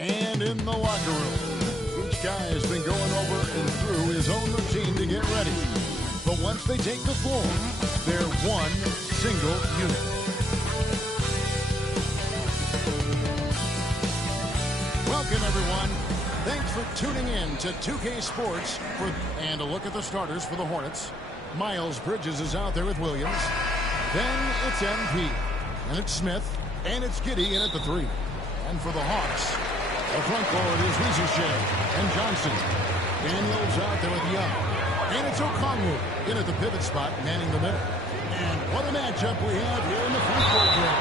And in the locker room, each guy has been going over and through his own routine to get ready. But once they take the floor, they're one single unit. Welcome, everyone. Thanks for tuning in to 2K Sports and a look at the starters for the Hornets. Miles Bridges is out there with Williams. Then it's MP. And it's Smith. And it's Giddey in at the 3. And for the Hawks, the front court is Ricochet and Johnson. Daniels out there with Young. And it's O'Connell in at the pivot spot, manning the middle. And what a matchup we have here in the front court game.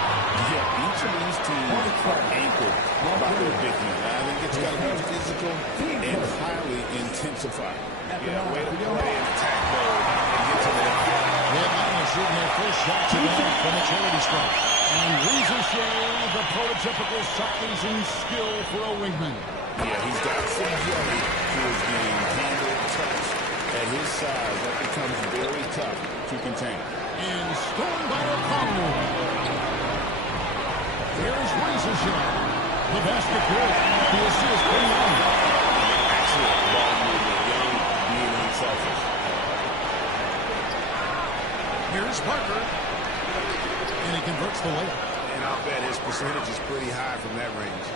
Yeah, each of these teams are anchored by their big man. I think it's got to be physical and highly intensified. Yeah, way to play and attack mode and get to that. The Atlanta shooting their first shot today from a charity strike. And Ricochet, the prototypical size and skill for a wingman. Yeah, he's got some jelly to his game, handle, touch. At his size, that becomes very tough to contain. And stormed by O'Connell. Here's Ricochet. The basket good. The assist for Young. Excellent ball movement. Young being unselfish. Here's Parker. And he converts the layup. And I'll bet his percentage is pretty high from that range.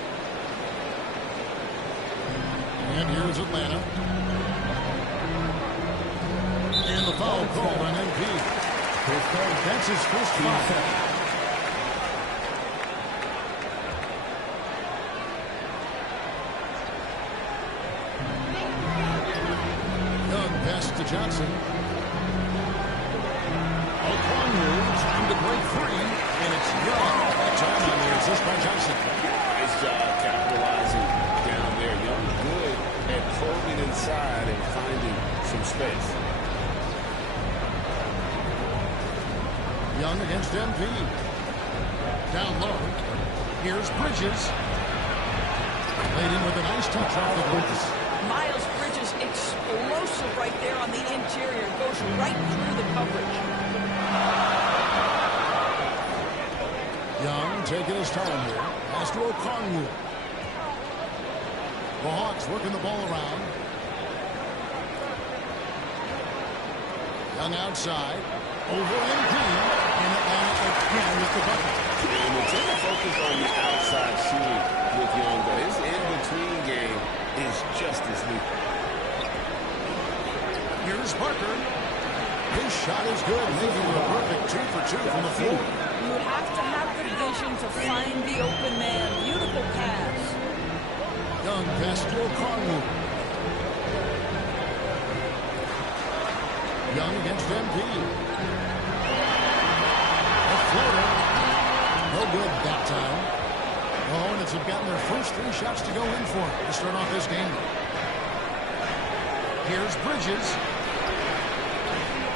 And here's Atlanta. And the foul called on MP. That's his first foul. Young pass to Johnson. O'Connell trying to break free. And it's Young. That time on the assist by Johnson. Nice job capitalizing down there. Young good at probing inside and finding some space. Young against MP. Down low. Here's Bridges. Laid in with a nice touch off the glass. Miles Bridges explosive right there on the interior. Goes right through the coverage. Young taking his time here. Pass to O'Connell. The Hawks working the ball around. Young outside. Over MP. And Atlanta again with the bucket. And we tend to focus on the outside shooting with Young, but his in-between game is just as lethal. Here's Parker. His shot is good, making it a perfect 2 for 2 from the floor. You have to have the vision to find the open man. Beautiful pass. Young pass to O'Connell. Young against MP. A floater. No good that time. The Hornets have gotten their first 3 shots to go in for to start off this game. Here's Bridges.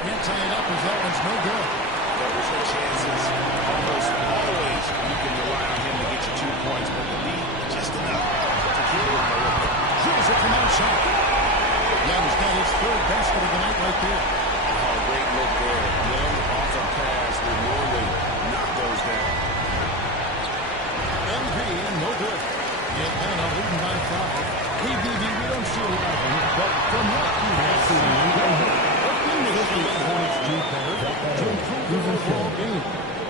Can't tie it up as that one's no good. Doubles the chances. Almost always you can rely on him to get you 2 points, but the lead just enough to keep it in the look. Here's it from outside. Young's got his 3rd basket of the night right there. Oh, great look there. Young off a pass would normally knock those down. MP, no good. Atlanta leading by 5. KBB, we don't see a lot of them, but from what you have seen, what can the Hornets do better to improve the overall game?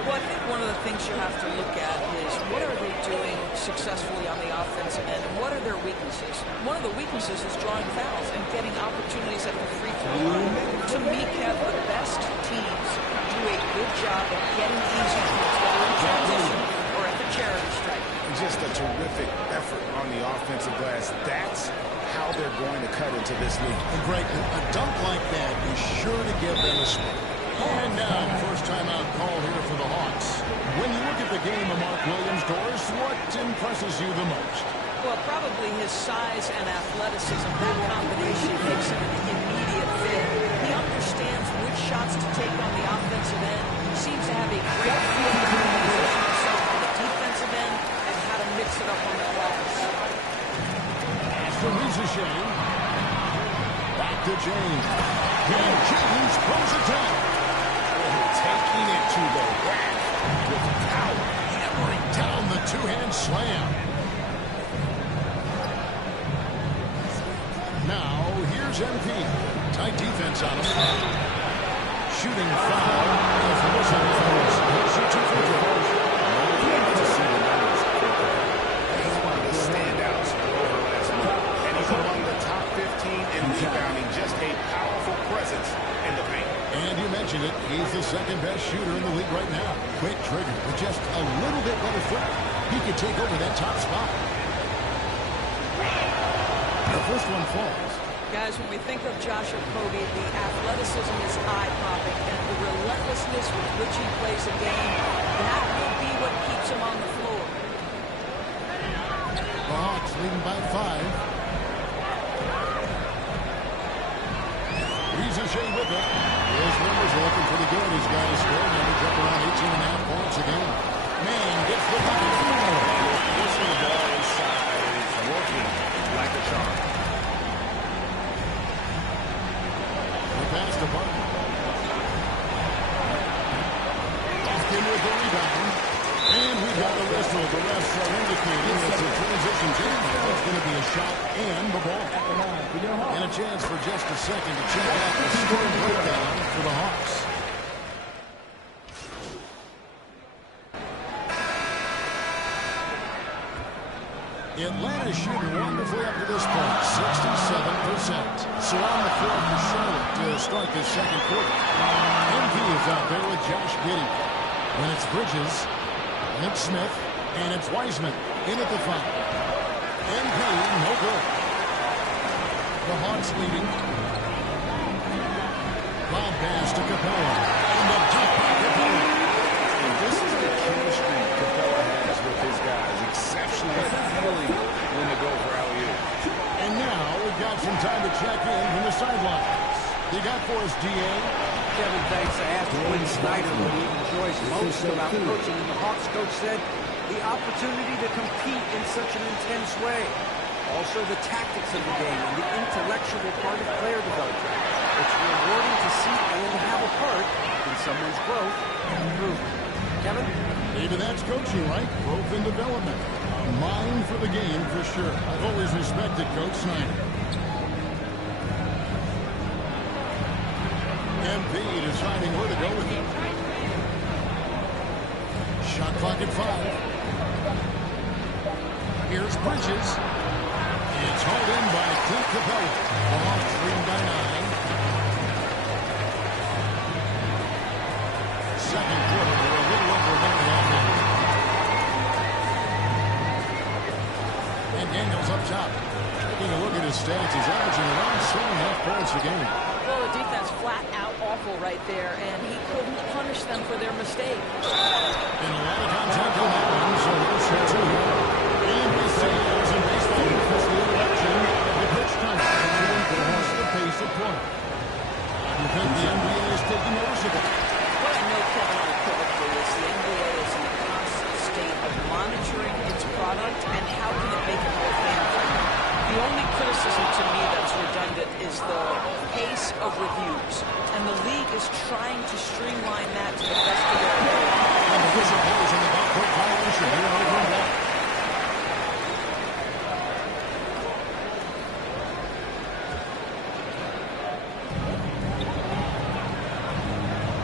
Well, I think one of the things you have to look at is what are they doing successfully on the offensive end and what are their weaknesses? One of the weaknesses is drawing fouls and getting opportunities at the free throw line. To me, Kev, the best teams do a good job of getting easy points, whether in transition or at the charity strike. Just a terrific effort on the offensive glass. That's how they're going to cut into this league. And Greg, a dunk like that is sure to give them a spurt. And now, first timeout call here for the Hawks. When you look at the game of Mark Williams, Doris, what impresses you the most? Well, probably his size and athleticism. That combination makes him an immediate fit. He understands which shots to take on the offensive end. He seems to have a great feel for the position himself on the defensive end and how to mix it up on the glass. From Ricochet. Back to James. And James throws it down. Taking it to the rack with power. Hammering down the two-hand slam. Here's MP. Tight defense on him. Shooting foul. If the whistle blows, he'll shoot 2 free throws. To see the numbers. He's one of the standouts over the last month. And he's among the top 15 in rebounding. Just a powerful presence in the paint. And you mentioned it. He's the second best shooter in the league right now. Quick trigger with just a little bit better foot. He could take over that top spot. The first one falls. Guys, when we think of Josh Okogie, the athleticism is eye-popping, and the relentlessness with which he plays a game, that will be what keeps him on the floor. The Hawks leading by 5. Ricochet with it. His numbers are looking pretty good. He's got a score average up around 18.5 points a game. Man gets the bucket. Pushing the ball inside is working like a charm. Pass to Barton. Austin with the rebound. And we got a whistle. The refs are indicating it's a transition game. It's going to be a shot and the ball. And a chance for just a second to check out the score breakdown for the Hawks. Atlanta shooting wonderfully up to this point, 67%. So on the floor for Charlotte to start this second quarter. MP is out there with Josh Giddey. And it's Bridges, and it's Smith, and it's Wiseman in at the foul. MP, no good. The Hawks leading. Lob pass to Capella. And the top by Capella. And this is the chemistry Capella has with his guys. Exceptionally feeling when they go for alley-oop. And now we've got some time to check in from the sidelines. You got for us, D.A.? Kevin, thanks. I asked Quinn Snyder what he enjoys most about coaching, and the Hawks coach said the opportunity to compete in such an intense way. Also, the tactics of the game and the intellectual part of player development. It's rewarding to see and have a part in someone's growth and improvement. Kevin? Maybe that's coaching, right? Growth and development. A mind for the game, for sure. I've always respected Coach Snyder. MP deciding where to go with it. Shot clock at 5. Here's Bridges. It's hauled in by Clint Capella. The Hawks leading by 9. Second quarter, we're a little over a minute off. And Daniels up top. Taking a look at his stats, he's averaging around 7.5 points a game. Well, the defense flat out awful right there, and he couldn't punish them for their mistake. And a lot of contact on that one, so he'll shoot 2. And we see, as in baseball, because the election, the pitch time to horse the pace of play. You think the NBA is taking notice of it? What I know, Kevin, unequivocally is the NBA is in a constant state of monitoring its product and how can it make it more fan-friendly. The only criticism to me that's redundant is the pace of reviews, and the league is trying to streamline that to the best of their ability. And the official plays in the backcourt violation. They are over and back.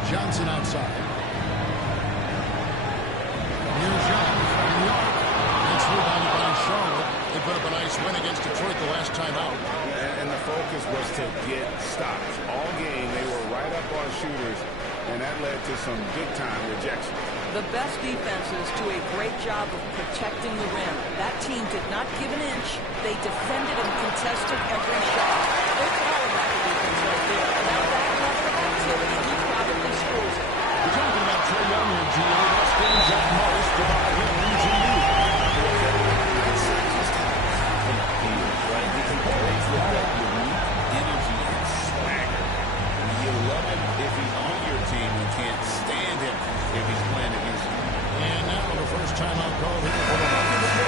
Johnson outside. Here's Young from New York. That's rebounded by Charlotte. They put up a nice win against Detroit the last time out. And the focus was to get stops. All game, they were right up on shooters, and that led to some big-time rejection. The best defenses do a great job of protecting the rim. That team did not give an inch. They defended and contested every shot. They're calling that defense right there. Without that level of activity, he probably scores it. We're talking about Trae Young here, G.A. That stands out most about him and G.U. That's just how confident he is, right? He can play with that unique energy and swagger. You love him if he's on your team. You can't stand him if he's playing against you. And now the first time out called here for the Rockets.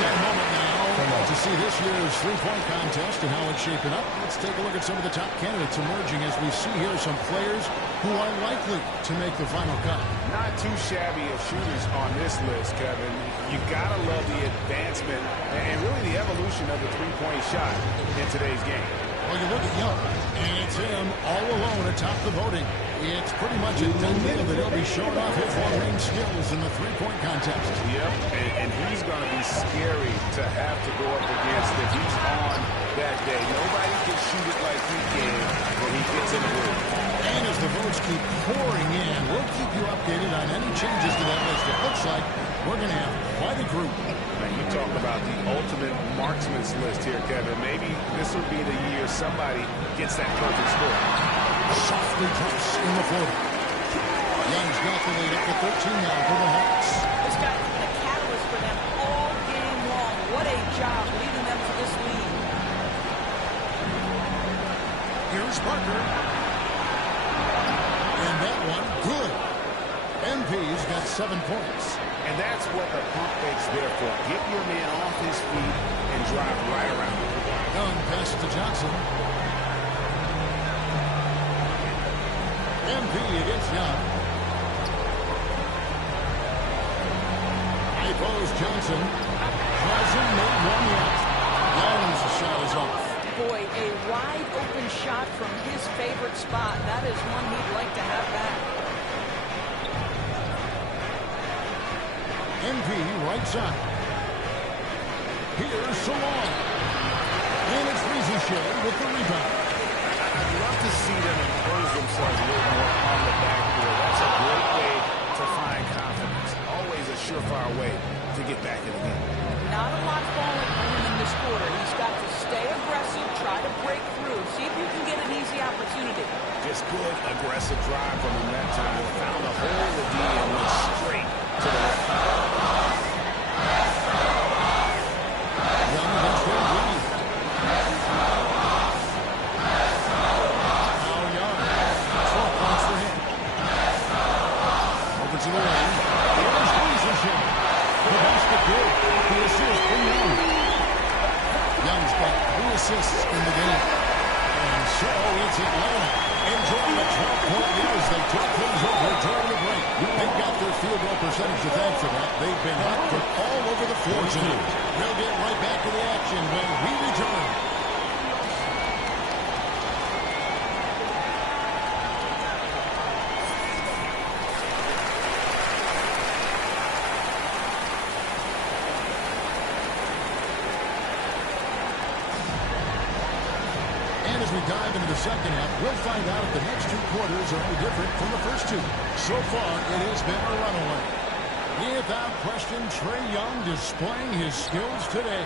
That moment now to see this year's three-point contest and how it's shaping up. Let's take a look at some of the top candidates emerging as we see here some players who are likely to make the final cut. Not too shabby of shooters on this list, Kevin. You gotta love the advancement and really the evolution of the three-point shot in today's game. Well, you look at Young, and it's him all alone atop the voting. It's pretty much a done deal that he'll be showing off his long-range skills in the three-point contest. Yep, and he's going to be scary to have to go up against if he's on that day. Nobody can shoot it like he can when he gets in the room. And as the votes keep pouring in, we'll keep you updated on any changes to that list. It looks like we're going to have quite a group. Man, you talk about the ultimate marksman's list here, Kevin. Maybe this will be the year somebody gets that perfect score. Softly drops in the floor. Young's got the lead up to 13 now for the Hawks. This guy has been a catalyst for them all game long. What a job leading them to this lead. Here's Parker. And that one, good. MP's got 7 points. And that's what the pump fake's there for. Get your man off his feet and drive right around him. Young passes to Johnson. MP against Young. High post Johnson. Hasn't made one yet. Young's shot is off. Boy, a wide open shot from his favorite spot. That is one he'd like to have back. MP right side. Here's Salon. And it's Ricochet with the rebound. I'd love to see them impose themselves a little more on the backboard. That's a great way to find confidence. Always a surefire way to get back in the game. Not a lot falling for him in this quarter. He's got to stay aggressive, try to break through, see if you can get an easy opportunity. Just good, aggressive drive from him that time. Found a hole in the D and went straight to the left. Young against their lead. Now Young. 12 points for him. Over to the lane. Here's Ricochet. The basket good. The assist from Young. Young's got 3 assists in the game. And so it's Atlanta enjoying a 12-point lead as they took things over during the break. They've got their field goal percentage to thank for that. They've been hot from all over the floor tonight. They'll get right back to the action when we return. And as we dive into the second half, we'll find out if the next 2 quarters are any different from the first 2. So far, it has been a runaway. Without question, Trae Young displaying his skills today.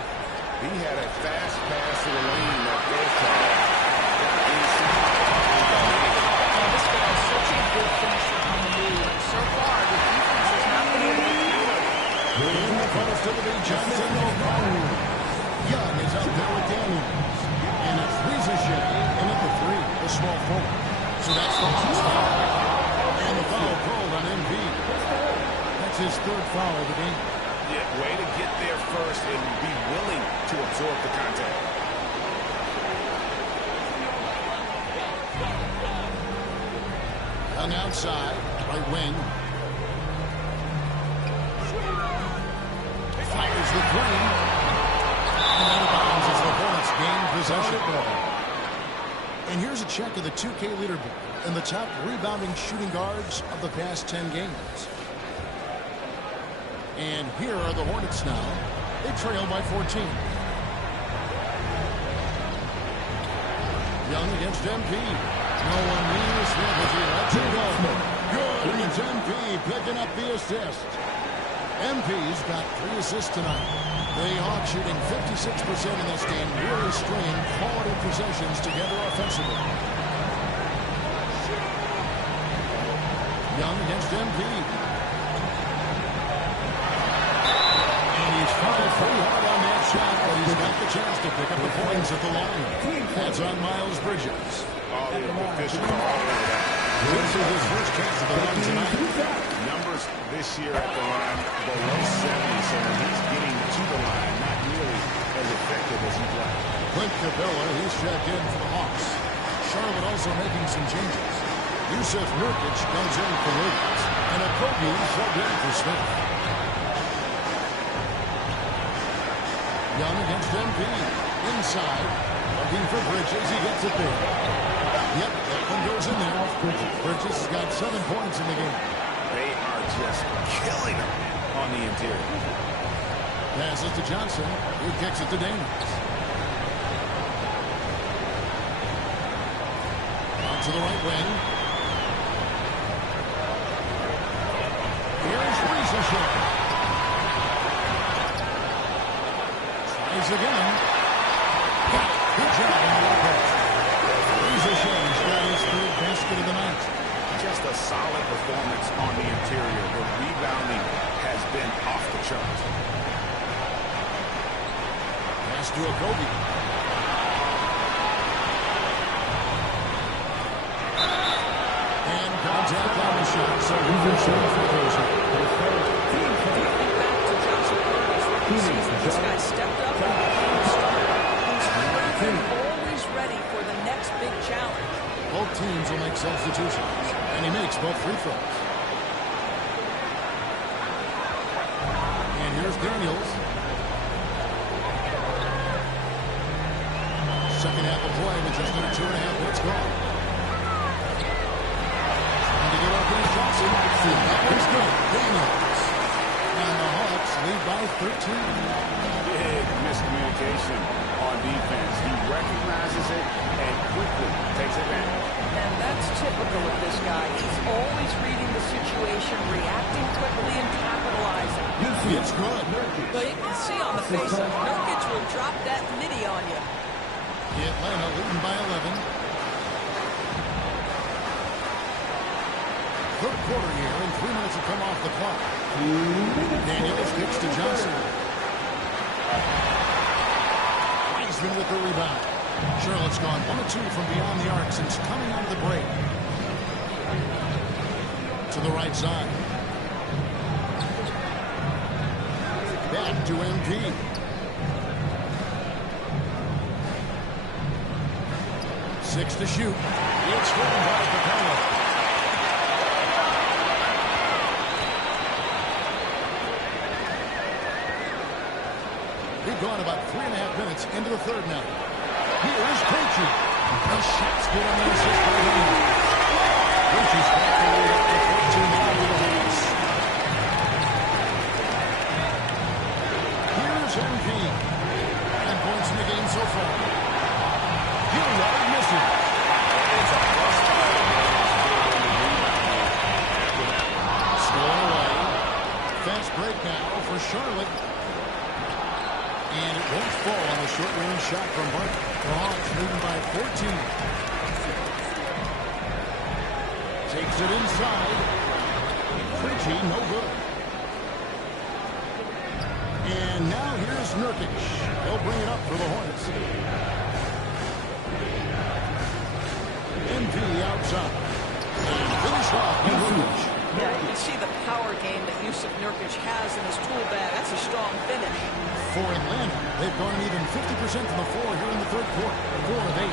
He had a fast pass to the lane that first time. This guy is such a good finisher on the move. And so far, the defense has not been able to counter. In the funnels to the lead, Johnson, no problem. Young is out there with Daniels. And it's Ricochet in at the 3, the small forward. So that's the Hawks foul. And the foul called on Embiid. That's his 3rd foul of the game. Yeah, way to get there first and be willing to absorb the contact. Young outside, right wing. Fires the 3. And out of bounds as the Hornets gain possession. And here's a check of the 2K leaderboard and the top rebounding shooting guards of the past 10 games. And here are the Hornets now. They trail by 14. Young against MP. No one means Smith as he lets it go. Good, and it's MP picking up the assist. MP's got 3 assists tonight. The Hawks shooting 56% in this game, really stringing quality possessions together offensively. Young against MP. And he's fouled pretty hard on that shot, but he's got the chance to pick up the points at the line. That's on Miles Bridges. Oh, the officials are all over that. This is his first chance at the line tonight. Numbers this year at the line below 70, so when he's getting to the line, not nearly as effective as he'd like. Clint Capella, he's checked in for the Hawks. Charlotte also making some changes. Yusuf Nurkic comes in for Williams, and Okogie subbed in for Smith. Young against MP. Inside. Looking for Bridges. He gets it there. Yep, that one goes in there. Bridges has got 7 points in the game. They are just killing him on the interior. Passes to Johnson, who kicks it to Daniels. On to the right wing. Here's Riesel. Tries again. Got it. Good job on the low pass. Riesel's got his 3rd basket of the night. Just a solid performance on the interior. The rebounding has been off the charts. Pass to Okogie. And contact on the shot, so he can shoot for Dozier. Back to Johnson Kirby's rookie season. This guy stepped up and became a starter. He's hungry and always ready for the next big challenge. Both teams will make substitutions, and he makes both free throws. And here's Daniels. Second half of play with just under 2.5 minutes gone. Trying to get up in Johnson. That one's good. Daniels. And the Hawks lead by 13. Big miscommunication on defense. He recognizes it and quickly takes advantage. And that's typical of this guy. He's always reading the situation, reacting quickly, and capitalizing. It's good. But you can see on the face of Nurkic will drop that nitty on you. Atlanta leading by 11. Third quarter here, and 3 minutes have come off the clock. Daniels kicks to Johnson. Wiseman with the rebound. Charlotte's gone 1 of 2 from beyond the arc since coming out of the break. To the right side. Back to MP. Six to shoot. It's driven by Capella. We've gone about 3.5 minutes into the third now. Here's Krejci. The shot's good on the assist by Daniels. Krejci's got the lead up to 14 now to the Hawks. Here's MP. 9 points in the game so far. Gilliard missing. It's a plus five. Stolen away. Fast break now for Charlotte. And it won't fall on the short-range shot from Barton. The Hawks leading by 14. Takes it inside. Krejci, no good. And now here's Nurkic. They'll bring it up for the Hornets. MP outside. And finished off by Nurkic. Yeah, you can see the power game that Yusuf Nurkic has in his tool bag. That's a strong finish. For Atlanta, they've gone even 50% from the floor here in the third quarter. 4 of 8.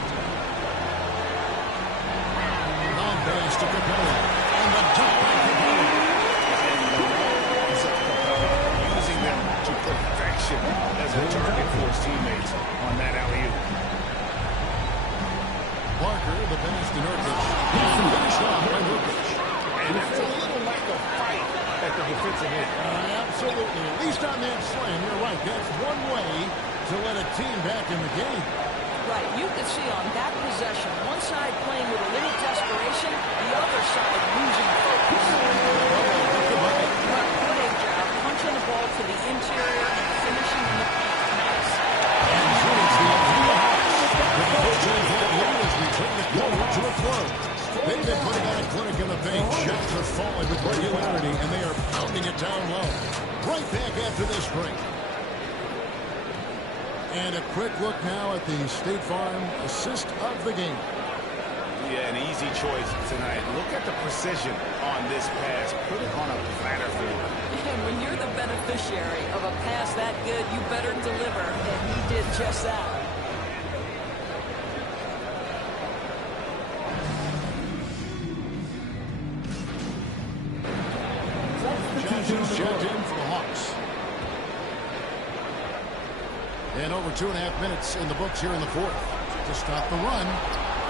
Long pass to Capella. And the dunk by Capella. And the runs of Capella, using them to perfection as a target for his teammates on that alley-oop. Parker, the pass to Nurkic. Finished off by Nurkic. And that's a little lack of fight at the defensive end. Absolutely. At least on that slam, you're right. That's one way to let a team back in the game. Right, you could see on that possession, one side playing with a little desperation, the other side losing focus. But what a job, punching the ball to the interior and finishing in the paint. Nice. And so it's the Atlanta Hawks. With the 14-point lead as we turn the quarter to a close. They've been putting on a clinic in the paint. Shots are falling with regularity, and they are pounding it down low. Right back after this break. And a quick look now at the State Farm assist of the game. Yeah, an easy choice tonight. Look at the precision on this pass. Put it on a platter for him. And when you're the beneficiary of a pass that good, you better deliver, and he did just that. Johnson's checked in for the Hawks. And over 2.5 minutes in the books here in the fourth to stop the run.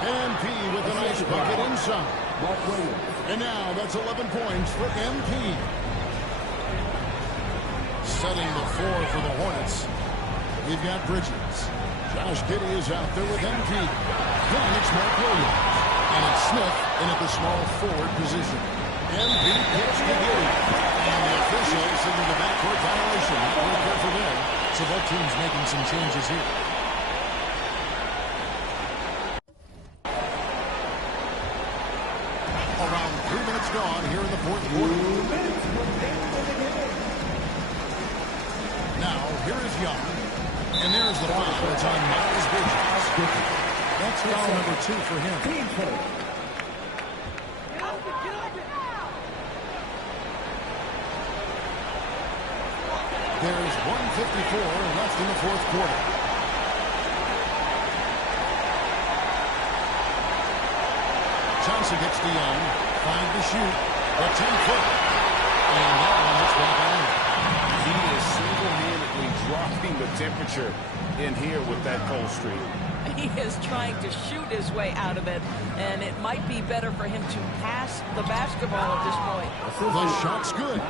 MP with a nice bucket inside. And now that's 11 points for MP. Setting the floor for the Hornets. We've got Bridges. Josh Giddey is out there with MP. Then it's Mark Williams. And it's Smith in at the small forward position. MP gets to Giddey. And the official signaled the backcourt violation. Not really careful there. So both teams making some changes here. Around 3 minutes gone here in the fourth quarter. Now, here is Young. And there's the foul. It's on Miles Bridges. That's foul number 2 for him. There's 1:54 left in the fourth quarter. Johnson gets to Young. 5 to shoot. A 10-foot. And that one looks back on. He is single-handedly dropping the temperature in here with that cold streak. He is trying to shoot his way out of it, and it might be better for him to pass the basketball at this point. The shot's good.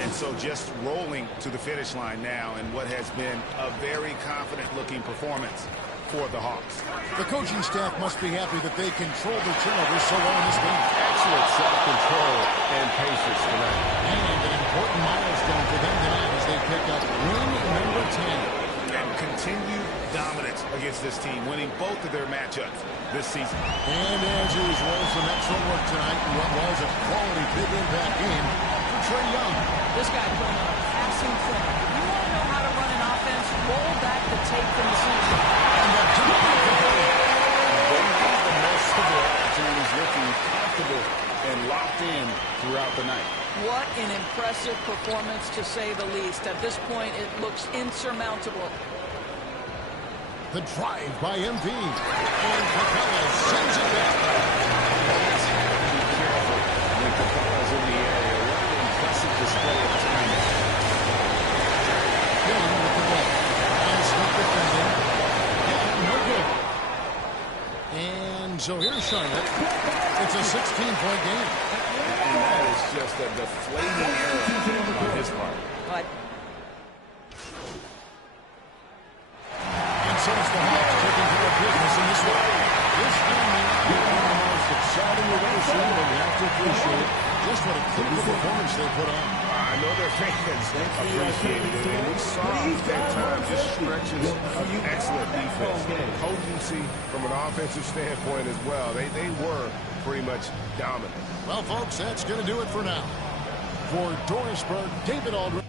And so just rolling to the finish line now in what has been a very confident-looking performance for the Hawks. The coaching staff must be happy that they controlled their turnovers so well in this game. Excellent self-control and patience tonight. And an important milestone for them tonight as they pick up win number 10. And continued dominance against this team, winning both of their matchups this season. And as usual, some excellent work tonight in what was a quality big impact game for Trae Young. This guy put on a passing clinic. If you want to know how to run an offense, roll back the tape from the season. And that two-point conversion. They have the most of their opportunities, looking comfortable and locked in throughout the night. What an impressive performance, to say the least. At this point, it looks insurmountable. The drive by MV. And Capella sends it back. Be careful when Capella's in the area. What an impressive display of timing. Young with the ball. And Smith defending. And no good. And so here's Charlotte. It's a 16-point game. And that is just a deflating error on his part. But And so it's the Hawks taking care of business in this one. This game may not be one of the most exciting we've ever seen, but we have to appreciate just what a critical performance they put on. I know their fans appreciated it, and we saw at times just stretches of excellent defense. Potency from an offensive standpoint as well. They were pretty much dominant. Well, folks, that's going to do it for now. For Dorisburg, David Aldridge.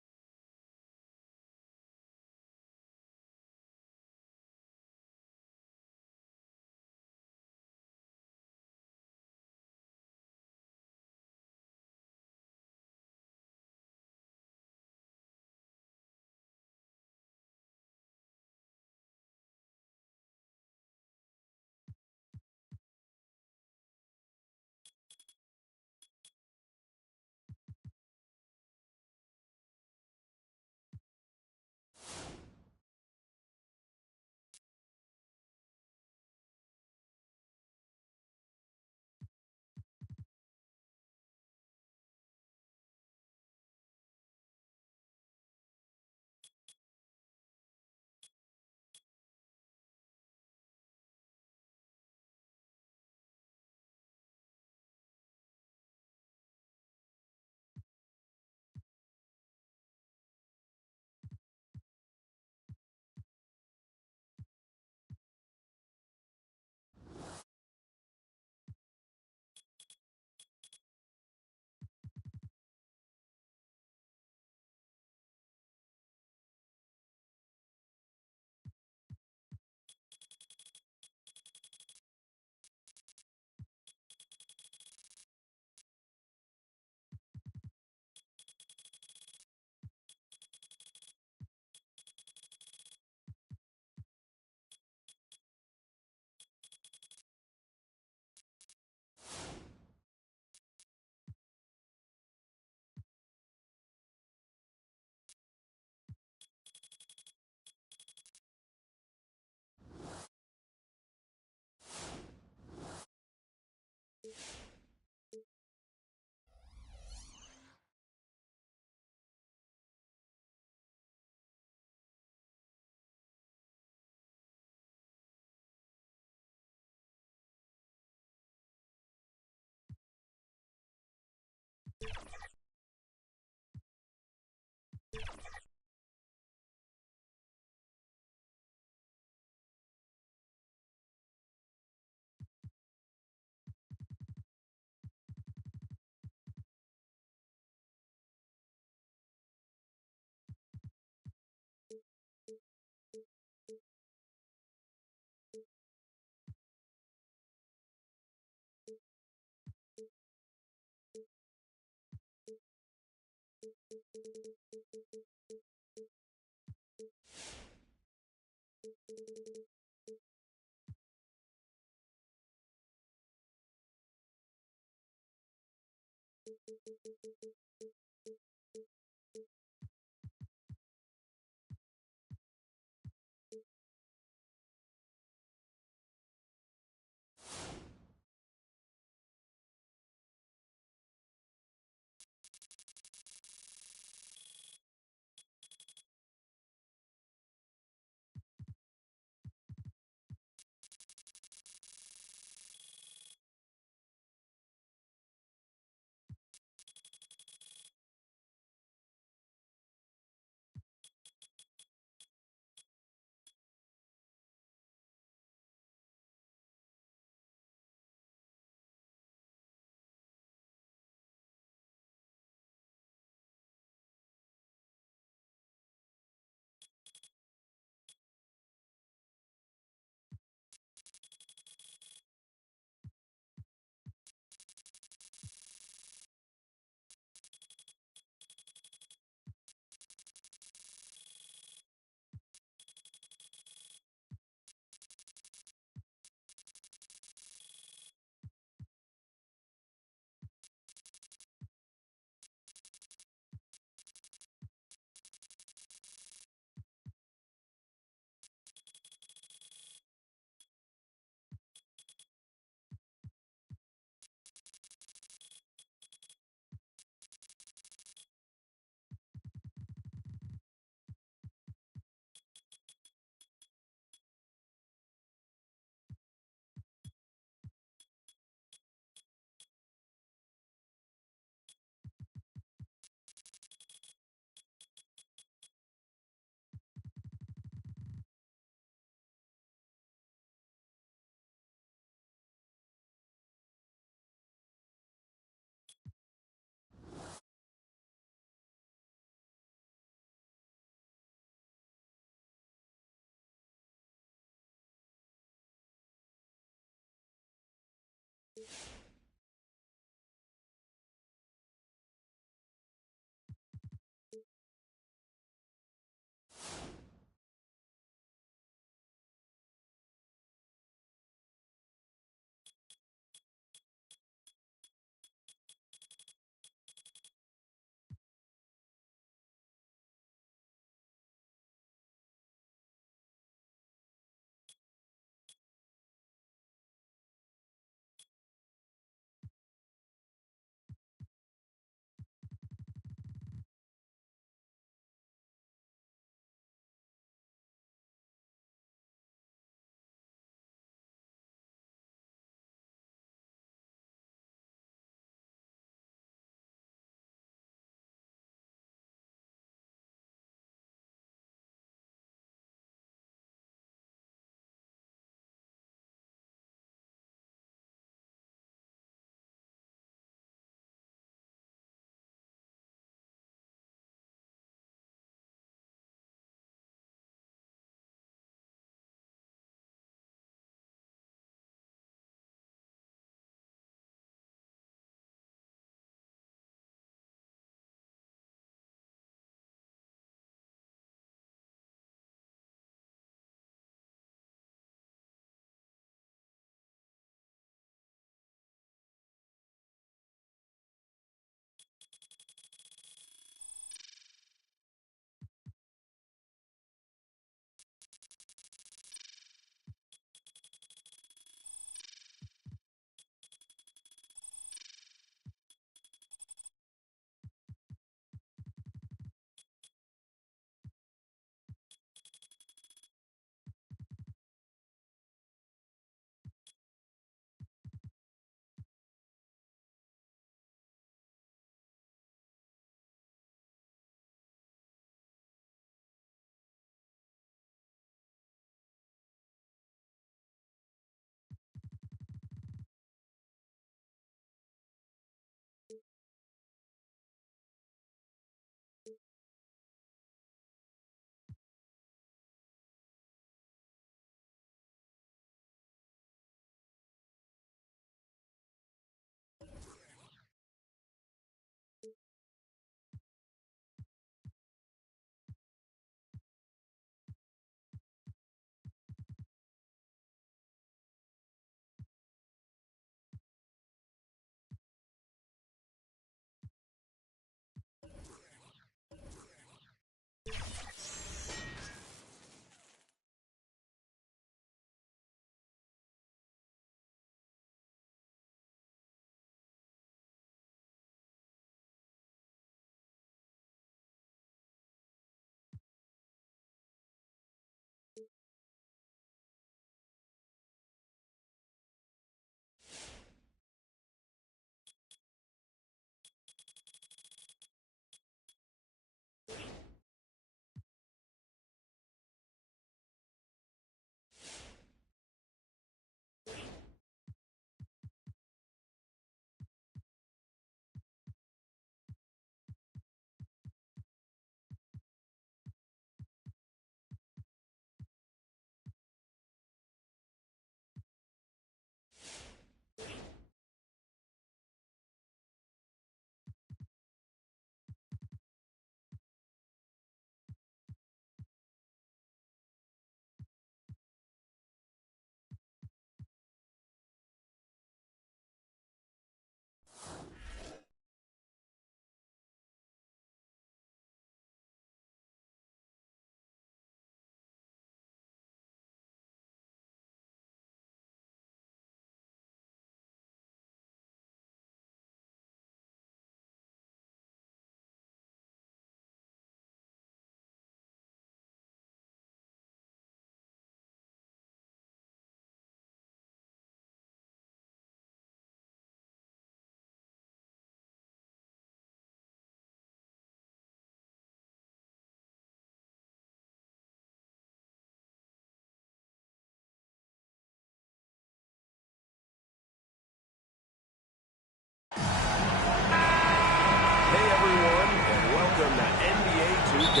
Hey everyone, and welcome to NBA 2K.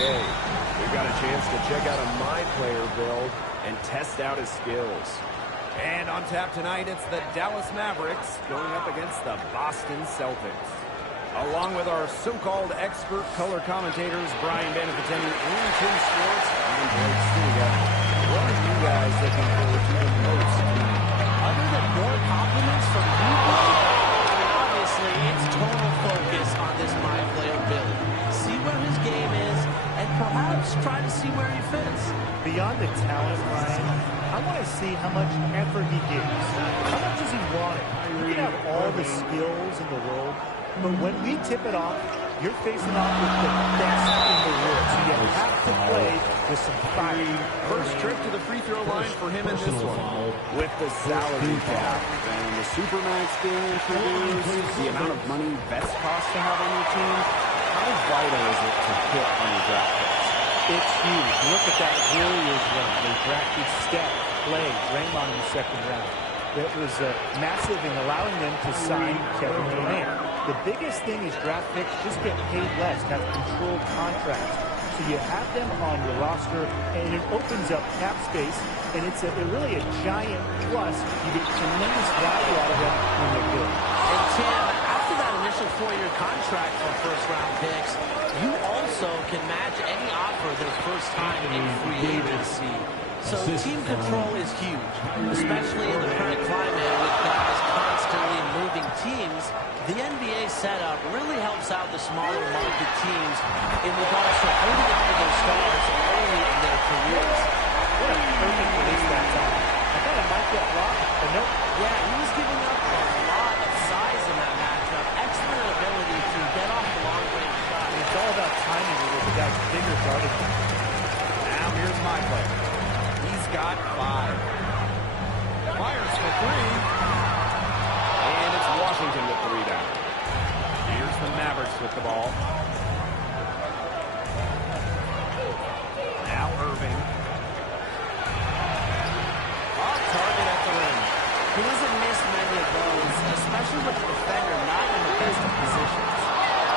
We've got a chance to check out a My Player build and test out his skills. And on tap tonight, it's the Dallas Mavericks going up against the Boston Celtics. Along with our so-called expert color commentators, Brian Banafiteni and Tim Schwartz, I'm Blake Stiga. What are you guys looking forward to the most tonight? Other than more compliments from people, obviously it's total focus on this My Player build. See where his game is, and perhaps try to see where he fits. Beyond the talent, Ryan, I want to see how much effort he gives. How much does he want it? You can have all the skills in the world, but when we tip it off, you're facing off with the best in the world. So you have to play with some fire. First trip to the free throw line for him in this one. With the salary cap and the Supermax being introduced, the amount of money vets cost to have on your team, how vital is it to hit on your draft picks? It's huge. Look at that Warriors run. They drafted Steph, Clay, Draymond in the second round. That was massive in allowing them to sign Kevin Durant. The biggest thing is draft picks just get paid less, have controlled contracts. So you have them on your roster, and it opens up cap space, and it's really a giant plus. You get tremendous value out of them when they're good. And Tim, after that initial 4-year contract for first-round picks, you also can match any offer their first time in free agency. So team control is huge, especially in the current climate with guys constantly moving teams. The NBA setup really helps out the smaller market teams in regards to holding on to their stars early in their careers. What a perfect release that time. I thought I might get blocked, but nope. Yeah, he was giving up a lot of size in that matchup. Excellent ability to get off the long-range shot. It's all about timing with the guy's bigger guarding. Now here's my play. He's got 5. Fires for 3. And it's Washington with 3 down. Here's the Mavericks with the ball. Now Irving. Off target at the rim. He doesn't miss many of those, especially with the defender not in the best of positions.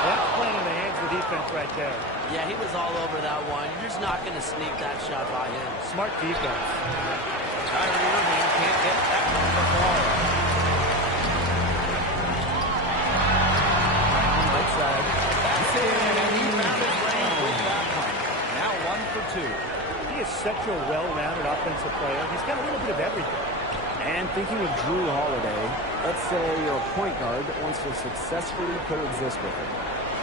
That's playing in the hands of defense right there. Yeah, he was all over that one. You're just not going to sneak that shot by him. Smart defense. Kyrie Irving can't get that one for ball. Right side. That's it, and he found his range with that one. Now 1 for 2. He is such a well-rounded offensive player. He's got a little bit of everything. And thinking of Drew Holiday, let's say you're a point guard that wants to successfully coexist with him.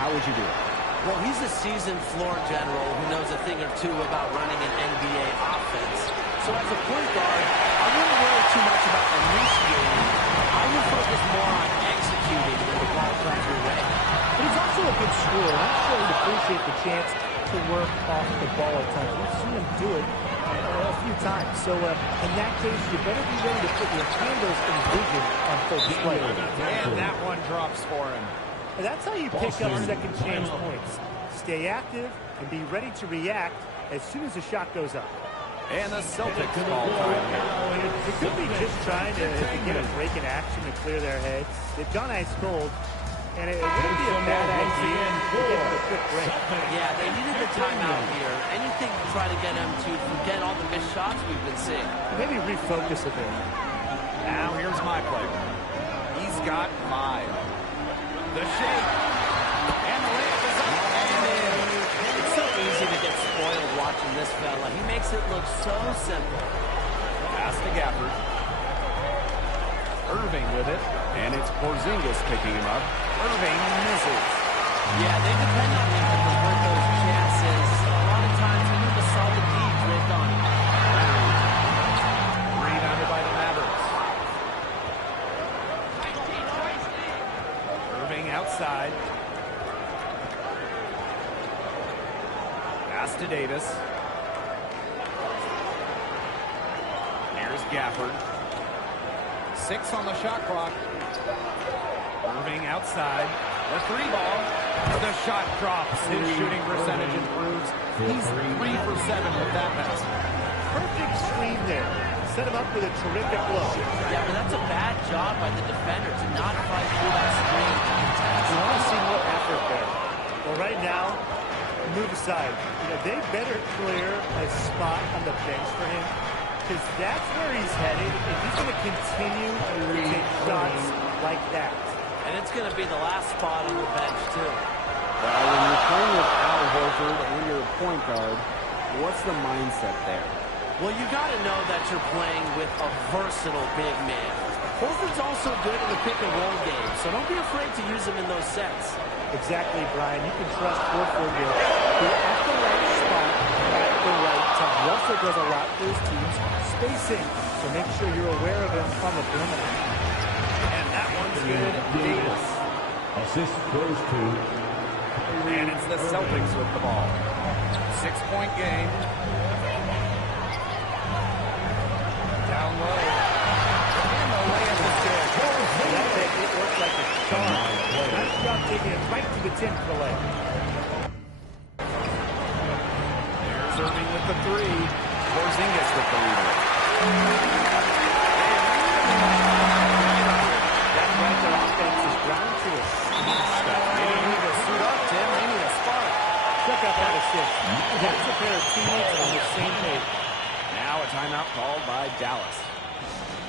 How would you do it? Well, he's a seasoned floor general who knows a thing or two about running an NBA offense. So as a point guard, I wouldn't worry too much about initiating. I would focus more on executing when the ball comes your way. But he's also a good scorer. I'm sure he'd appreciate the chance to work off the ball at times. We've seen him do it a few times. So in that case, you better be ready to put your handles in vision on full display. And that one drops for him. And that's how you pick up second chance points. Stay active and be ready to react as soon as the shot goes up. And the Celtics ball time. It could be just trying to get a break in action to clear their heads. They've gone ice cold, and it wouldn't be a bad idea to get a quick break. Yeah, they needed the timeout here. Anything to try to get them to forget all the missed shots we've been seeing. Maybe refocus a bit. Now here's my play. He's got 5. The shake. And the layup is up and in. It's so easy to get spoiled watching this fella. He makes it look so simple. Pass to Gafford. Irving with it. And it's Porzingis picking him up. Irving misses. Yeah, they depend on him to convert those chances. A lot of times he has a solid lead draped on him. Rebounded by the Mavericks. Irving outside. Pass to Davis. Here's Gafford. 6 on the shot clock. Irving outside. The 3 ball. The shot drops. His shooting percentage improves. He's 3 for 7 with that basket. Perfect screen there. Set him up with a terrific blow. Yeah, but that's a bad job by the defender to not fight through that screen to contest. You want to see more effort there. defensive side, they better clear a spot on the bench for him, because that's where he's headed if he's going to continue to take shots like that. And it's going to be the last spot on the bench, too. Well, when you're playing with Al Horford and you're a point guard, what's the mindset there? Well, you got to know that you're playing with a versatile big man. Horford's also good in the pick-and-roll game, so don't be afraid to use him in those sets. Exactly, Brian. You can trust Horford to be at the right spot at the right time. He also does a lot for his team's spacing, so make sure you're aware of him on the perimeter. And that one's good. Davis. Assist goes to... And it's the Celtics with the ball. 6-point game. Down low. And the layup is good. It looks like a charm. Nice job taking it right to the 10 for the layup. There's Irving with the 3. Porzingis with the leader. That's right, their offense is ground to a speed step. They need to suit up, Tim. They need a spark. Check out that assist. That's a pair of teammates on the same page. Now a timeout called by Dallas.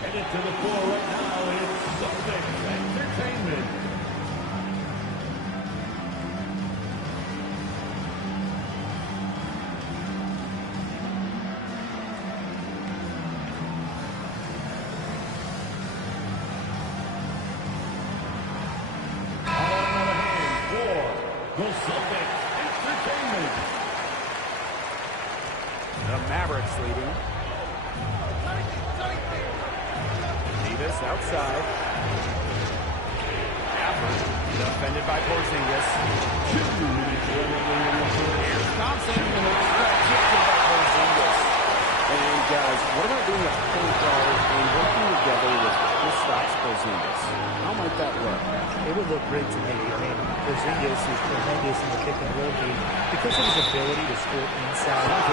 Headed to the floor right now, it's Celtics Entertainment. The Celtics Entertainment. The Mavericks leading. Davis outside. Gafford defended by Porzingis. Here's Thompson. Rejected by Porzingis. And guys, what about doing a point guard and working together with Kristaps Porzingis? How might that look? It would look great to me. I mean, Porzingis is tremendous in the pick and roll game because of his ability to score inside or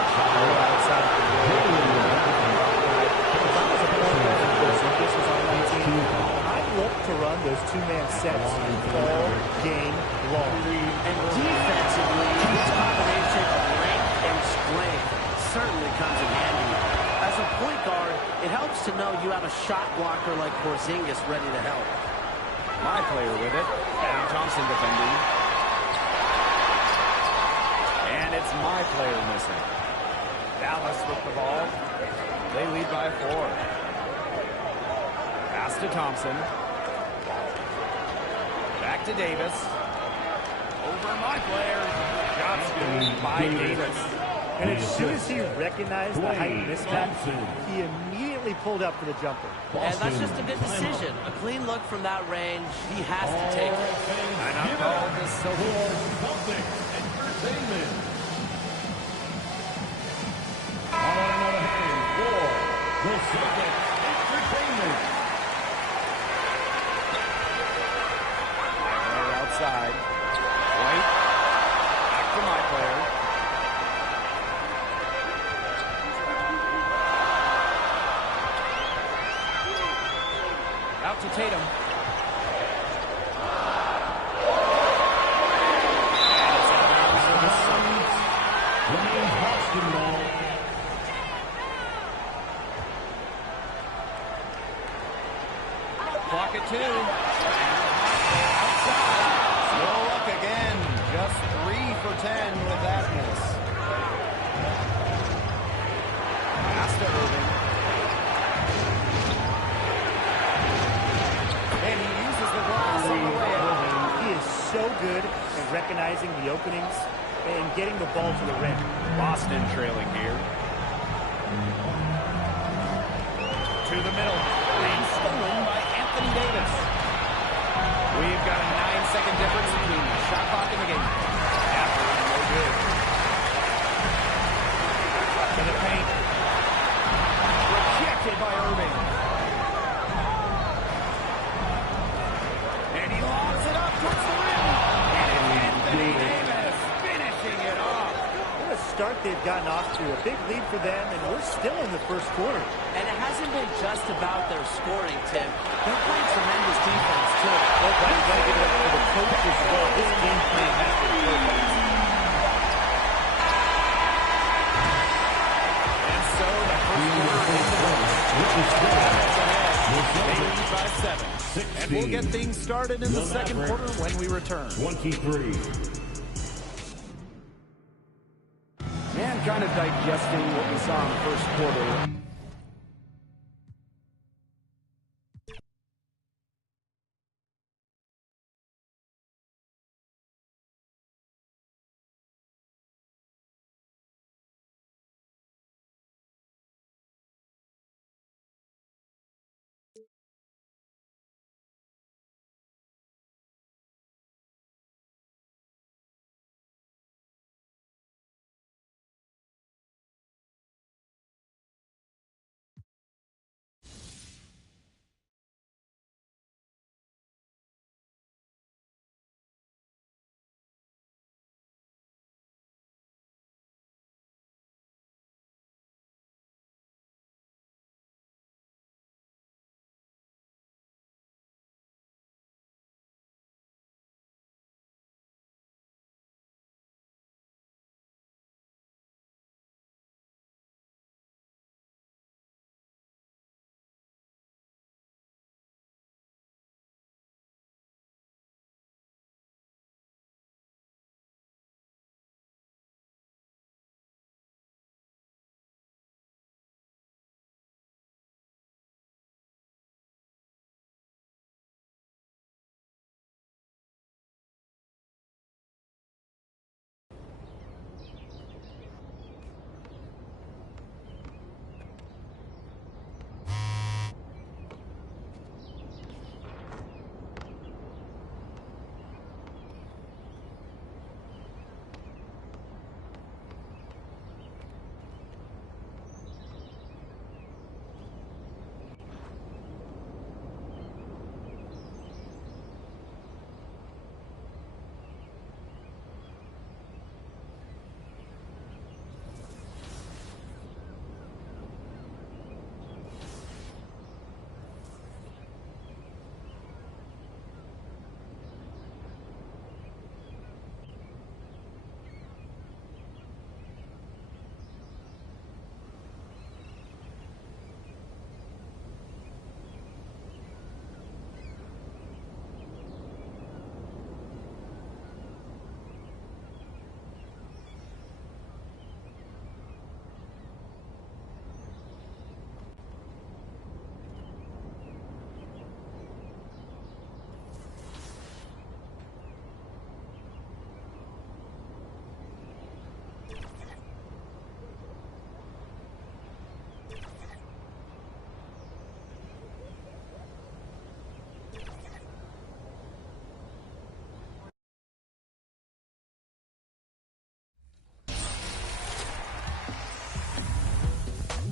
outside of the roll. If I was a point guard and Porzingis was on my team, I'd look to run those two-man sets all game long. And defensively, this combination of length and strength certainly comes in handy. As a point guard, it helps to know you have a shot blocker like Porzingis ready to help. My player with it. Now Thompson defending. And it's my player missing. Dallas with the ball. They lead by 4. Pass to Thompson. Back to Davis. Over my player. Shots good by Davis. And as soon as he recognized the height mismatch, he immediately pulled up for the jumper. And that's just a good decision. A clean look from that range. He has to take it. And I call this Celtics Entertainment. On another hand for the Celtics Entertainment. Player outside. White. Back to my player. Out to Tatum. Clock at 2. Outside. No luck again. Just 3 for 10 with that miss. Pass to Irving. And he uses the glass on the way out. He is so good at recognizing the openings and getting the ball to the rim. Boston trailing here. To the middle. And stolen by Anthony Davis. We've got a 9-second difference between the shot clock and the game. After no good. To the paint. Rejected by Irving. And he lobs it up towards the rim. And it's Anthony Davis finishing it off. What a start they've gotten off to. A big lead for them, and we're still in the first quarter. And it hasn't been just about their scoring, Tim. They're playing tremendous defense, too. Well, Brian, you got to give it up to the coach as well. This game plan has been perfect. We'll get things started in the second quarter when we return. 23. And kind of digesting what we saw in the first quarter.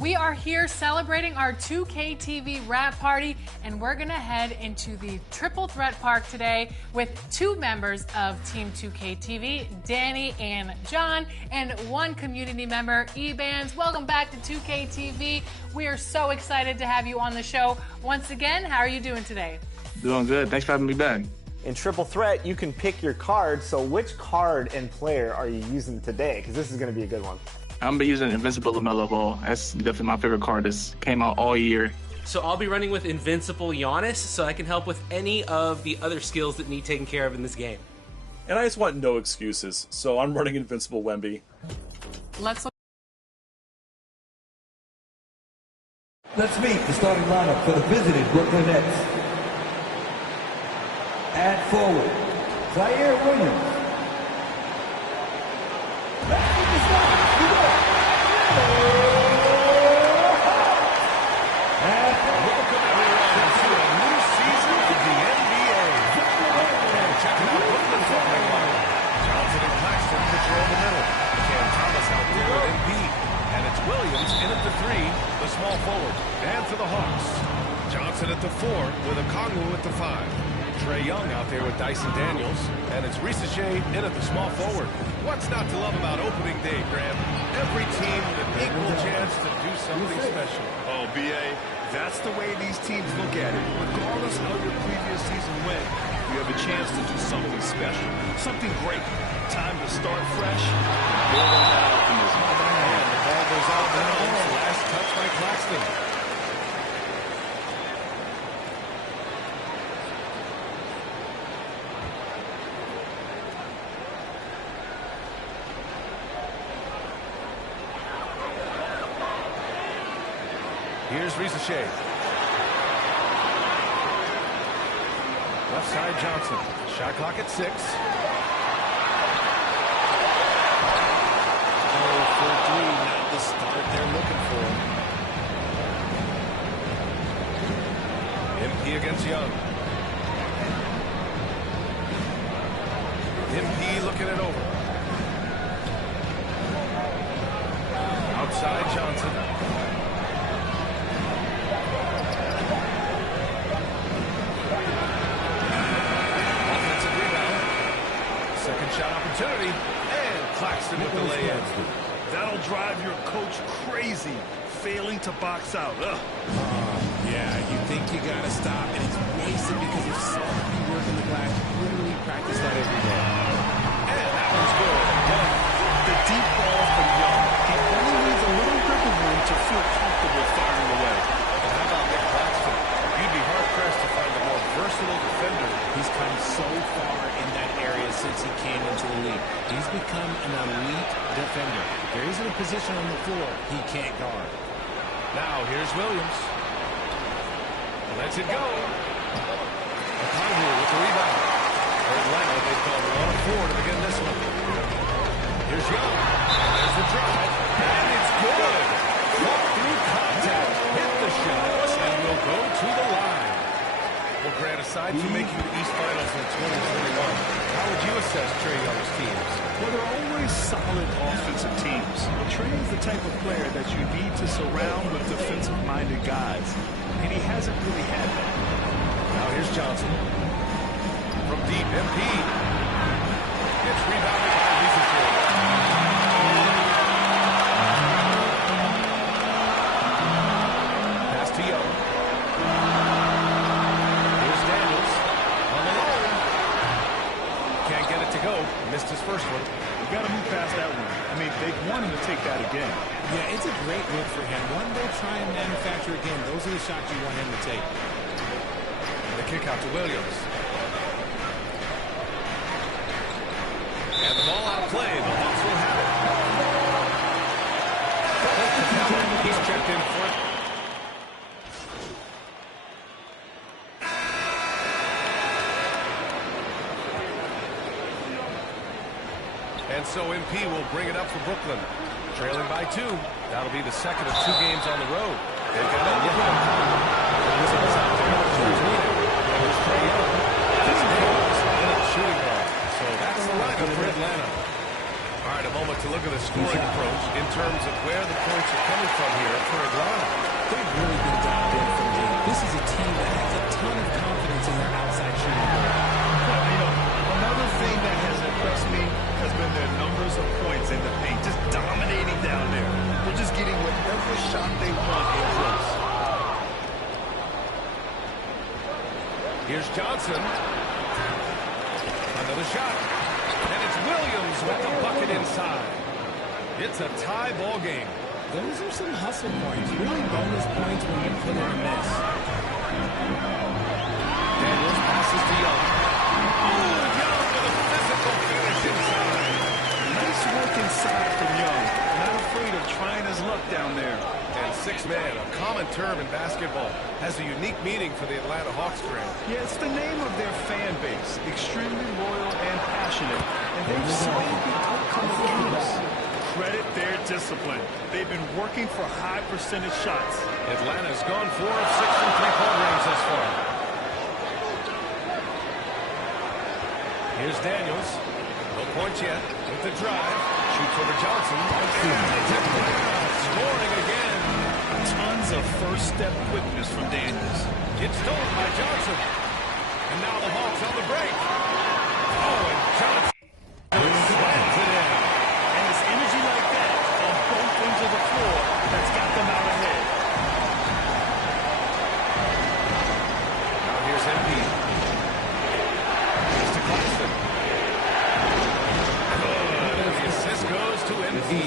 We are here celebrating our 2K TV wrap party, and we're going to head into the Triple Threat Park today with two members of Team 2K TV, Danny and John, and one community member, Ebans. Welcome back to 2K TV. We are so excited to have you on the show. Once again, how are you doing today? Doing good. Thanks for having me back. In Triple Threat, you can pick your card. So which card and player are you using today? Because this is going to be a good one. I'm gonna be using Invincible LaMelo Ball. That's definitely my favorite card. This came out all year. So I'll be running with Invincible Giannis, so I can help with any of the other skills that need taken care of in this game. And I just want no excuses, so I'm running Invincible Wemby. Let's meet the starting lineup for the visiting Brooklyn Nets. At forward, Zaire Williams. Let's keep this going. Welcome everyone to a new season of the NBA. And checking out Brooklyn's opening lineup. Johnson and Claxton patrol the middle. Cam Thomas out there with Embiid. And it's Williams in at the 3, the small forward. And for the Hawks, Johnson at the 4 with Okongwu at the 5. Trae Young out there with Dyson Daniels. And it's Risache in at the small forward. What's not to love about opening day, Graham? Every team with an equal chance to do something special. Oh, B.A., that's the way these teams look at it. Regardless of your previous season win, you have a chance to do something special, something great. Time to start fresh and build on that optimism. And the ball goes out of bounds. Last touch by Claxton. Here's Risache. Left side Johnson. Shot clock at 6. Oh, for 3, not the start they're looking for. MP against Young. MP looking it over. Outside Johnson. Offensive rebound. Second shot opportunity. And Claxton with the layup. That'll drive your coach crazy, failing to box out. Ugh. Yeah, you think you got to stop, and it's wasted because it's so hard work in the glass. You literally practice that every day. And that one's good. The deep ball from Young. He only needs a little wiggle room to feel comfortable firing away. And how about Nick Claxton? You'd be hard-pressed to find a more versatile defender. He's come so far in that area since he came into the league. He's become an elite defender. There isn't a position on the floor he can't guard. Now, here's Williams. Lets it go. Okongwu with the rebound. For Atlanta, they've gone 1 of 4 to begin this one. Here's Young. There's the drive. And it's good. Fought through contact. Hit the shot. And will go to the line. Well, Grant, aside from making the East Finals in 2021, how would you assess Trae Young's teams? Well, they're always solid offensive teams. But Trae is the type of player that you need to surround with defensive-minded guys. And he hasn't really had that. Now here's Johnson. From deep, MP. It's rebounded by Risache. Pass to Young. Here's Daniels. On the line. Can't get it to go. Missed his first one. You got to move past that one. I mean, they want him to take that again. Yeah, it's a great look for him. One day try and manufacture again. Those are the shots you want him to take. And the kick out to Williams. And the ball out of play. The Hawks will have it. He's checked in front. And so MP will bring it up for Brooklyn. Trailing by 2. That'll be the second of 2 games on the road. They've got a Nick out there. There's Trae Young. This is a shooting guard. So that's the lineup for Atlanta. All right, a moment to look at the scoring approach in terms of where the points are coming from here for Atlanta. They've really been dialed in from deep. This is a team that has a ton of confidence in their outside shooting. Well, you know, another thing that has impressed me has been their numbers of points in the paint, just dominating down there. They're just getting whatever shot they want in close. Here's Johnson. Another shot. And it's Williams with the bucket inside. It's a tie ball game. Those are some hustle points. Really bonus points when you put in a miss. Daniels passes to Young. Oh, Young with a physical finish inside. Nice work inside from Young. Not afraid of trying his luck down there. And 6-man, a common term in basketball, has a unique meaning for the Atlanta Hawks brand. Yeah, it's the name of their fan base. Extremely loyal and passionate. And they've swayed the outcome of games. Credit their discipline. They've been working for high percentage shots. Atlanta's gone 4 of 6 from three-point range thus far. Here's Daniels. No points yet. With the drive. Shoots over Johnson. Scoring again. Tons of first-step quickness from Daniels. It's stolen by Johnson. And now the Hawks on the break. Oh, and Johnson slams it in. And it's energy like that on both ends of the floor that's got them out ahead. Now here's MP. Here's to Claxton. Good. And the assist goes to MP.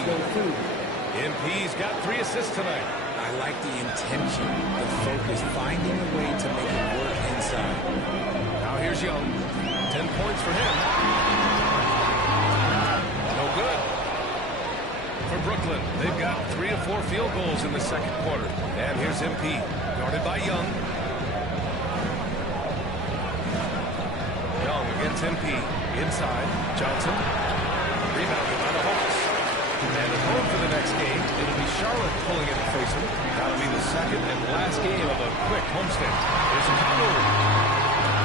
MP's got 3 assists tonight. I like the intention, the focus, finding a way to make it work inside. Now here's Young. 10 points for him. No good. For Brooklyn, they've got 3 of 4 field goals in the second quarter. And here's MP, guarded by Young. Young against MP, inside. Johnson, rebounded by the Hawks. And at home for the next game, it'll be Charlotte pulling in to face them. That'll be the second and last game of a quick homestand. Here's a Congo.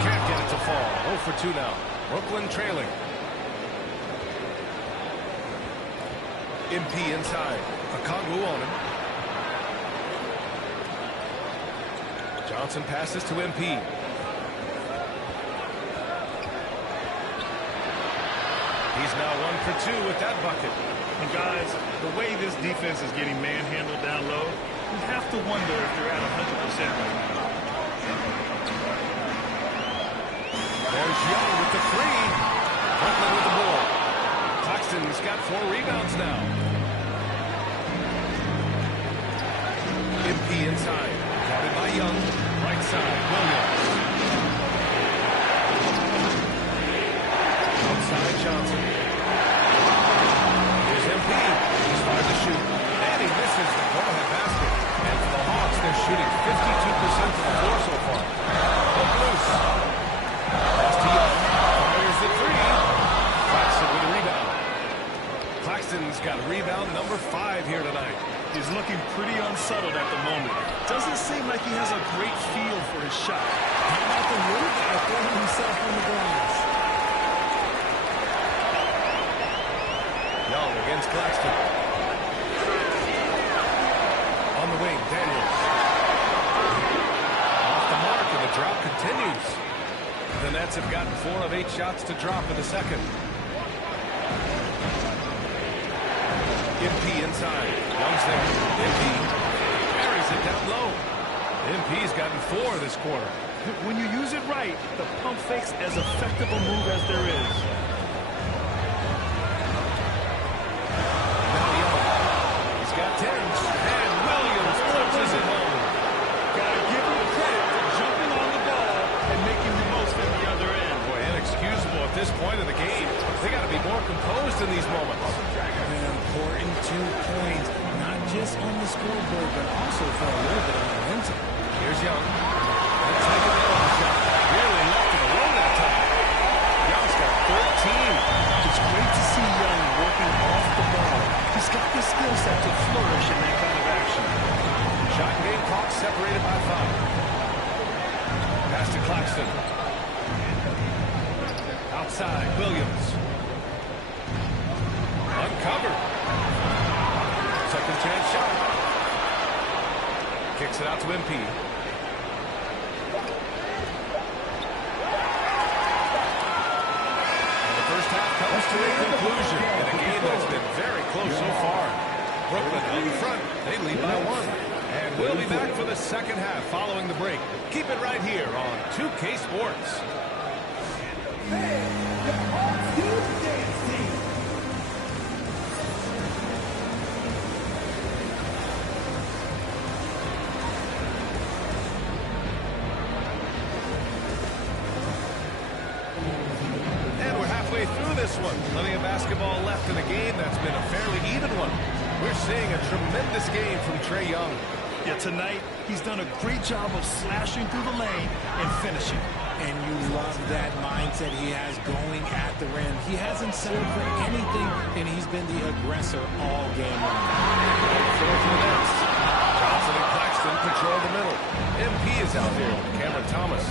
Can't get it to fall. 0 for 2 now. Brooklyn trailing. MP inside. Okongwu on him. Johnson passes to MP. He's now 1 for 2 with that bucket. And guys, the way this defense is getting manhandled down low, you have to wonder if they're at 100% right now. There's Young with the 3. Brooklyn with the ball. Claxton's got 4 rebounds now. MP inside. Guarded by Young. Right side, Williams. Outside Johnson. Here's MP. He's 5 to shoot. And he misses the go-ahead basket. And for the Hawks, they're shooting 52% from the floor so far. Hook loose. Pass to Young. Fires the 3. Claxton with a rebound. Claxton's got rebound number 5 here tonight. He's looking pretty unsettled at the moment. Doesn't seem like he has a great feel for his shot. How about the little guy throwing himself on the glass? Young against Claxton. On the wing, Daniels. Off the mark, and the drought continues. The Nets have gotten 4 of 8 shots to drop in the second. MP inside. Young's there. MP carries it down low. MP's gotten 4 this quarter. When you use it right, the pump fake's as effective a move as there is. Now Young. He's got 10. And Williams punches it home. Gotta give him credit for jumping on the ball and making the most at the other end. Boy, inexcusable at this point in the game. They got to be more composed in these moments. An important 2 points, not just on the scoreboard, but also for a little bit of momentum. Here's Young. Let's take a little shot. Really left it alone that time. Young's got 13. It's great to see Young working off the ball. He's got the skill set to flourish in that kind of action. Shot and game clock separated by 5. Pass to Claxton. Outside, Williams. Uncovered. Second chance shot. Kicks it out to MP. And the first half comes to a conclusion in a game that's been very close so far. Brooklyn up front. They lead by 1. And we'll be back for the second half following the break. Keep it right here on 2K Sports. Through this one. Plenty of basketball left in a game that's been a fairly even one. We're seeing a tremendous game from Trae Young. Yeah, tonight, he's done a great job of slashing through the lane and finishing. And you love that mindset he has going at the rim. He hasn't settled for anything, and he's been the aggressor all game long. Johnson and Claxton control the middle. MP is out there with Cameron Thomas.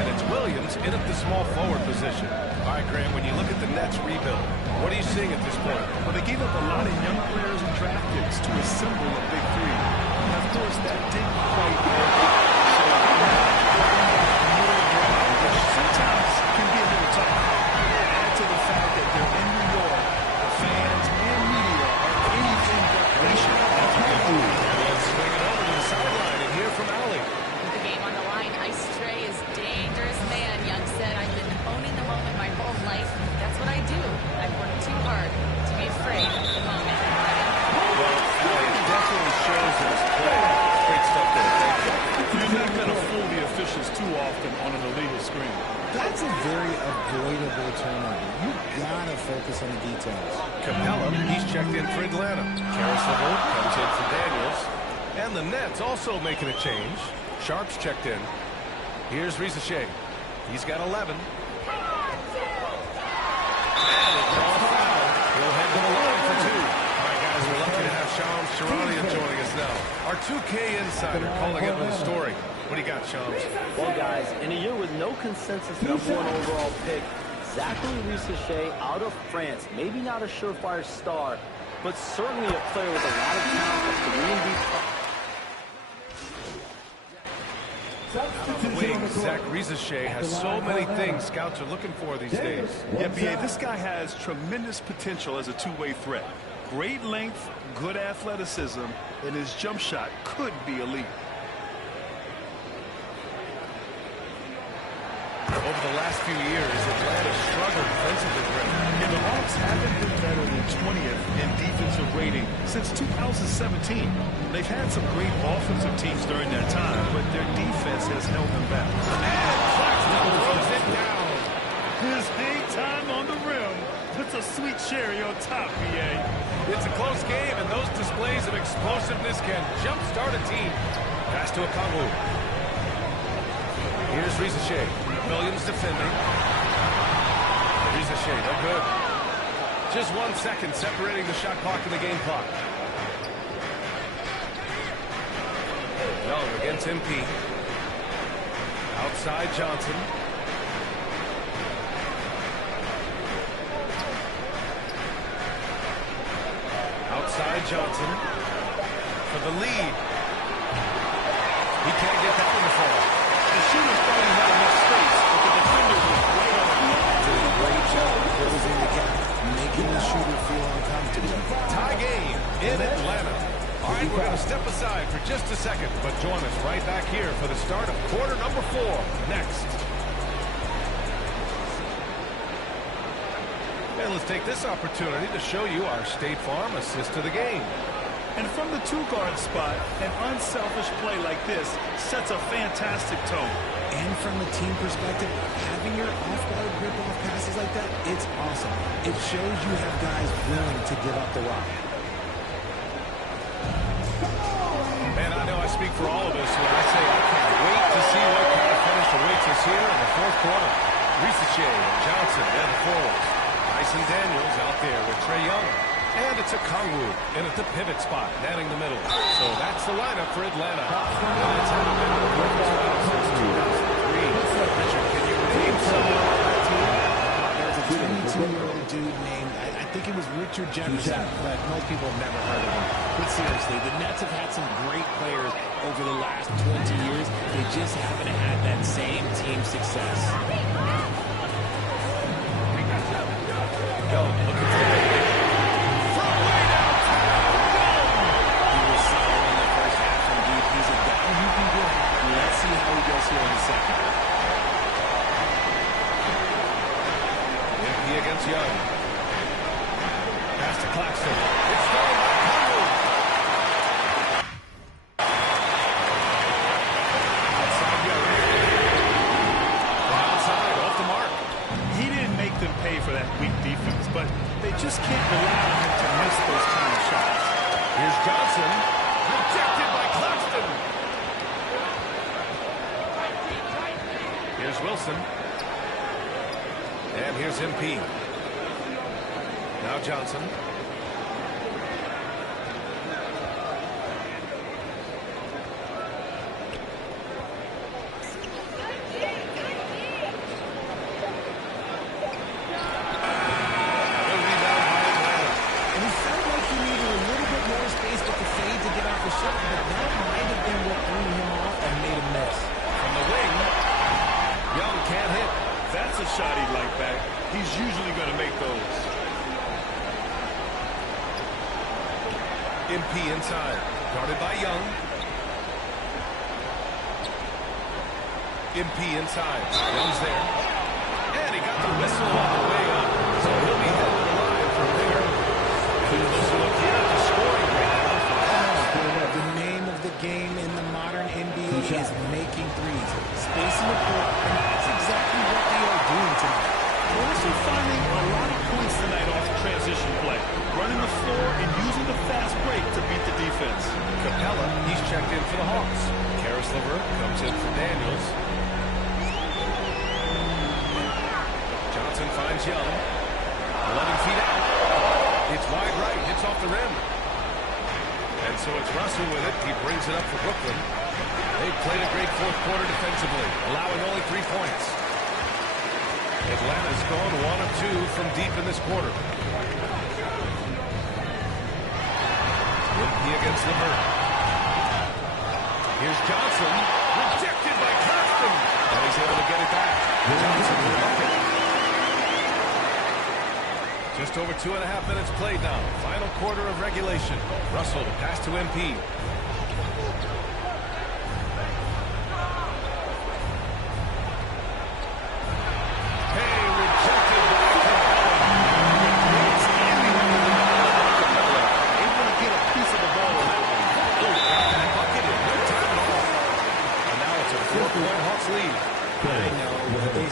And it's Williams in at the small forward position. All right, Graham, when you look at the Nets rebuild, what are you seeing at this point? Well, they gave up a lot of young players and draft picks to assemble a big 3. And of course, that didn't quite work out. So sometimes can be a little tough. Add to the fact that they're in New York, the fans and media are anything but patient. That's a good move. Let's swing it over to the sideline and hear from Allie. With the game on the line, Ice Trae is dangerous man. Young said, I've been owning the moment my whole life. That's what I do. I've worked too hard to be afraid of the moment. Well, Allie, it definitely shows in his play. Great stuff there. Thank you. focus on the details. Capella, he's checked in for Atlanta. Karis LeVert comes in for Daniels. And the Nets also making a change. Sharp's checked in. Here's Risache. He's got 11. And a draw foul. He'll head to the line for 2. All right, guys, we're lucky to have Shams Charania joining us now. Our 2K insider calling in with a story. What do you got, Shams? Well, guys, in a year with no consensus #1 overall pick, Zachary Risache out of France, maybe not a surefire star, but certainly a player with a lot of talent at 3-and-D. The wing, Zach Risache has so many things scouts are looking for these days. Yeah, B.A., this guy has tremendous potential as a two-way threat. Great length, good athleticism, and his jump shot could be elite. Over the last few years, Atlanta struggled defensively. And the Hawks haven't been better than 20th in defensive rating since 2017. They've had some great offensive teams during that time, but their defense has held them back. And Claxton throws it down. His hang time on the rim puts a sweet cherry on top, B.A. It's a close game, and those displays of explosiveness can jumpstart a team. Pass to Okongwu. Here's Risache. Williams defending. Risache, no good. Just 1 second separating the shot clock and the game clock. Young against MP. Outside Johnson. Outside Johnson for the lead. He can't get that one to fall. The shooter's thought he had enough space, but the defender was right on the block. Doing a great job closing the gap, making the shooter feel uncomfortable. Tie game in Atlanta. All right, we're going to step aside for just a second, but join us right back here for the start of quarter number 4 next. And let's take this opportunity to show you our State Farm assist to the game. And from the two-guard spot, an unselfish play like this sets a fantastic tone. And from a team perspective, having your off-guard grip off passes like that, it's awesome. It shows you have guys willing to give up the rock. And I know I speak for all of us when I say I can't wait to see what kind of finish awaits us here in the 4th quarter. Risache and Johnson and the forwards. Dyson Daniels out there with Trae Young. And it's Okongwu in at the pivot spot, manning the middle. So that's the lineup for Atlanta. And it's haven't been in the perfect spot since 2003. Richard, can you name someone on that team? There's a 22-year-old dude named, I think it was Richard Jefferson, but most people have never heard of him. But seriously, the Nets have had some great players over the last 20 years. They just haven't had that same team success. Go, looking for the Let's see how he goes here in the second. MP against Young. Pass to Claxton. It's stolen by Okongwu. Outside Young. Outside, off the mark. He didn't make them pay for that weak defense, but they just can't rely on him to miss those kind of shots. Here's Johnson. Rejected by Claxton. Here's Wilson. And here's MP. Now Johnson. That's a shot he'd like back. He's usually going to make those. MP inside. Guarded by Young. MP inside. Young's there. And he got the whistle on the way up. So he'll be headed to the line from there. And let's look here at the scoring breakdown. The name of the game in the modern NBA is making threes. Spacing the court, and that's exactly what they are doing tonight. We're also finding a lot of points tonight checked in for the Hawks. Karis LeVert comes in for Daniels. Johnson finds Young. 11 feet out. It's wide right. Hits off the rim. And so it's Russell with it. He brings it up for Brooklyn. They've played a great fourth quarter defensively, allowing only 3 points. Atlanta's gone 1 of 2 from deep in this quarter. Wimpy against LeVert. Here's Johnson. Rejected by Claxton. And he's able to get it back. Johnson with a bucket. Just over 2.5 minutes played now. Final quarter of regulation. Russell to pass to MP.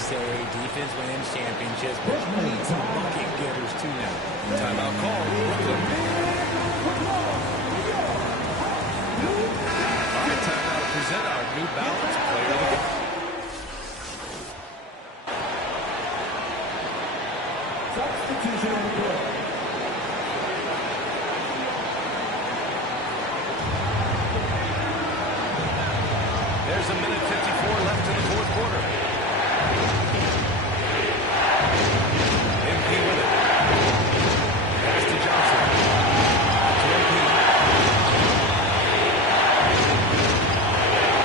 Defense wins championships, but you need some bucket getters too now. Timeout call. Brooklyn. All right, time now to present our New Balance player of the game. Substitution on the court. There's a minute 54 left in the fourth quarter. MP with it. Pass to Johnson. To MP.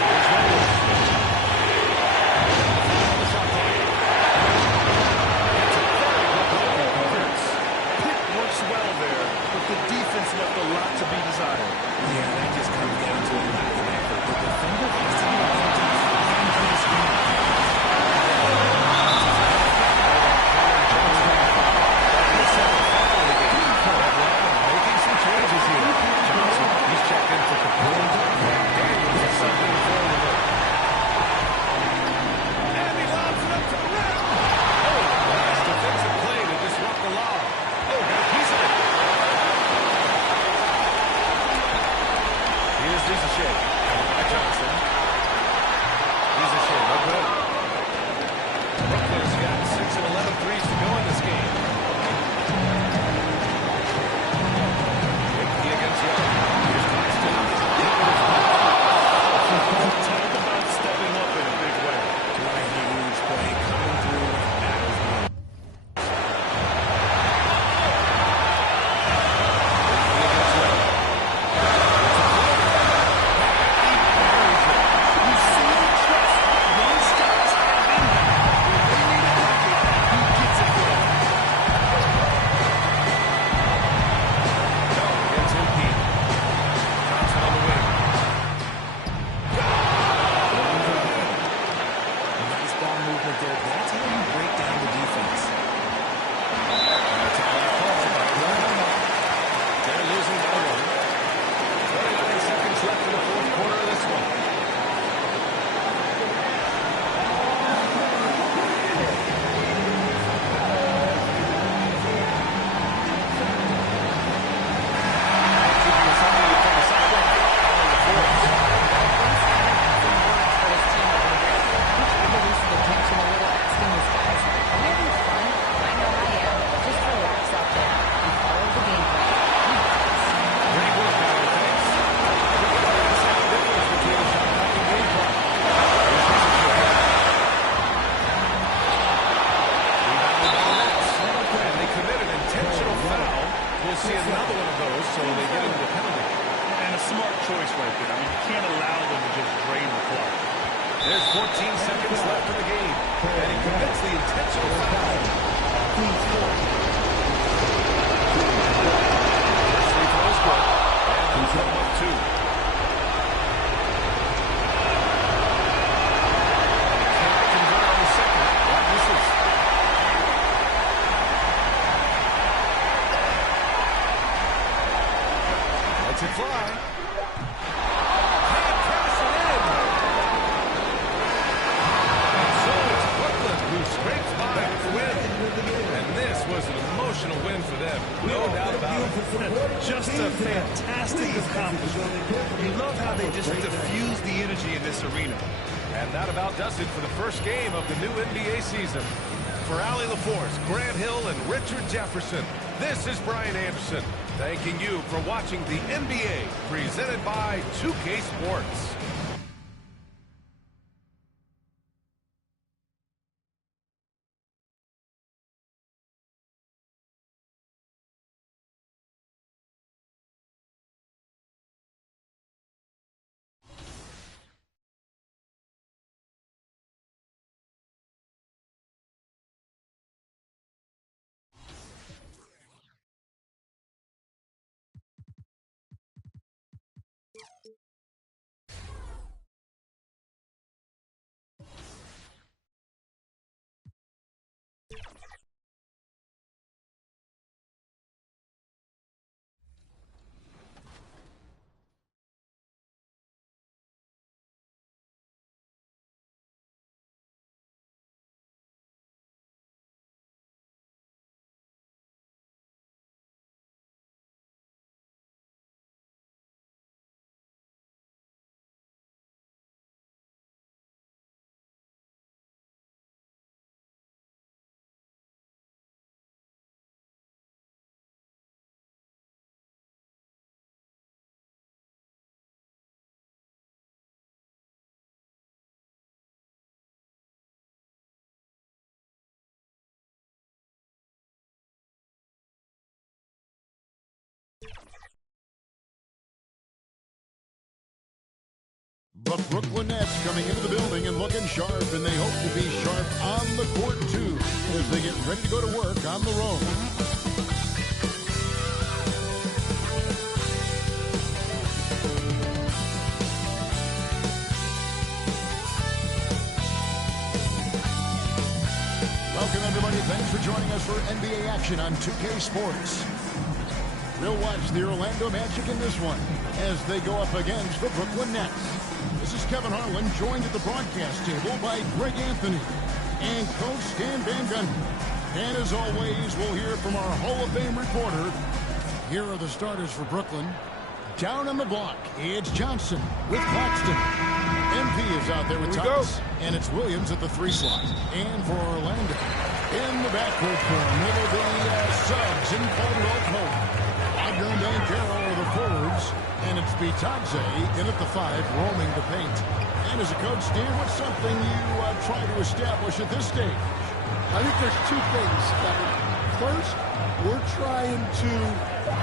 Here's Reynolds. On the shot clock. That's a very good goal. Pick works well there, but the defense left a lot to be desired. Yeah, that just comes down to a lack of effort. The defender has to be able to find the screen. Making some changes here. Johnson, he's checked in for Capone. Daniels is subbed in for LeVert. And he lobs it up to the rim. Oh, nice defensive play to disrupt the lob. Oh, got a piece of it. Here's Ricochet. By Johnson. Ricochet, no good. Brooklyn's got 6 and 11 threes to go in this game. Against Young. Here's Claxton. Talk about stepping up in a big way. What a huge play coming through when it matters most. You see the trust young stars have in him. When they need a bucket, he gets it for them. Against MP. Johnson on the wing. Nice ball movement there. That's how you break down the defense. They're losing by 1. 29 seconds left in the fourth quarter of this one. We'll see another one of those, so they get into the penalty. And a smart choice right there. I mean, you can't allow them to just drain the clock. There's 14 seconds left in the game, and he commits the intentional foul. First free throws good, and he's up 2. Can't convert on the second. That misses. Lets it fly. Can't pass it in. And so it's Brooklyn who scrapes by to win. And this was an emotional win for them. them. No doubt about it. Just a fantastic accomplishment. You love how they just diffuse the energy in this arena. And that about does it for the first game of the new NBA season. For Allie LaForce, Grant Hill, and Richard Jefferson, this is Brian Anderson, thanking you for watching the NBA presented by 2K Sports. The Brooklyn Nets coming into the building and looking sharp, and they hope to be sharp on the court, too, as they get ready to go to work on the road. Welcome, everybody. Thanks for joining us for NBA action on 2K Sports. We'll watch the Orlando Magic in this one as they go up against the Brooklyn Nets. This is Kevin Harlan, joined at the broadcast table by Greg Anthony and Coach Stan Van Gundy. And as always, we'll hear from our Hall of Fame reporter. Here are the starters for Brooklyn. Down on the block, it's Johnson with Claxton. MP is out there with Thomas. And it's Williams at the 3 slot. And for Orlando, in the backcourt for him, it'll be Suggs and Caldwell Pope. Wagner and Banchero are the forwards. And it's Bitadze in at the 5, roaming the paint. And as a coach, Stan, what's something you try to establish at this stage? I think there's 2 things, Kevin. First, we're trying to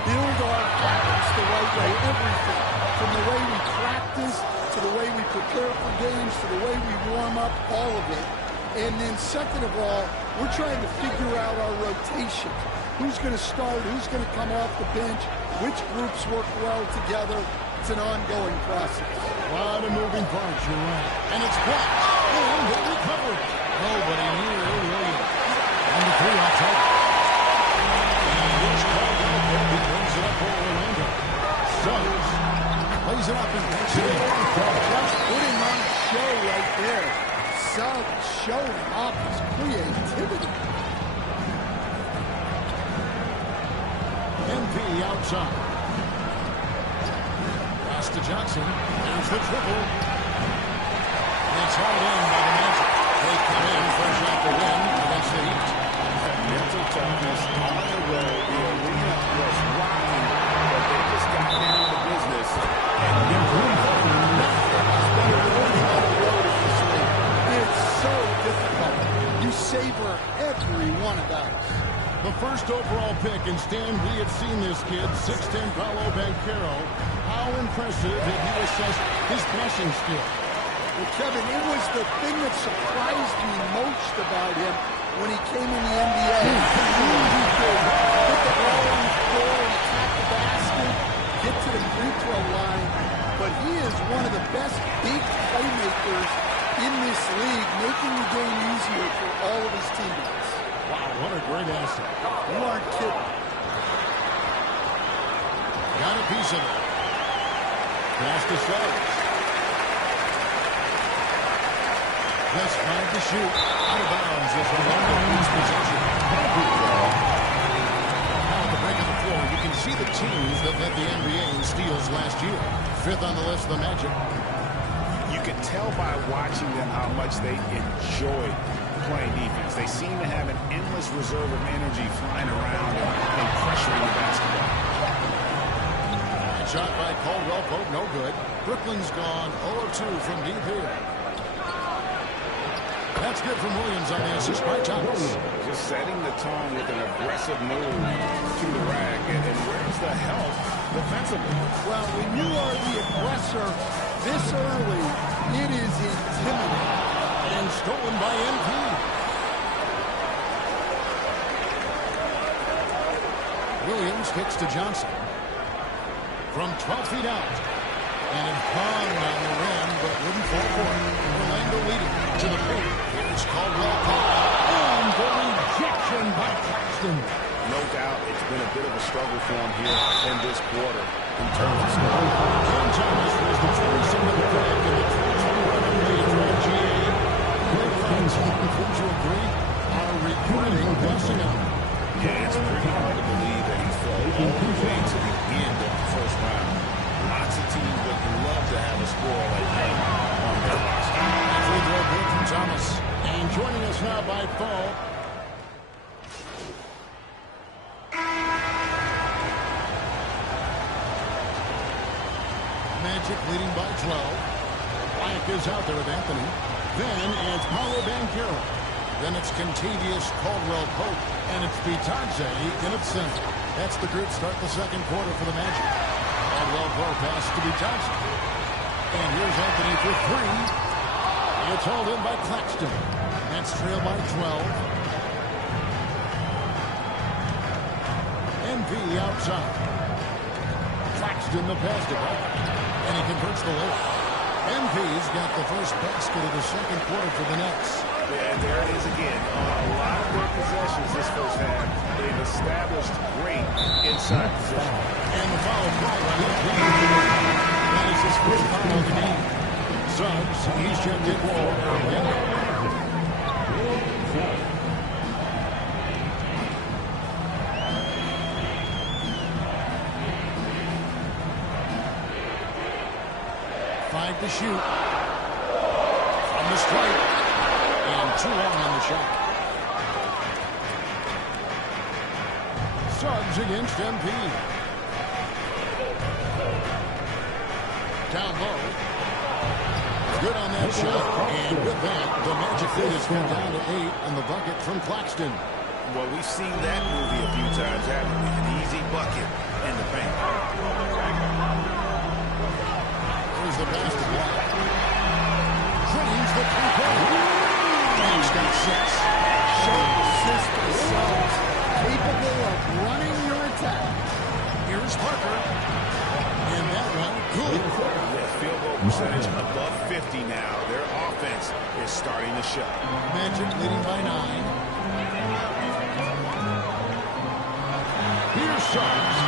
build our habits the right way, everything. From the way we practice, to the way we prepare for games, to the way we warm up, all of it. And then second of all, we're trying to figure out our rotation. Who's going to start, who's going to come off the bench, which groups work well together. It's an ongoing process. A lot of moving parts, you're right. And it's blocked. And they recover it. Nobody near Williams. And the 3 on top. And here's Caldwell. He brings it up for Orlando. Suggs plays it up and takes it in. Just putting on a show right there. Suggs showing off his creativity. MP outside. Pass to Johnson. There's the triple. It's hauled in by the Magic. They come in fresh off the win against the Heat. Mental toughness on the road. The arena was rocking, but they just got down to business. And nothing is better than winning on the road in this league. It's so difficult. You savor every one of those. The first overall pick, and Stan, we had seen this kid, 6'10" Paolo Banchero. How impressive had you assessed his passing skill? Well, Kevin, it was the thing that surprised me most about him when he came in the NBA. He could put the ball on the floor and attack the basket, get to the free throw line, but he is one of the best big playmakers in this league, making the game easier for all of his teammates. Wow, what a great asset. You aren't kidding. Got a piece of it. Pass to Suggs. That's 5 to shoot. Out of bounds as Orlando loses possession. Now the teams that led the NBA in steals last year. 5th on the list, the Magic. You can tell by watching them how much they enjoy playing defense. They seem to have an endless reserve of energy flying around and pressuring the basketball. Shot by Caldwell Pope, no good. Brooklyn's gone 0 of 2 from deep here. That's good from Williams on the assist by Thomas. Just setting the tone with an aggressive move to the rack. And where's the help defensively? Well, when you are the aggressor this early, it is intimidating. And stolen by MP. Williams kicks to Johnson. From 12 feet out. And it hung on the rim, but wouldn't fall for it. Orlando leading to the paint. Here's Caldwell Pope. And the rejection by Claxton. No doubt it's been a bit of a struggle for him here in this quarter in terms of scoring. Cam Thomas was the 27th pick in the 2021 NBA draft. GA. Great fans, would you agree, are regretting passing out. Yeah, it's pretty hard to believe that he fell all the way to the end of the first round. Lots of teams would love to have a scorer like him on their roster. Free throw good from Thomas. And joining us now by Paul. Magic leading by 12. Black is out there with Anthony. Then it's Paolo Banchero. Then it's Contavious Caldwell Pope. And it's Bitadze in its center. That's the group start the second quarter for the Magic. Caldwell Pope pass to Bitadze. And here's Anthony for 3. It's hauled in by Claxton. That's trailed by 12. MP outside. Claxton the pass to Buck. And he converts the layup. MP's got the first basket of the second quarter for the Nets. Yeah, there it is again. A lot of their possessions this first half. They've established great inside position. And the foul call on MP. That is his first foul of the game. Suggs, he's checked in for Orlando. To shoot from the stripe and 2 on the shot. Suggs against MP. Down low. Good on that shot. And with that, the Magic lead has got down to 8 on the bucket from Claxton. Well, we've seen that movie a few times, haven't we? An easy bucket in the paint. Here's the pass to Black. Drains the three-pointer. He's got 6. Sharp assist to Suggs, capable of running your attack. Here's Parker. And that one, good. Yeah, field goal percentage above 50 now. Their offense is starting to show. Magic leading by 9. Here's Suggs.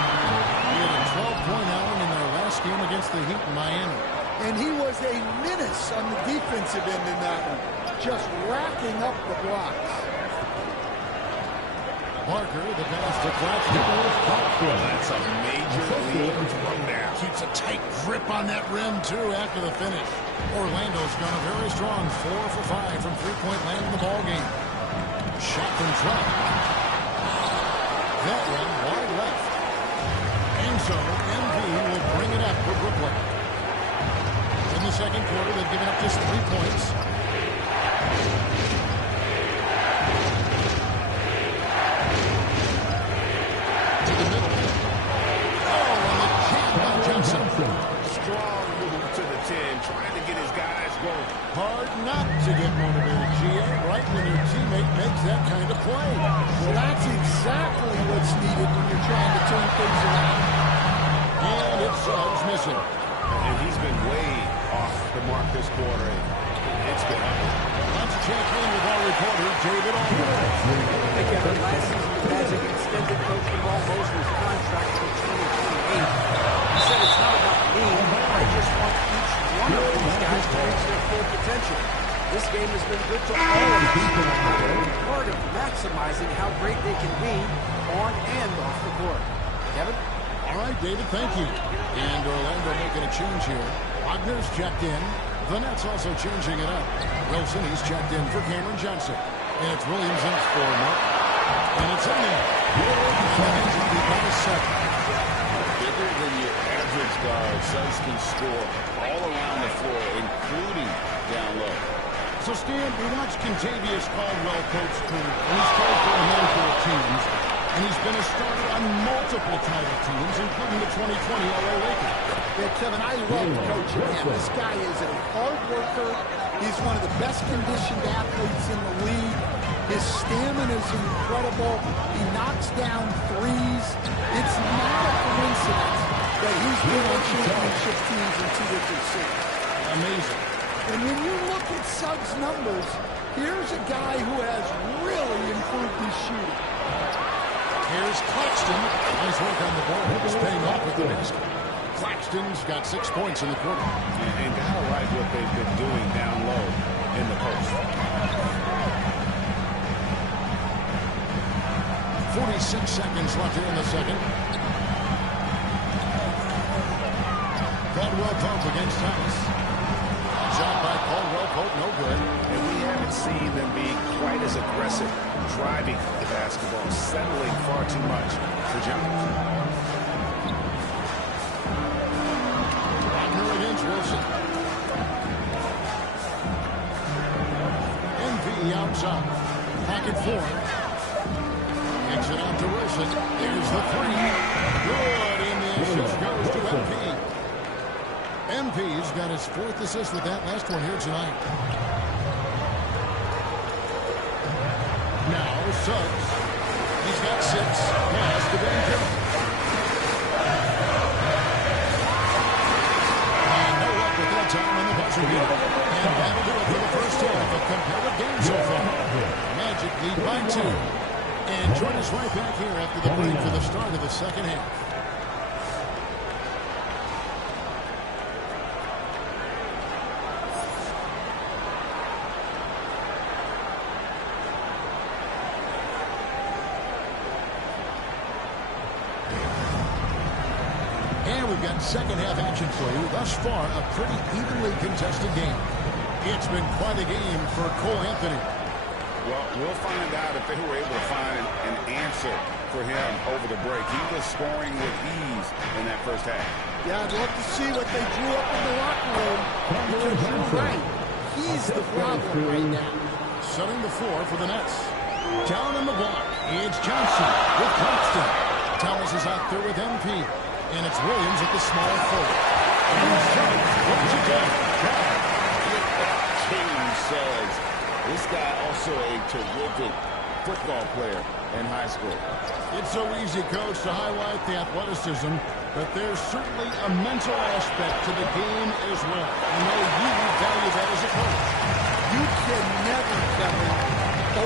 He had a 12-point outing in their last game against the Heat in Miami. And he was a menace on the defensive end in that one, just racking up the blocks. Parker, the pass to Claxton. That's a major lead from there. Keeps a tight grip on that rim, too, after the finish. Orlando's gone a very strong 4 for 5 from three-point land in the ballgame. Shot from Trump. That one wide left. And so, MV will bring it up for Brooklyn. In the second quarter, they've given up just 3 points. To the middle. Oh, and the jam by Johnson. Strong move to the 10, trying to get his guys going. Hard not to get motivated, GA, right when your teammate makes that kind of play. Well, that's exactly what's needed when you're trying to turn things around. And it's Suggs missing. And he's been way off the mark this quarter. It's been ugly. Let's check in with our reporter, David Albright. Hey, Kevin, last season the Magic extended Coach Jamal Mosley's contract until 2028. He said, it's not about me. I just want each one of these guys to reach their full potential. This game has been good to all of us. Part of maximizing how great they can be on and off the court. Kevin? All right, David, thank you. And Orlando making a change here. Wagner's checked in. The Nets also changing it up. Wilson, he's checked in for Cameron Johnson. And it's Williams in for Mark. And it's in there. And it's become a 7. Bigger than your average guard, Suggs can score all around the floor, including down low. So, Stan, we watched Kentavious Caldwell coach too, and he's played for a handful of teams, and he's been a starter on multiple title teams, including the 2020 LA Lakers. Yeah, Kevin, I love coaching him. This guy is a hard worker. He's one of the best conditioned athletes in the league. His stamina is incredible. He knocks down threes. It's not a coincidence that he's been on championship teams in 2 different cities. Amazing. And when you look at Suggs' numbers, here's a guy who has really improved his shooting. Here's Claxton. Nice work on the ball. He's paying off with the basket. Claxton's got 6 points in the quarter. And gotta like what they've been doing down low in the post. 46 seconds left here in the second. Caldwell Pope against Thomas. Shot by Caldwell Pope, no good. And we haven't seen them be quite as aggressive driving the basketball, settling far too much for Jones. Wagner against Wilson. MV outside. Pocket 4. Kicks it out to Wilson. There's the 3. Good, and the assist goes to MP. MP's got his 4th assist with that last one here tonight. Now Suggs. He's got 6. Pass to Ben Jones. And no luck with that time on the buzzer beater. And that'll do it for the first half of competitive game so far. Magic lead by 2. And join us right back here after the break for the start of the second half. And we've got second half action for you. Thus far, a pretty evenly contested game. It's been quite a game for Cole Anthony. Well, we'll find out if they were able to find an answer for him over the break. He was scoring with ease in that first half. Yeah, I'd love to see what they drew up in the locker room. Because you're right. He's the problem right now. Setting the floor for the Nets. Down on the block, it's Johnson with Claxton. Thomas is out there with MP. And it's Williams at the small forward. And Suggs brings it down. King Suggs. This guy also a terrific football player in high school. It's so easy, Coach, to highlight the athleticism, but there's certainly a mental aspect to the game as well. I know you value that as a coach. You can never, Kevin,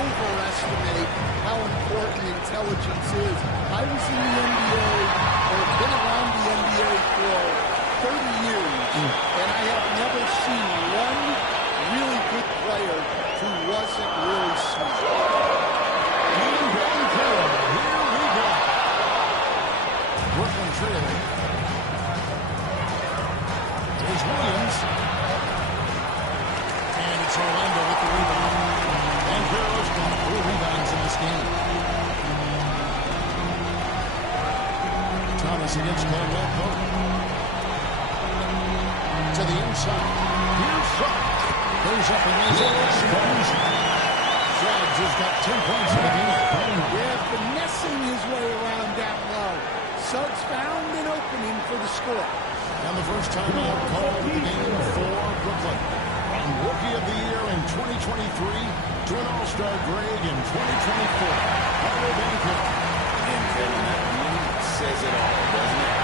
overestimate how important intelligence is. I was in the NBA, or been around the NBA for 30 years, and I have never seen one really good player who wasn't really smart. And here we go. Brooklyn trailing. Here's Williams. And it's Orlando with the rebound. And Heroes got 4 rebounds in this game. Thomas against Caldwell Pope. To the inside. Here's Suggs. Goes up and lays it. Suggs has got 10 points in the game. Yeah, finessing his way around down low. Suggs found an opening for the score. And the first time out called the game for Brooklyn. From Rookie of the Year in 2023 to an All-Star grade in 2024. Harlow Banker. And Kevin, that really says it all, doesn't it?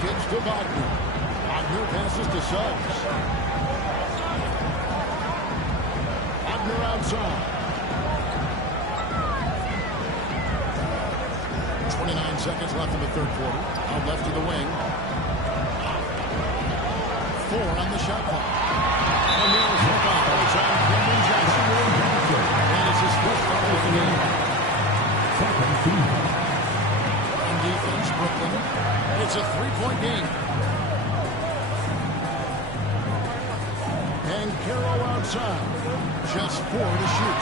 Kicks to Wagner. Wagner passes to Suggs. Wagner outside. 20 29 seconds left in the third quarter. Out left to the wing. 4 on the shot clock. O'Neal's hook off. It's on Cameron Jackson. And it's his first foul of the game. On defense, Brooklyn. It's a 3-point game. And Carroll outside. Just 4 to shoot.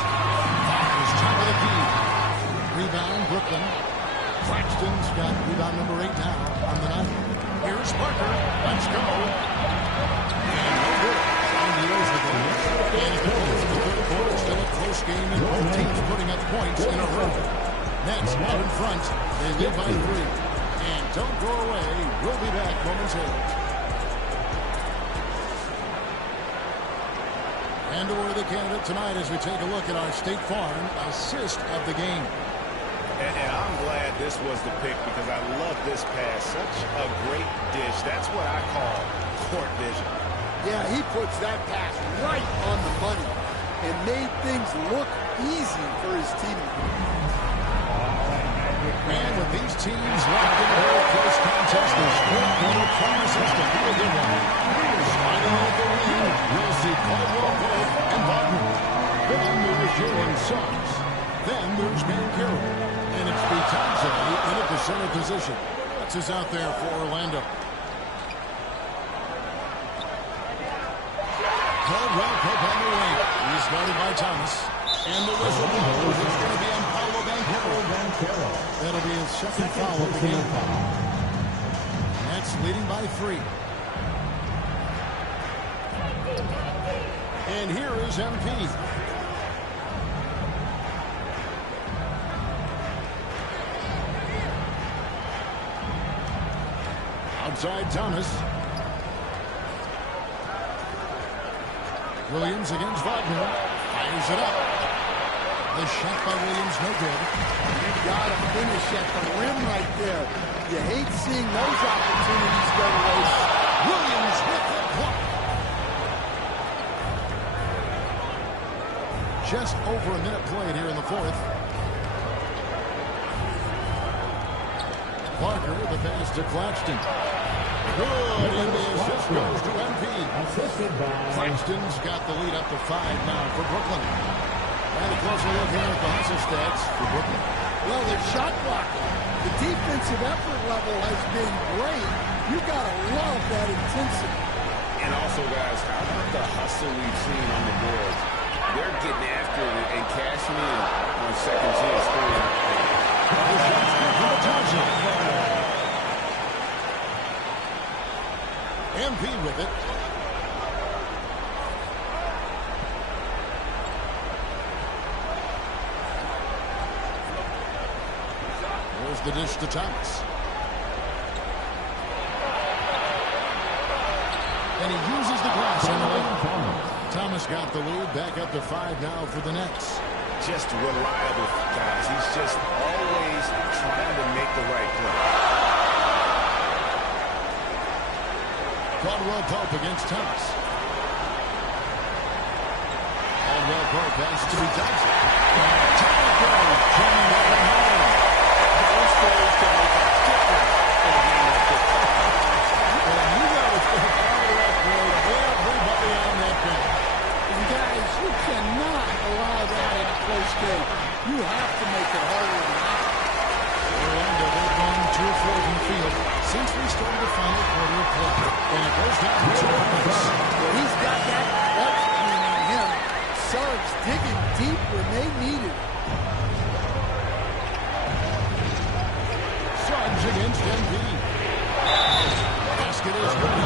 Is top of the key. Rebound, Brooklyn. Claxton's got rebound number 8 now on the night. Here's Parker. Let's go. And no good. O'Neal's the goal. And at the close of the third quarter, still a close game, and both teams putting up points in a hurry. Nets out in front. They lead by 3. And don't go away. We'll be back momentarily. And a word of the candidate tonight as we take a look at our State Farm assist of the game. And I'm glad this was the pick because I love this pass. Such a great dish. That's what I call court vision. Yeah, he puts that pass right on the money and made things look easy for his teammate. And with these teams locked in a very close contest, this fourth quarter promises to be a good one. Sliding out the wing, we'll see Caldwell Pope and Wagner. Then there's Jalen Suggs. Then there's Ben Carroll. And it's Bitonze in at the center position. That's is out there for Orlando. Caldwell Pope on the wing. He's guarded by Thomas. And the whistle blows. It's going to be on Paolo Banchero. That'll be his second foul of the game. Nets leading by 3. And here is MP. Outside Thomas. Williams against Wagner. Fires it up. The shot by Williams, no good. You got to finish at the rim right there. You hate seeing those opportunities go to waste. Williams with the block. Just over a minute played here in the fourth. Parker, the pass to Claxton. Good, and the assist goes to MP. Claxton's got the lead up to 5 now for Brooklyn. And a closer look here at the hustle stats for Brooklyn. Well, they're shot blocking. The defensive effort level has been great. You got to love that intensity. And also, guys, how about the hustle we've seen on the boards? They're getting after it and cashing in on second chance scoring. MP with it. There's the dish to Thomas. And he uses the glass on the lane. Thomas got the lead, back up to 5 now for the Nets. Just reliable, guys. He's just always trying to make the right play. Caldwell Pope against Thomas. Caldwell Pope pass to Bitonze. Jamming that one home. Those goals can make a difference in a game like this. And you got to fire up, bro. Everybody on that bench. And guys, you cannot allow that in a close game. You have to make it harder than that. Orlando, they've gone 2 of 4 from the field since we started the final quarter of play. And it goes down to 2 points. He's got that clutch game on him. Suggs digging deep when they need it. Suggs against MP. Basket is good.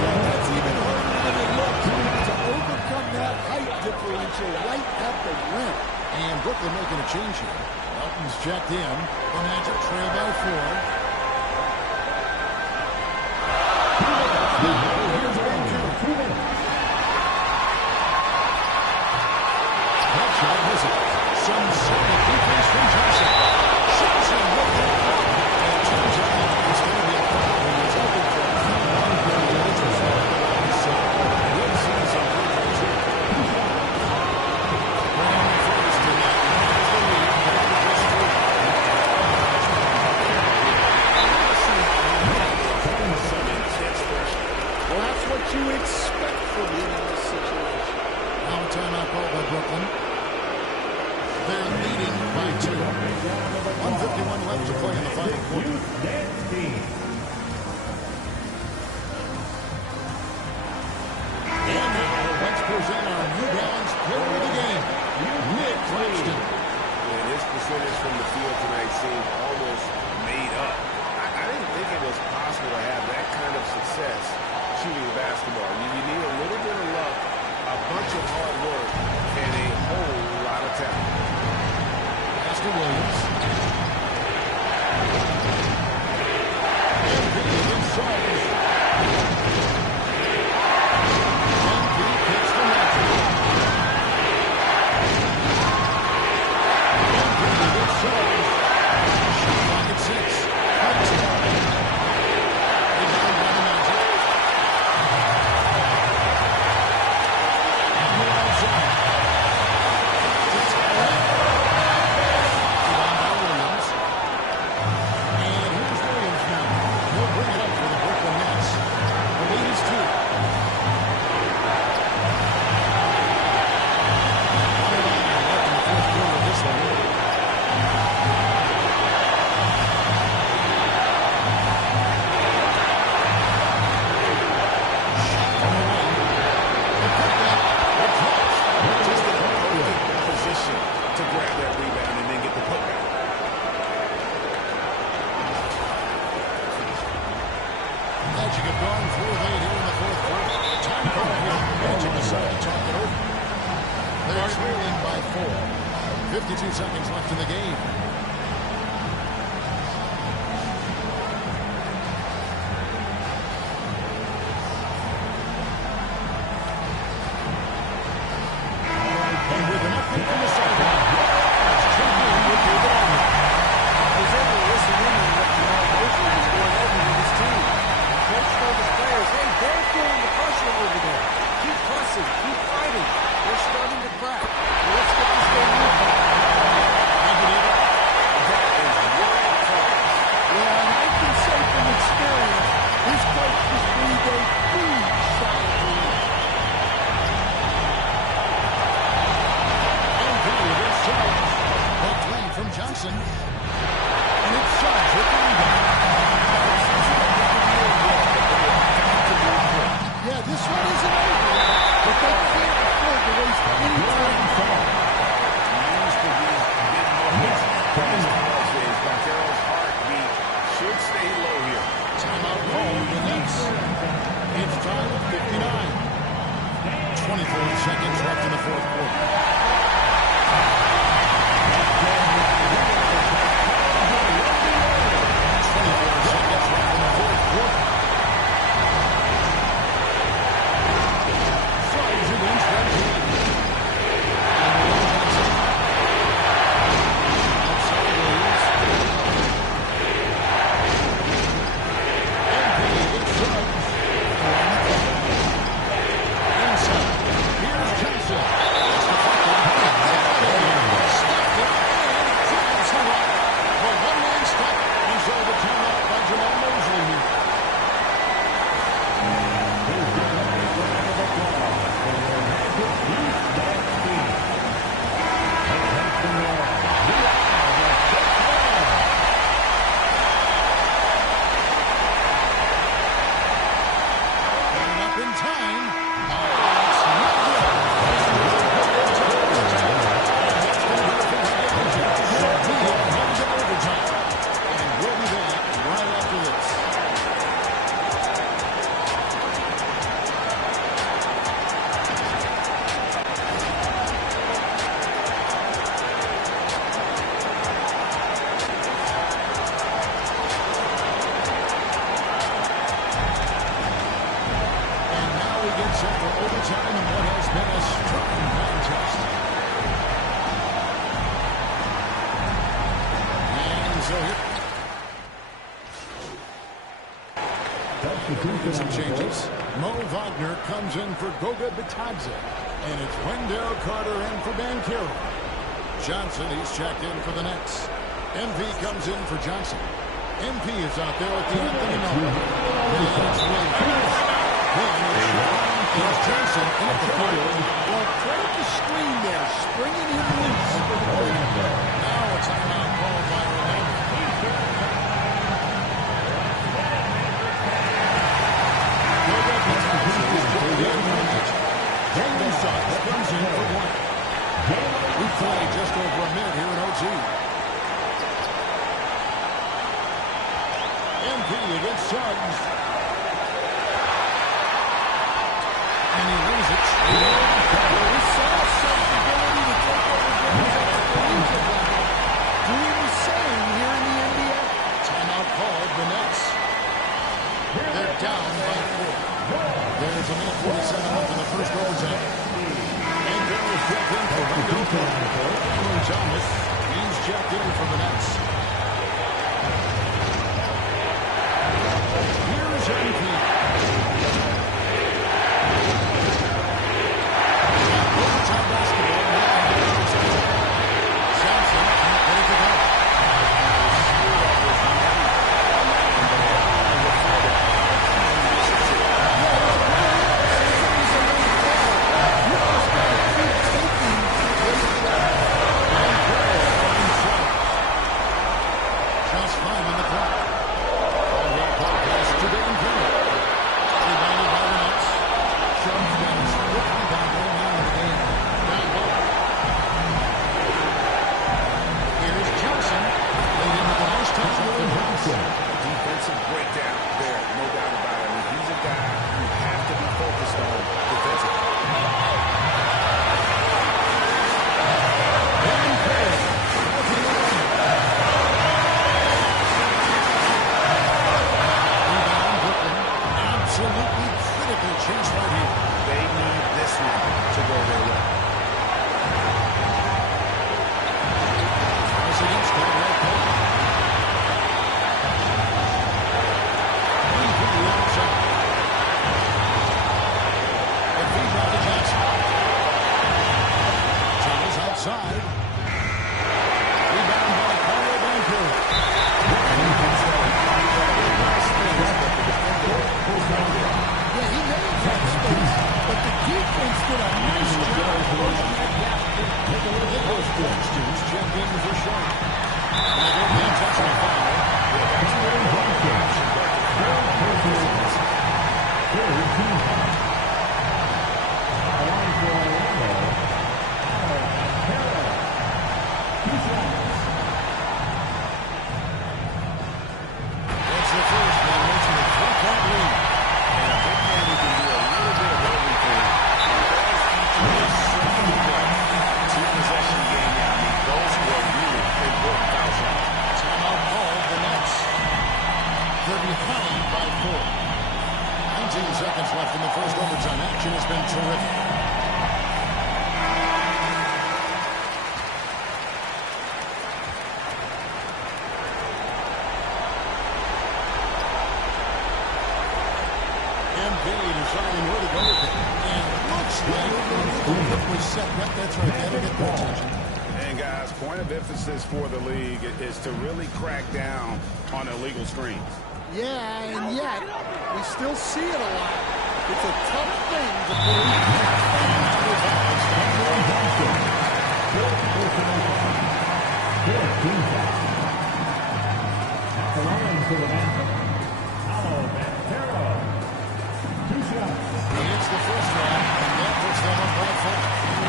That's even harder than it looks to overcome that height differential right at the rim. And Brooklyn making a change here. Elton's checked in. The Magic trail by 4. Here's Vancouver. That shot was it. Some solid defense from Johnson. Johnson with the block. And it turns out it's going to be a foul. He was open for a few long minutes. We'll see some free throws here. 2. 1:51 left to play in the final quarter. And now let's present our New Balance player of the game, Nick Claxton. And his percentage from the field tonight seemed almost made up. I didn't think it was possible to have that kind of success shooting the basketball. You need a little bit of luck, a bunch of hard work, and a whole lot of talent. Pass to Williams. And David Suggs. Magic have gone through late here in the fourth quarter. Time call here. Magic decide to talk it over. They're trailing by 4. 52 seconds left in the game. And with enough from the sideline, it's Tribune with David Allen. I was able to listen in on what Jamal Mosley was going over with his team. Coach told his players, hey, they're feeling the pressure over there. Keep pressing, keep fighting. They're starting to crack. Well, let's get this game moving. That is world class. Yeah, and I can say from experience, his coach was really a huge solid lead. And David Suggs. The three from Johnson. And it's Suggs with the rebound. Yeah, this one isn't over, but they can't afford to waste any time. Used to be big moments from his college days. Banchero's heartbeat should stay low here. Timeout call for the Nets. It's time at 59. 24 seconds left in the fourth quarter. 24 seconds left in the fourth quarter. Suggs against Ramsey. Outside Williams. And David Suggs. Inside. Here's Johnson. It's deflected. Stopped it and drives him up. The one-man stop. And so the timeout by Jamal Mosley here. And up in time. Oh, it's not good. We are headed to overtime. And we'll be back right after this. And now we get set for overtime in what has been a striking contest. And so here. Some changes. Mo Wagner comes in for Goga Bitadze. And it's Wendell Carter in for Banchero. Johnson, he's checked in for the Nets. MP comes in for Johnson. MP is out there at the Anthony Miller. Then it's Williams. Then it's Johnson in at the corner. Well, credit the screen there, springing him loose. Now it's guaranteed. MP against Suggs. And he loses it. We saw Suggs' ability to take over games at the collegiate level. Doing the same here in the NBA. Timeout called the Nets. They're down by 4. There's a minute 47 left in the first overtime. And Barrow's checked in for Wendell. Thomas, he's checked in for the Nets. Here's MP. Overtime basketball. Sampson can't get it to go. Just 5 on the clock. Ball pass to Devin Curry. Rebounded by the Nets. Suggs got his fifth rebound right now in the game. Down low. Here's Johnson. Laid into the nice touch with the Johnson. Defensive breakdown there, no doubt about it. I mean, he's a guy you have to be focused on defensively. Absolutely critical chase right here. They need this one to go their way. As against Caldwell Pope. Outside. The feed out to Johnson. Thomas outside. Rebound by Carlo Vancouver. Yeah, he made that space, but the defense did a nice job closing that gap. Take a look at those Princeton's checked in for Sharp. Now they're being touched on foul. That's the first one. Makes it a 3-point lead. And a big man who can do a little bit of everything. Two-possession game now. I mean, those were really important foul shots. Timeout called the Nets. They're behind by 4. 19 seconds left in the first overtime. Action has been terrific. MP deciding where to go with it. And looks like it was set up. That's right. They had to get their attention. And guys, point of emphasis for the league is to really crack down on illegal screens. Yeah, and yet, we still see it a lot. It's a tough thing to believe. He hits the first one, and that puts them up by 4.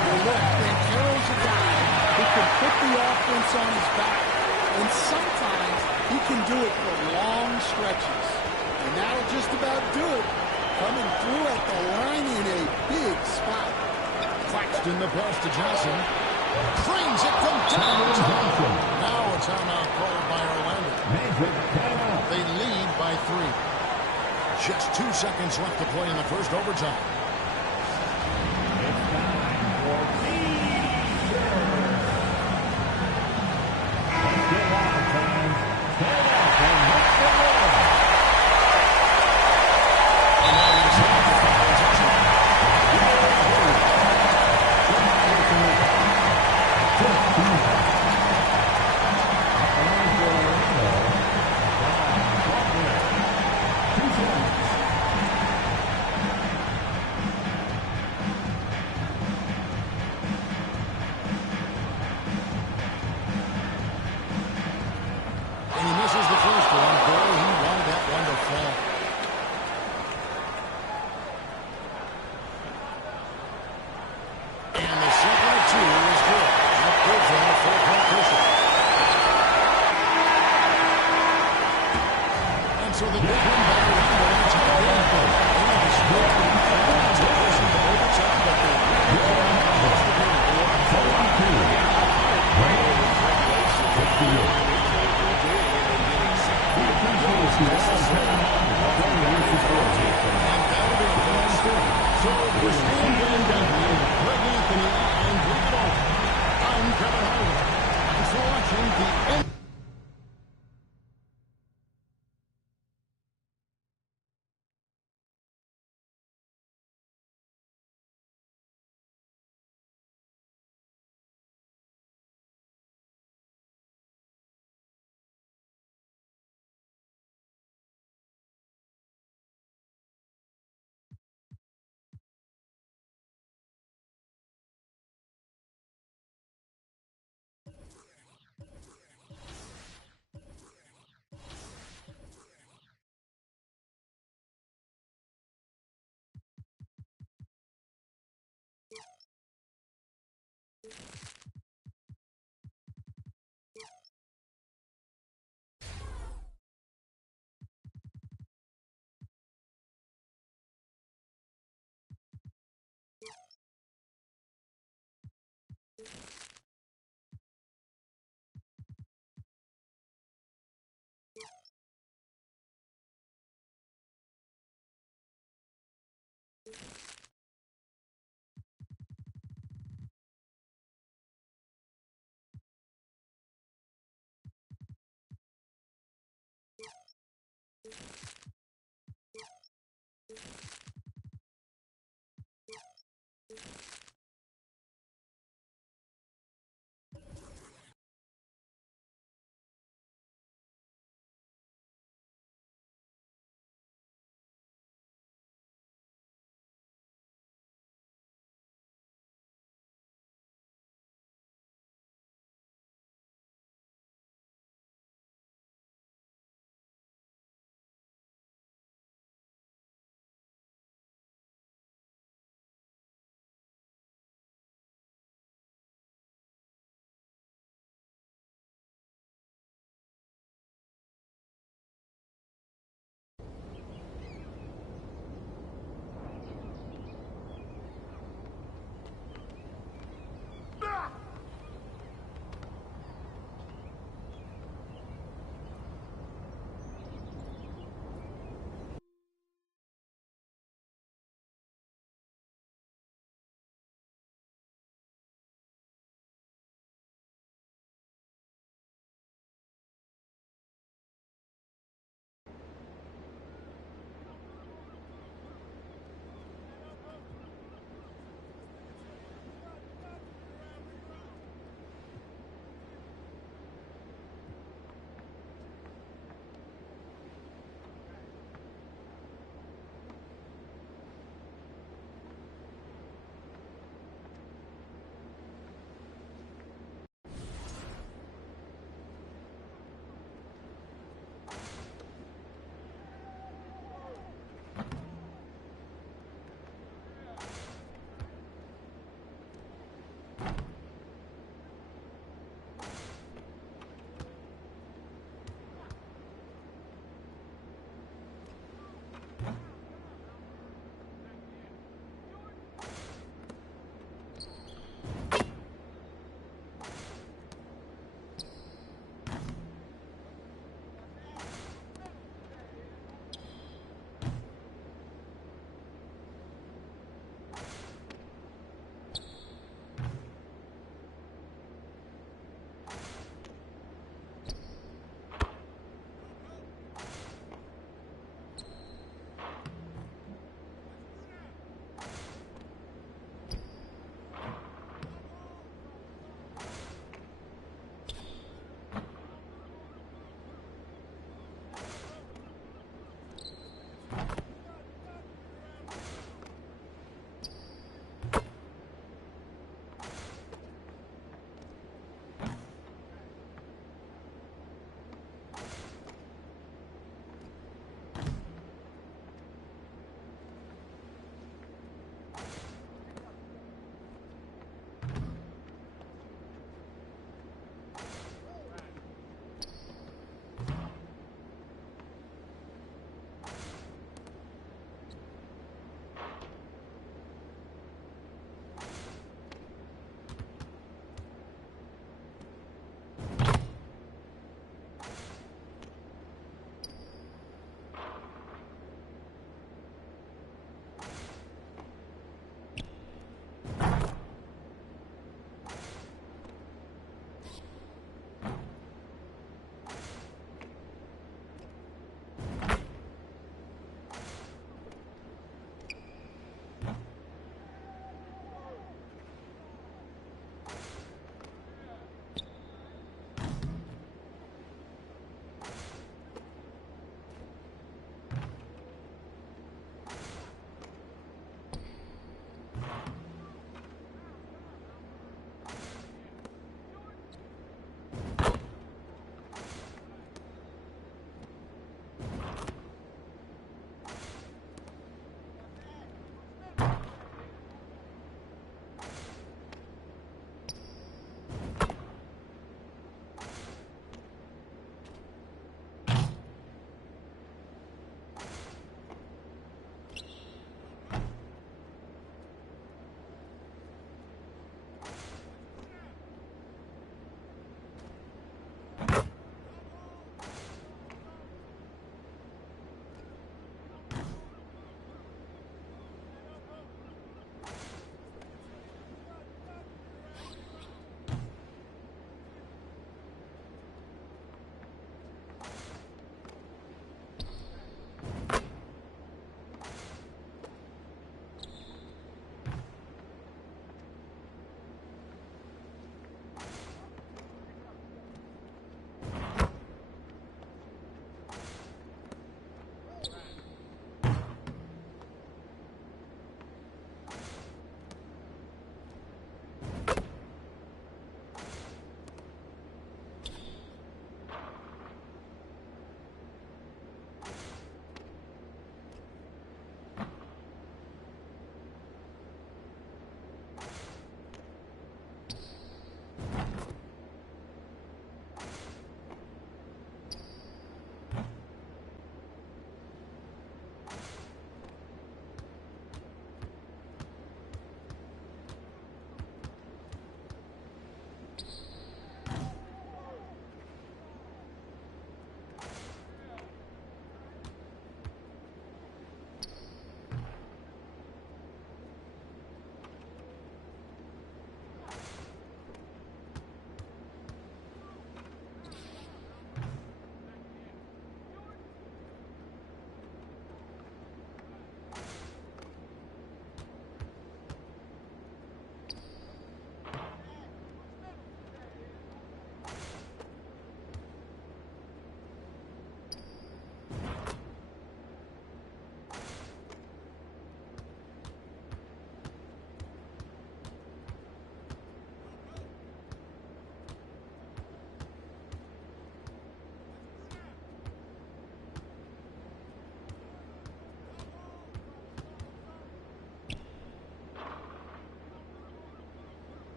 Well, look, Banchero's a guy who can put the offense on his back, and sometimes he can do it for long stretches. And that'll just about do it. Coming through at the line in a big spot. Claxton the pass to Johnson. Cranes it from downtown. Now a timeout called by Orlando. They lead by 3. Just 2 seconds left to play in the first overtime.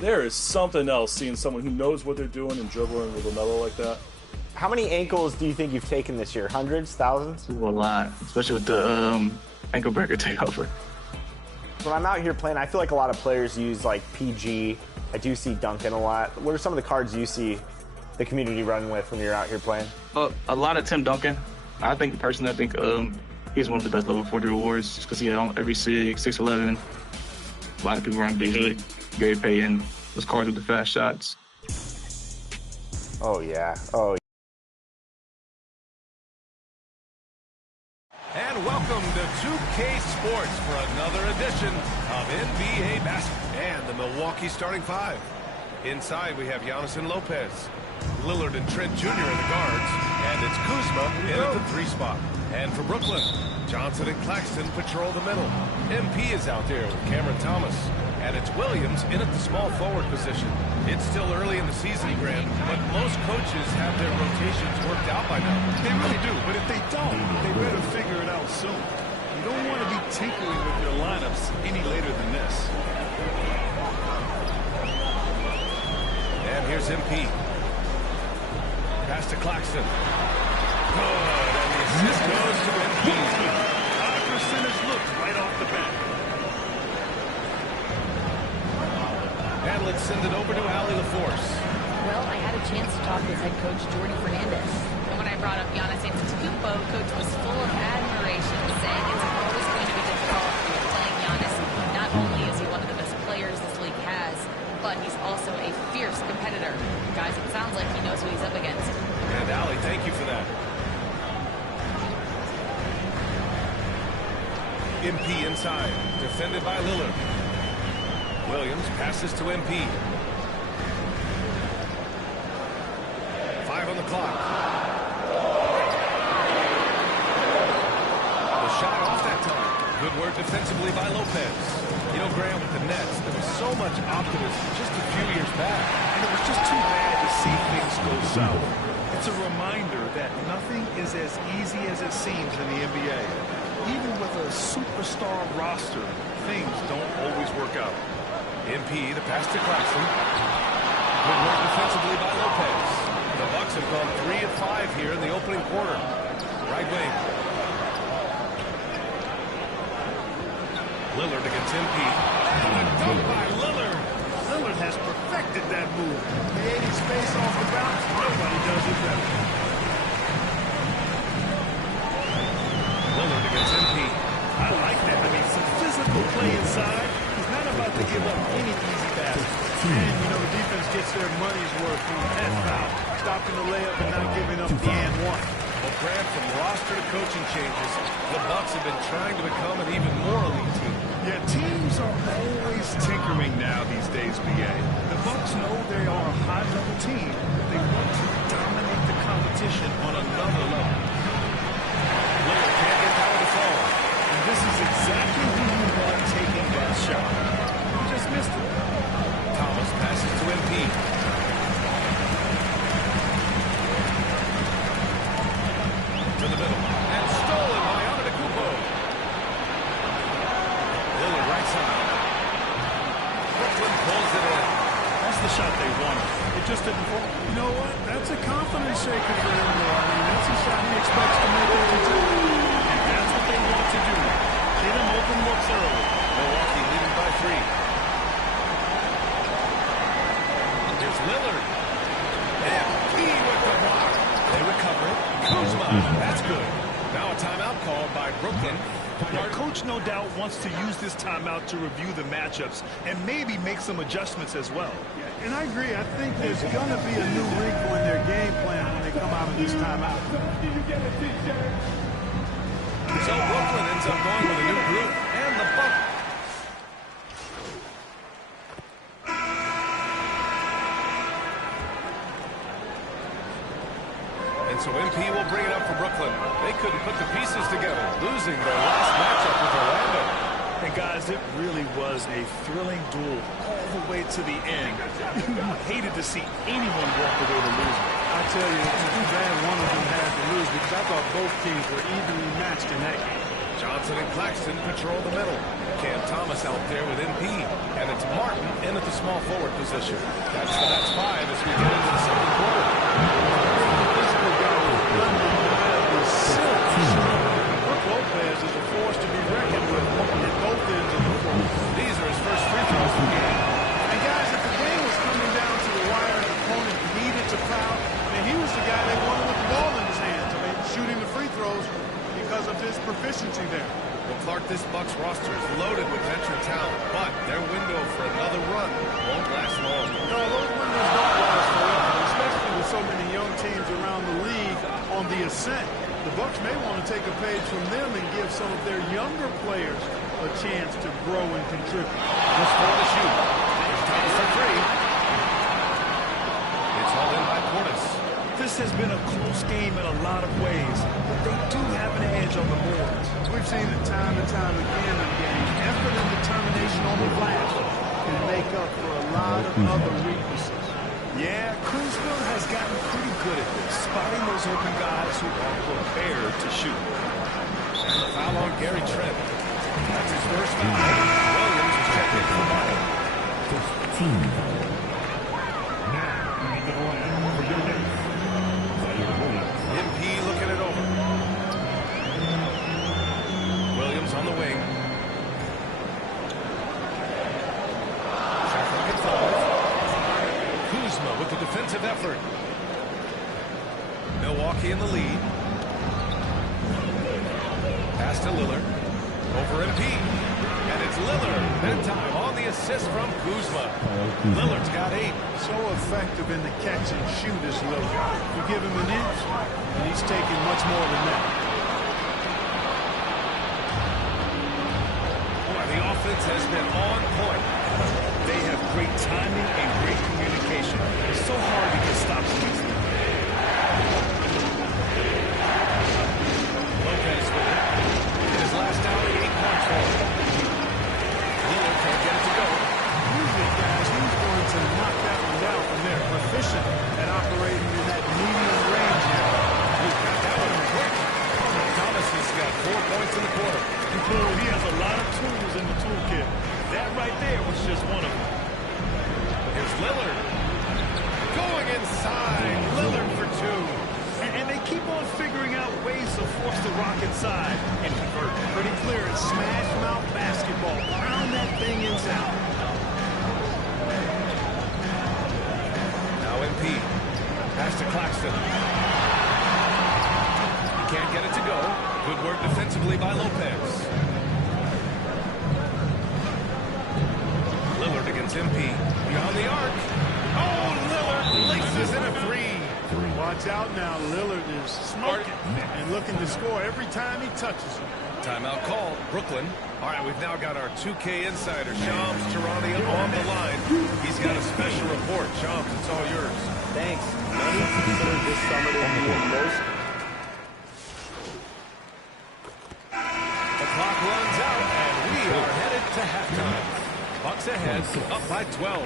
There is something else seeing someone who knows what they're doing and dribbling with LaMelo like that. How many ankles do you think you've taken this year? Hundreds? Thousands? A lot, especially with the ankle breaker takeover. When I'm out here playing, I feel like a lot of players use like PG. I do see Duncan a lot. What are some of the cards you see the community run with when you're out here playing? A lot of Tim Duncan. I think he's one of the best level 40 rewards just because he had on every 6'11". A lot of people run Big Gary Payton, those cards with the fast shots. Oh, yeah. Oh, And welcome to 2K Sports for another edition of NBA basketball and the Milwaukee starting five. Inside, we have Giannis and Lopez, Lillard and Trent Jr. in the guards, and it's Kuzma in at the 3 spot. And for Brooklyn, Johnson and Claxton patrol the middle. MP is out there with Cameron Thomas. And it's Williams in at the small forward position. It's still early in the season, Graham, but most coaches have their rotations worked out by now. They really do, but if they don't, they better figure it out soon. You don't want to be tinkering with your lineups any later than this. And here's MP. Pass to Claxton. Good, and the assist goes to MP. High percentage look right off the bat. And let's send it over to Allie LaForce. Well, I had a chance to talk with head coach Jordy Fernandez. And when I brought up Giannis Antetokounmpo, coach was full of admiration, saying it's always going to be difficult when you're playing Giannis. Not only is he one of the best players this league has, but he's also a fierce competitor. Guys, it sounds like he knows what he's up against. And Allie, thank you for that. MP inside, defended by Lillard. Williams passes to MP. 5 on the clock. The shot off that time. Good work defensively by Lopez. You know, Graham, with the Nets, there was so much optimism just a few years back, and it was just too bad to see things go south. It's a reminder that nothing is as easy as it seems in the NBA. Even with a superstar roster, things don't always work out. MP, the pass to Claxton. Good work defensively by Lopez. The Bucks have gone 3 of 5 here in the opening quarter. Right wing. Lillard against MP. And a dunk by Lillard. Lillard has perfected that move. Creating space off the bounce. Nobody does it better. Lillard against MP. I like that. I mean, some physical play inside. He's not about to give up any easy passes. And, you know, the defense gets their money's worth from that foul. Stopping the layup and not giving up the and one. Well, Grant, from roster to coaching changes, the Bucks have been trying to become an even more elite team. Yeah, teams are always tinkering now these days, BA. The Bucks know they are a high-level team, but they want to dominate the competition on another level. Lillard can't get down the floor. And this is exactly who you want taking that shot. He just missed it. Thomas passes to MP. To the middle. And stolen by Antetokounmpo. Lillard right side. Brooklyn pulls it in. That's the shot they wanted. It just didn't fall. You know what? That's a confidence shaker for him, though. I mean, that's a shot he expects to make every time. And that's what they want to do. Get him open looks early. Milwaukee leading by 3. Here's Lillard. MP with the block. They recover it. Kuzma. That's good. Now a timeout called by Brooklyn. Now, Coach no doubt wants to use this timeout to review the matchups and maybe make some adjustments as well. Yeah, and I agree. I think there's going to be a new wrinkle in their game plan when they come out of this timeout. So Brooklyn ends up going with a new group and the Bucks. And so MP will bring it up for Brooklyn. They couldn't put the pieces together, losing their last matchup with Orlando. And guys, it really was a thrilling duel all the way to the end. You hated to see anyone walk away to lose. I tell you, it's too bad one of them had to lose because I thought both teams were evenly matched in that game. Johnson and Claxton patrol the middle. Cam Thomas out there with MP. And it's Martin in at the small forward position. That's the Nets 5 as we get into the second quarter. Brook Lopez is a force to be reckoned with at both ends of the court. These are his first free throws of the game. And guys, if the game was coming down to the wire and the opponent needed to foul, then he was the guy they wanted with the ball in his hands. I mean, shooting the free throws because of his proficiency there. Well, Clark, this Bucks roster is loaded with veteran talent, but their window for another run won't last long. No, those windows don't last forever, especially with so many young teams around the league on the ascent. The Bucks may want to take a page from them and give some of their younger players a chance to grow and contribute. Just 4 to shoot. Here's Thomas for 3. It's all in by Portis. This has been a close game in a lot of ways, but they do have an edge on the boards. We've seen it time and time again in games. Effort and determination on the glass can make up for a lot of other weaknesses. Yeah, Kuzma has gotten pretty good at this, spotting those open guys who are prepared to shoot. And the foul on Gary Trent. That's his first foul. Williams is checked in for Martin. 15. MP looking it over. Williams on the wing. Traffic at 5. Kuzma with the defensive effort. Milwaukee in the lead. Pass to Lillard. Over MP. And it's Lillard. That time on the assist from Kuzma. Lillard's got 8. So effective in the catch and shoot is Lillard. You give him an inch, and he's taking much more than that. offense has been on point. They have great timing and great communication. It's so hard to get stops easily. Lopez with it. In his last alley, 8 points for him. Lillard can't get it to go. Usually, guys, he's going to knock that one down from there. Proficient at operating in that medium range now. He's got that one quick. Thomas has got 4 points in the quarter. He has a lot of tools in the toolkit. That right there was just one of them. Here's Lillard. Going inside. Lillard for 2. And they keep on figuring out ways to force the rock inside and convert. Pretty clear. It's smash mouth basketball. Pound that thing inside. Now MP. Pass to Claxton. He can't get it to go. Good work defensively by Lopez. Lillard against MP. Beyond the arc. Oh, Lillard laces in a 3. Watch out now. Lillard is smoking and looking to score every time he touches it. Timeout call. Brooklyn. All right, we've now got our 2K insider, Shams Charania, on the line. He's got a special report. Shams, it's all yours. Thanks. Many consider this summer to be the most. The clock runs out, and we are headed to halftime. Bucks ahead, up by 12.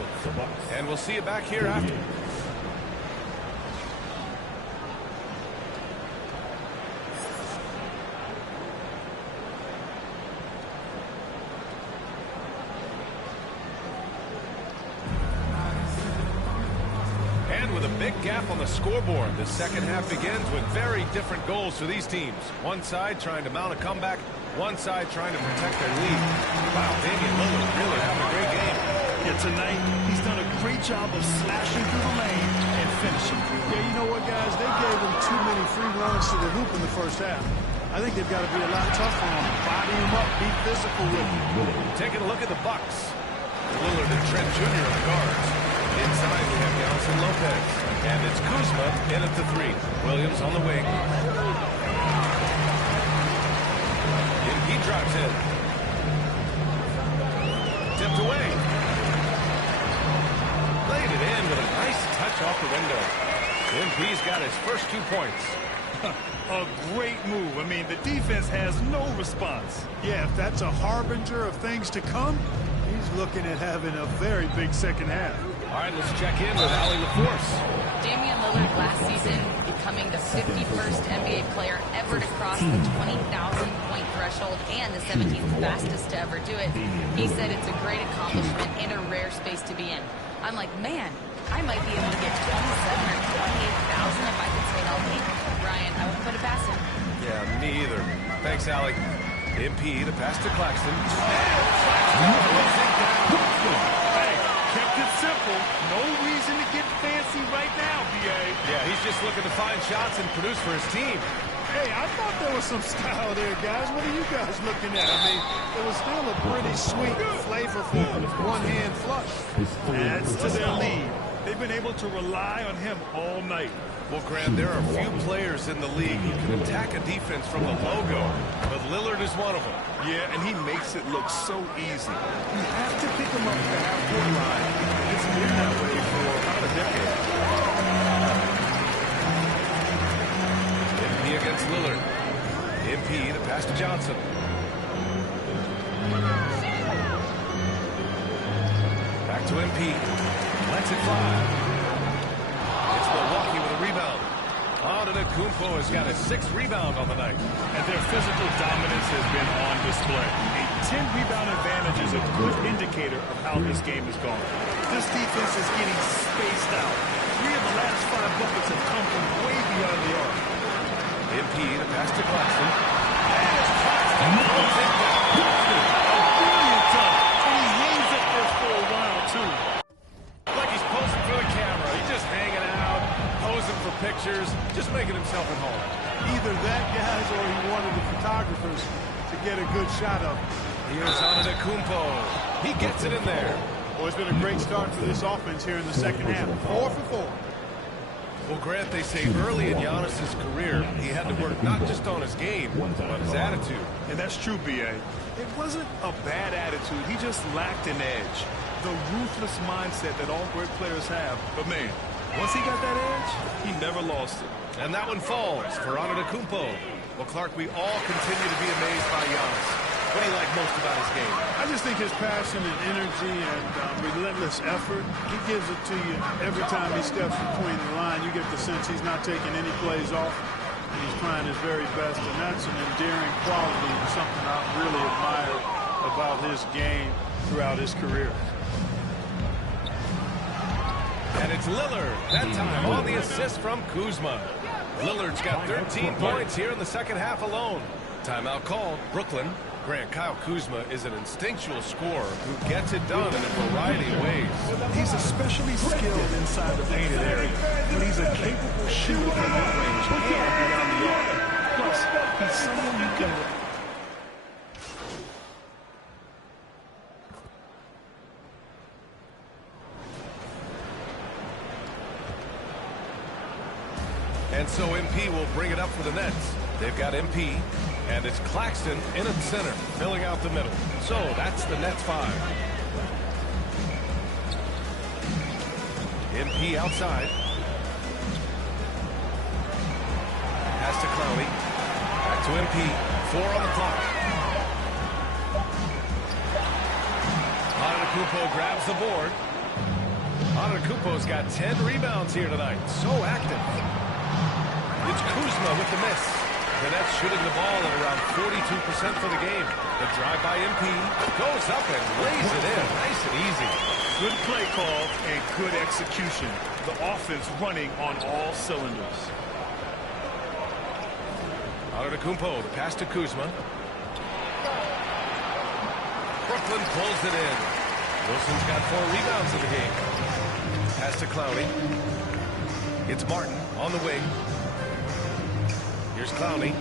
And we'll see you back here after. And with a big gap on the scoreboard, the second half begins with very different goals for these teams. One side trying to mount a comeback, one side trying to protect their lead. Wow, Damian Lillard really having a great game. Yeah, tonight, he's done a great job of slashing through the lane and finishing. Yeah, you know what, guys? They gave him too many free runs to the hoop in the first half. I think they've got to be a lot tougher on him. Body him up, be physical with him. Taking a look at the Bucks. Lillard and Trent Jr. on the guards. Inside, we have Johnson Lopez. And it's Kuzma in at the 3. Williams on the wing. He drives in. Tipped away. Laid it in with a nice touch off the window. MP's got his first 2 points. A great move. I mean, the defense has no response. Yeah, if that's a harbinger of things to come, he's looking at having a very big second half. All right, let's check in with Allie LaForce. Damian Lillard last season becoming the 51st NBA player ever to cross the 20,000-point threshold and the 17th fastest to ever do it. He said it's a great accomplishment and a rare space to be in. I'm like, man, I might be able to get 27 or 28,000 if I could stay healthy. Ryan, I wouldn't put it past him. Yeah, me either. Thanks, Allie. MP to pass to Claxton. And Claxton Kept it simple. No reason to get fancy right now, B.A. Yeah, he's just looking to find shots and produce for his team. Hey, I thought there was some style there, guys. What are you guys looking at? I mean, it was still a pretty sweet, flavorful, one-hand flush. Adds to their lead. They've been able to rely on him all night. Well, Grant, there are few players in the league who can attack a defense from the logo, but Lillard is one of them. Yeah, and he makes it look so easy. You have to pick him up at the half-court line. It's been that way for about a decade. MP against Lillard. MP to pass to Johnson. Back to MP. Lets it fly. It's Milwaukee with a rebound. Antetokounmpo has got his 6th rebound on the night. And their physical dominance has been on display. A 10-rebound advantage is a good indicator of how this game is going. This defense is getting spaced out. 3 of the last 5 buckets have come from way beyond the arc. MP to pass to Claxton. And it's Claxton throws it down. A brilliant dunk. And he hangs up there for a while, too. Like he's posing for the camera. He's just hanging out, posing for pictures, just making himself at home. Either that, guys, or he wanted the photographers to get a good shot of him. Here's Antetokounmpo. He gets it in there. Well, it's been a great start for this offense here in the second half. 4 for 4. Well, Grant, they say early in Giannis's career, he had to work not just on his game, but his attitude. And that's true, B.A. It wasn't a bad attitude. He just lacked an edge. The ruthless mindset that all great players have. But, man, once he got that edge, he never lost it. And that one falls for Antetokounmpo. Well, Clark, we all continue to be amazed by Giannis. What do you like most about his game? I just think his passion and energy and relentless effort, he gives it to you every time he steps between the line. You get the sense he's not taking any plays off, and he's trying his very best, and that's an endearing quality and something I've really admired about his game throughout his career. And it's Lillard, that time on the assist from Kuzma. Lillard's got 13 points here in the second half alone. Timeout called. Brooklyn. Grant, Kyle Kuzma is an instinctual scorer who gets it done in a variety of ways. He's especially skilled inside the painted area, but he's a capable shooter from mid-range and beyond the arc. Plus, he's someone you can... And so MP will bring it up for the Nets. They've got MP, and it's Claxton in at center, filling out the middle. So that's the Nets 5. MP outside. Pass to Clowney. Back to MP. 4 on the clock. Antetokounmpo grabs the board. Antetokounmpo's got 10 rebounds here tonight. So active. It's Kuzma with the miss. The Nets shooting the ball at around 42% for the game. The drive by MP goes up and lays it in. Nice and easy. Good play call and good execution. The offense running on all cylinders. Antetokounmpo, the pass to Kuzma. Brooklyn pulls it in. Wilson's got 4 rebounds in the game. Pass to Clowney. It's Martin on the wing. Here's Clowney.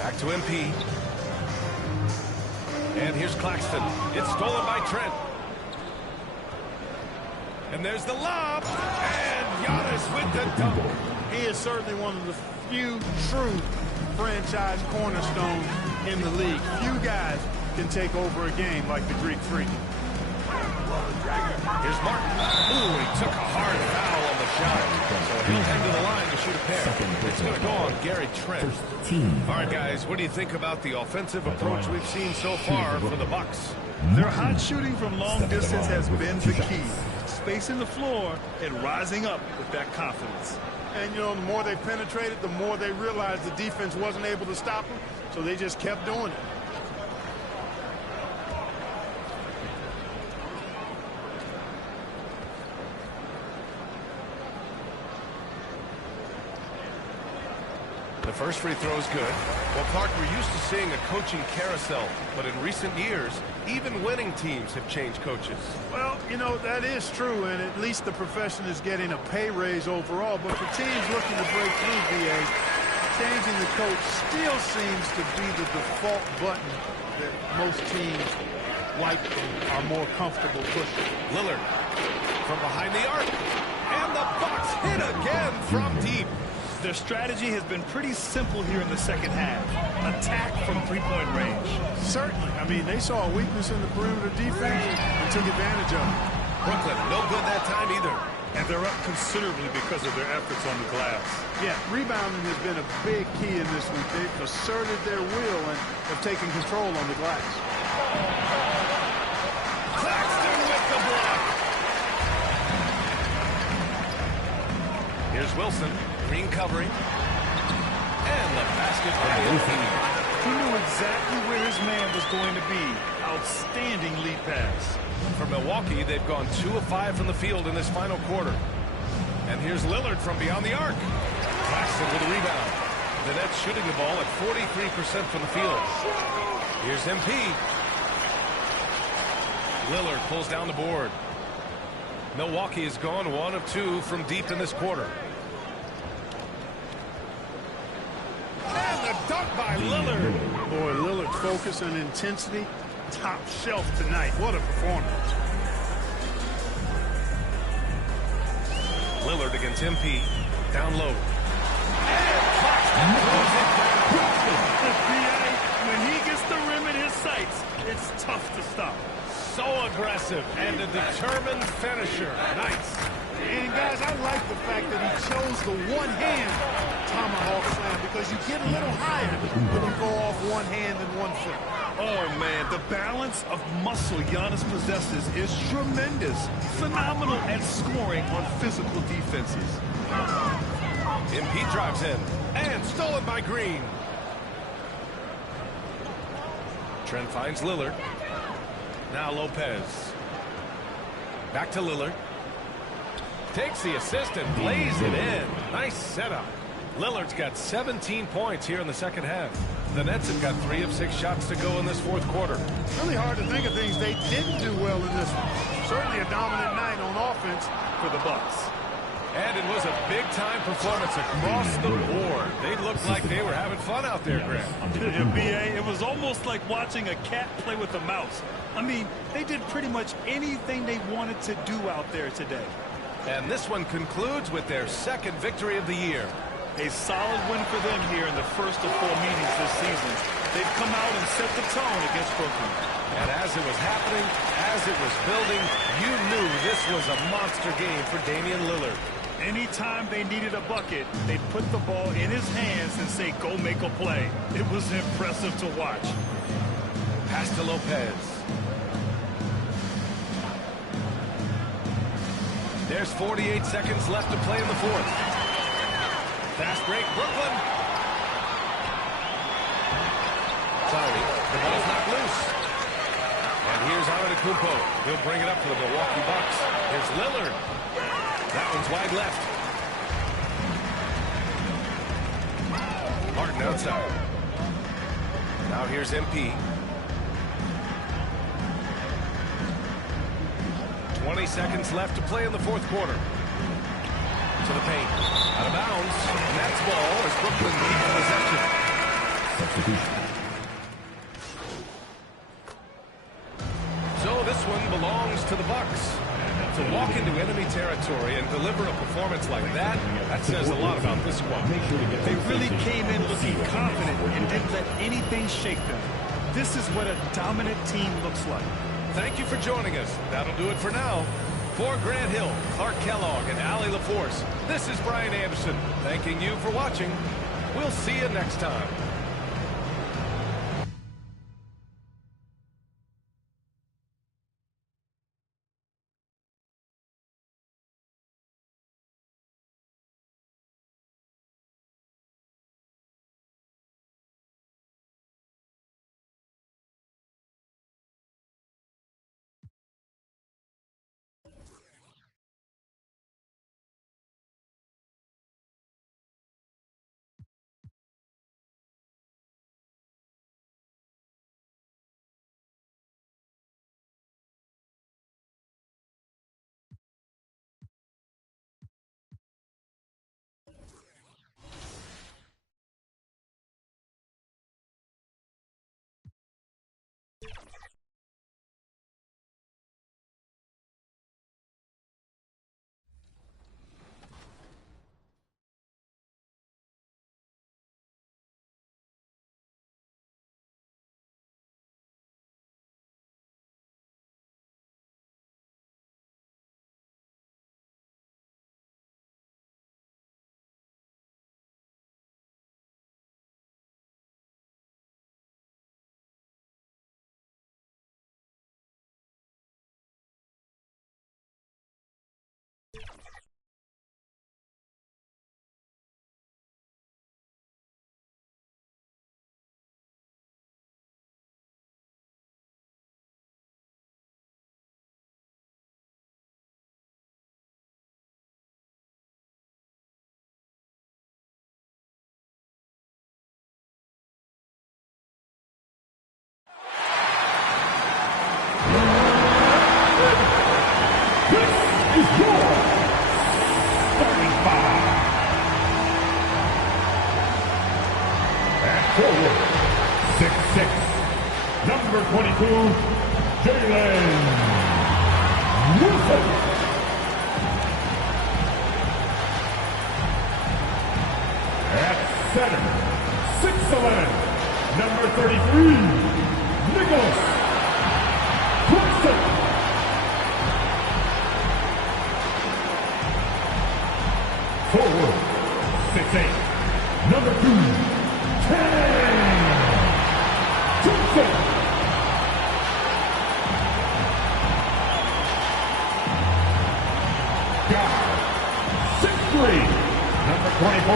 Back to MP. And here's Claxton. It's stolen by Trent. And there's the lob. And Giannis with the dunk. He is certainly one of the few true franchise cornerstones in the league. Few guys can take over a game like the Greek Freak. Here's Martin. Ooh, he took a hard foul on the shot. So he'll head to the line to shoot a pair. It's going to go on Gary Trent. All right, guys, what do you think about the offensive approach we've seen so far for the Bucks? Their hot shooting from long distance has been the key. Spacing the floor and rising up with that confidence. And, you know, the more they penetrated, the more they realized the defense wasn't able to stop them, so they just kept doing it. The first free throw is good. Well, Clark, we're used to seeing a coaching carousel, but in recent years, even winning teams have changed coaches. Well, you know, that is true, and at least the profession is getting a pay raise overall. But for teams looking to break through, BA, changing the coach still seems to be the default button that most teams like and are more comfortable pushing. Lillard from behind the arc, and the Bucks hit again from deep. Their strategy has been pretty simple here in the second half. Attack from three-point range. Certainly. I mean, they saw a weakness in the perimeter defense and took advantage of it. Brooklyn, no good that time either. And they're up considerably because of their efforts on the glass. Yeah, rebounding has been a big key in this one. They've asserted their will and have taken control on the glass. Claxton with the block. Here's Wilson. Green covering. And the basket by Wilson. He knew exactly where his man was going to be. Outstanding lead pass. For Milwaukee, they've gone 2 of 5 from the field in this final quarter. And here's Lillard from beyond the arc. Claxton with a rebound. The Nets shooting the ball at 43% from the field. Here's MP. Lillard pulls down the board. Milwaukee has gone 1 of 2 from deep in this quarter. And the dunk by Lillard. Boy, Lillard's focus and intensity, top shelf tonight. What a performance. Lillard against MP. Down low. When he gets the rim in his sights, it's tough to stop. So aggressive and a determined finisher. Nice. And guys, I like the fact that he chose the one-hand tomahawk slam because you get a little higher when you go off one hand and one foot. Oh, man, the balance of muscle Giannis possesses is tremendous. Phenomenal at scoring on physical defenses. MP drives in and stolen by Green. Trent finds Lillard. Now Lopez. Back to Lillard. Takes the assist and plays it in. Nice setup. Lillard's got 17 points here in the second half. The Nets have got 3 of 6 shots to go in this fourth quarter. Really hard to think of things they didn't do well in this one. Certainly a dominant night on offense for the Bucks. And it was a big-time performance across the board. They looked like they were having fun out there, Graham. NBA, it was almost like watching a cat play with a mouse. I mean, they did pretty much anything they wanted to do out there today. And this one concludes with their second victory of the year. A solid win for them here in the first of 4 meetings this season. They've come out and set the tone against Brooklyn. And as it was happening, as it was building, you knew this was a monster game for Damian Lillard. Anytime they needed a bucket, they'd put the ball in his hands and say, go make a play. It was impressive to watch. Pass to Lopez. There's 48 seconds left to play in the fourth. Fast break, Brooklyn. Sorry, the ball's not loose. And here's Antetokounmpo. He'll bring it up for the Milwaukee Bucks. Here's Lillard. That one's wide left. Martin outside. Now here's MP. 20 seconds left to play in the fourth quarter. To the paint. Out of bounds. Nets ball as Brooklyn keeps possession. Substitution. So this one belongs to the Bucks. To walk into enemy territory and deliver a performance like that says a lot about this squad. They really came in looking confident and didn't let anything shake them. This is what a dominant team looks like. Thank you for joining us. That'll do it for now. For Grant Hill, Clark Kellogg, and Allie LaForce, this is Brian Anderson thanking you for watching. We'll see you next time. Forward, 6'6", number 22, Jalen Wilson. Forward, 6'8". Number 2, 10. 2-7. Guard, 6'3". Number 24,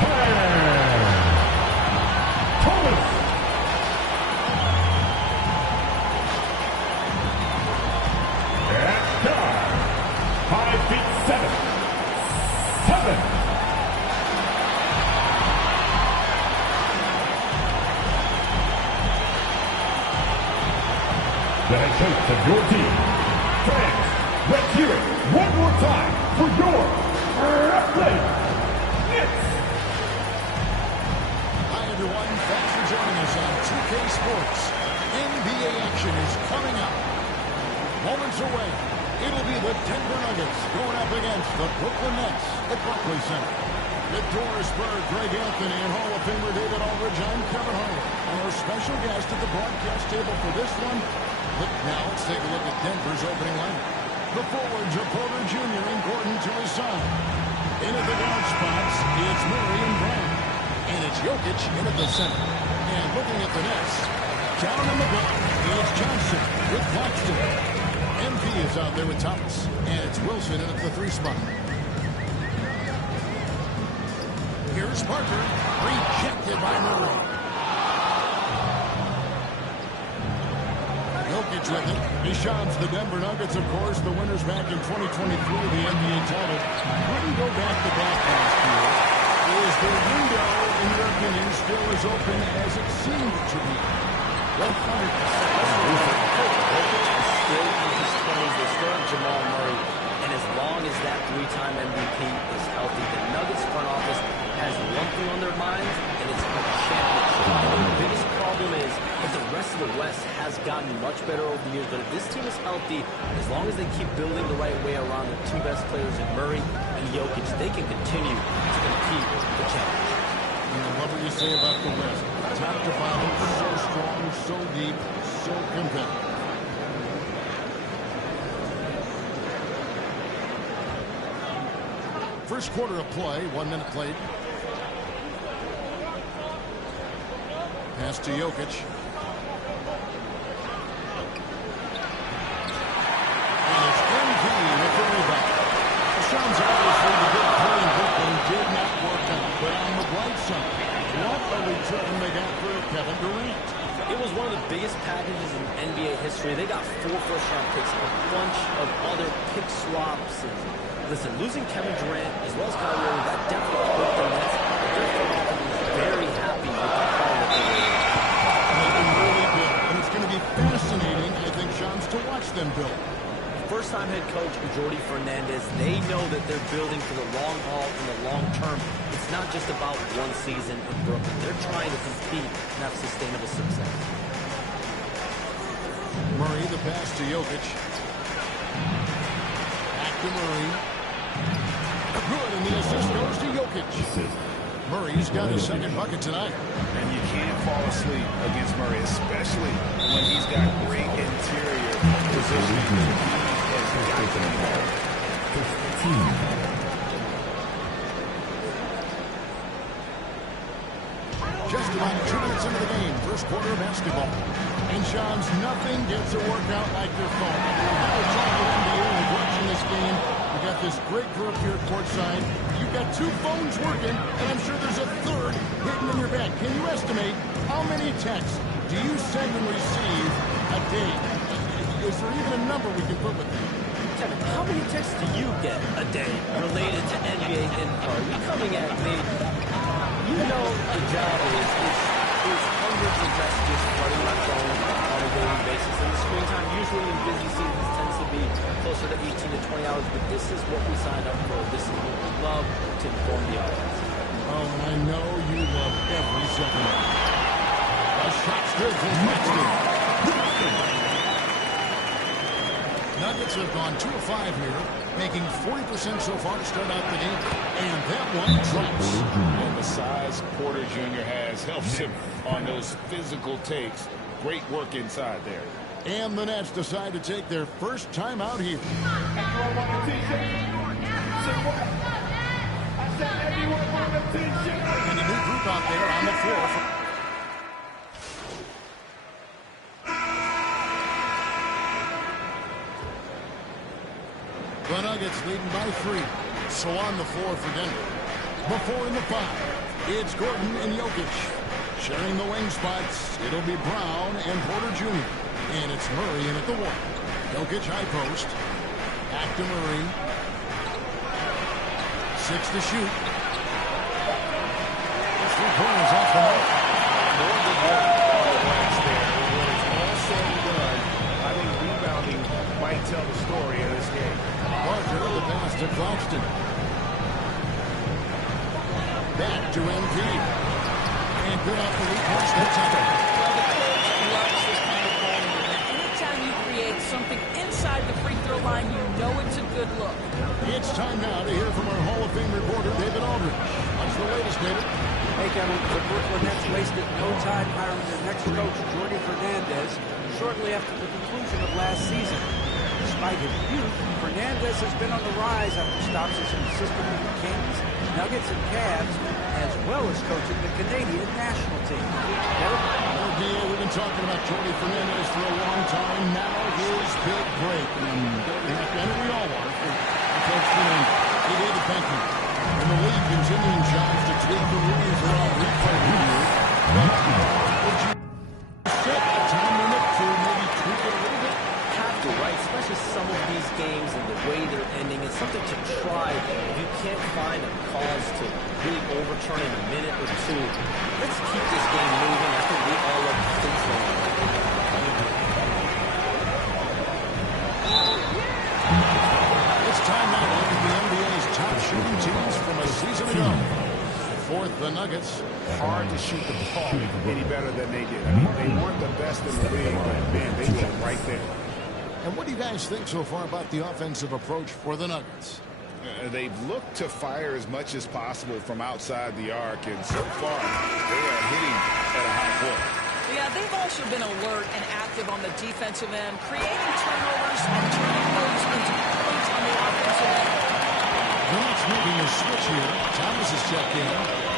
10. Thomas. At guard, 5'7". 7. The head coach of your team. Fans, let's hear it one more time for your athlete. Hi, everyone. Thanks for joining us on 2K Sports. NBA action is coming up. Moments away, it'll be the Denver Nuggets going up against the Brooklyn Nets at Barclays Center. With Doris Berg, Greg Anthony, and Hall of Famer David Aldridge, I'm Kevin Harlan. And our special guest at the broadcast table for this one. But now let's take a look at Denver's opening lineup. The forwards are Porter Jr. and Gordon to his side. In at the guard spots, it's Murray and Brown. And it's Jokic in at the center. And looking at the Nets, down in the block, it's Johnson with Claxton. MP is out there with Thomas. And it's Wilson in at the 3 spot. Here's Parker, rejected by Murray. Jokic with it. He shoves the Denver Nuggets, of course, the winners back in 2023 of the NBA title. Wouldn't go back-to-back last year. Is the window, in your opinion, still as open as it seemed to be? 100%. Still in his 20s. They still have Jamal Murray. And as long as that 3-time MVP is healthy, the Nuggets front office has one thing on their minds, and it's a championship. And the biggest problem is that the rest of the West has gotten much better over the years, but if this team is healthy, as long as they keep building the right way around the 2 best players in Murray and Jokic, they can continue to compete for the championship. I love what you say about the West. Top to bottom, so strong, so deep, so competitive. First quarter of play, 1 minute played. Pass to Jokic. And it's MP with the rebound. Sounds obviously the big play in Brooklyn did not work out. But on the bright side, what a return they got for Kevin Durant. It was one of the biggest packages in NBA history. They got 4 first-round picks, a bunch of other pick swaps. Listen, losing Kevin Durant as well as Kyrie Irving, that definitely hurt the Nets. Their front office is very happy with the call that they made. They really did. And it's going to be fascinating, I think, Sean, to watch them build. First-time head coach Jordi Fernandez, they know that they're building for the long haul and the long term. It's not just about one season in Brooklyn. They're trying to compete and have sustainable success. Murray, the pass to Jokic. Back to Murray. Good, and the assist goes to Jokic. Murray's got his second bucket tonight. And you can't fall asleep against Murray, especially when he's got great interior positioning. Just about 2 minutes into the game, first quarter of basketball. And Sean's nothing gets a workout like your phone. How it's all the NBA and watching this game. We got this great group here courtside. You've got 2 phones working, and I'm sure there's a third hidden in your bag. Can you estimate how many texts do you send and receive a day? Is there even a number we can put with that? Kevin, how many texts do you get a day related to NBA info? You're coming at me. You know the job is hundreds of messages flooding my phone on a daily basis. And the screen time usually in busy seasons tends to be closer to 18 to 20 hours. But this is what we signed up for. This is what we love to inform the audience. Oh, and I know you love every second of it. A shot's good from Claxton. Nuggets have gone 2 of 5 here, making 40% so far to start out the game. And that one drops. And the size Porter Jr. has helps him on those physical takes. Great work inside there. And the Nets decide to take their first time out here. And a new group out there on the floor. The Nuggets leading by 3. So on the floor for Denver. Before in the 5, it's Gordon and Jokic. Sharing the wing spots, it'll be Brown and Porter Jr. And it's Murray in at the 1. Jokic high post. Back to Murray. 6 to shoot. The 3-pointers off the mark. More good work on the glass there. When it's all said and done, I think rebounding might tell the story of this game. Parker, the pass to Claxton. Back to MP. And good off the weak pass. That's up. Loves this kind of ball movement. Anytime you create something inside the free throw line, you know it's a good look. It's time now to hear from our Hall of Fame reporter, David Aldridge. What's the latest, David? Hey, Kevin, the Brooklyn Nets wasted no time hiring their next coach, Jordi Fernandez, shortly after the conclusion of last season. Despite his youth, Fernandez has been on the rise after stops as an assistant with the Kings, Nuggets, and Cavs, as well as coaching the Canadian national team. We've been talking about Jordi Fernandez for a long time. Now his big break. And we all are for Coach Fernandez. Hey, David, thank you. And the league continuing jobs to tweak the rules around replay review. But would you set a time limit to maybe tweak it a little bit? Have to, right? Especially some of these games and the way they're ending. It's something to try. If you can't find a cause to really overturn in a minute or two, let's keep this game moving. I think we all love to think so. It's time now to look at the NBA's top shooting teams from a season ago. Fourth, the Nuggets. Hard to shoot the ball any better than they did. I mean, they weren't the best in the league, but man, they were right there. And what do you guys think so far about the offensive approach for the Nuggets? They've looked to fire as much as possible from outside the arc, and so far, they are hitting at a high clip. Yeah, they've also been alert and active on the defensive end, creating turnovers and turning those into points on the offensive end. The Nets making a switch here. Thomas is checked in.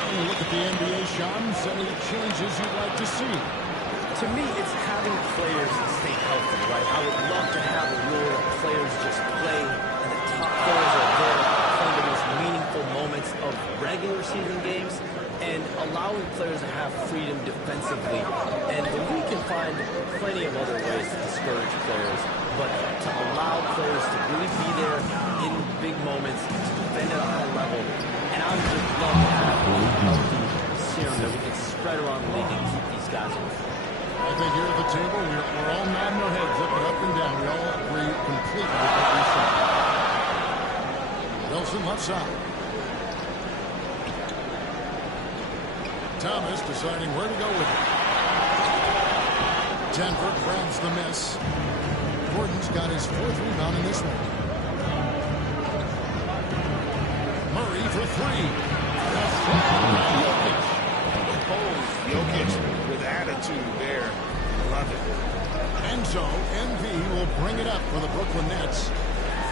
And look at the NBA, Sean. Any changes you'd like to see? To me, it's having players stay healthy, right? I would love to have a rule that players just play and the top players are there playing the most meaningful moments of regular season games and allowing players to have freedom defensively. And the league can find plenty of other ways to discourage players, but to allow players to really be there in big moments, to defend at a high level. And I would just love to have a healthy serum that we can spread around the league and keep these guys away. I think here at the table, we're all nodding our heads up and up and down. We all agree completely with what we said. Wilson left side. Thomas deciding where to go with it. Denver grabs the miss. Gordon's got his 4th rebound in this one. Murray for 3. Jokic with attitude there. Love it. And so, MV will bring it up for the Brooklyn Nets.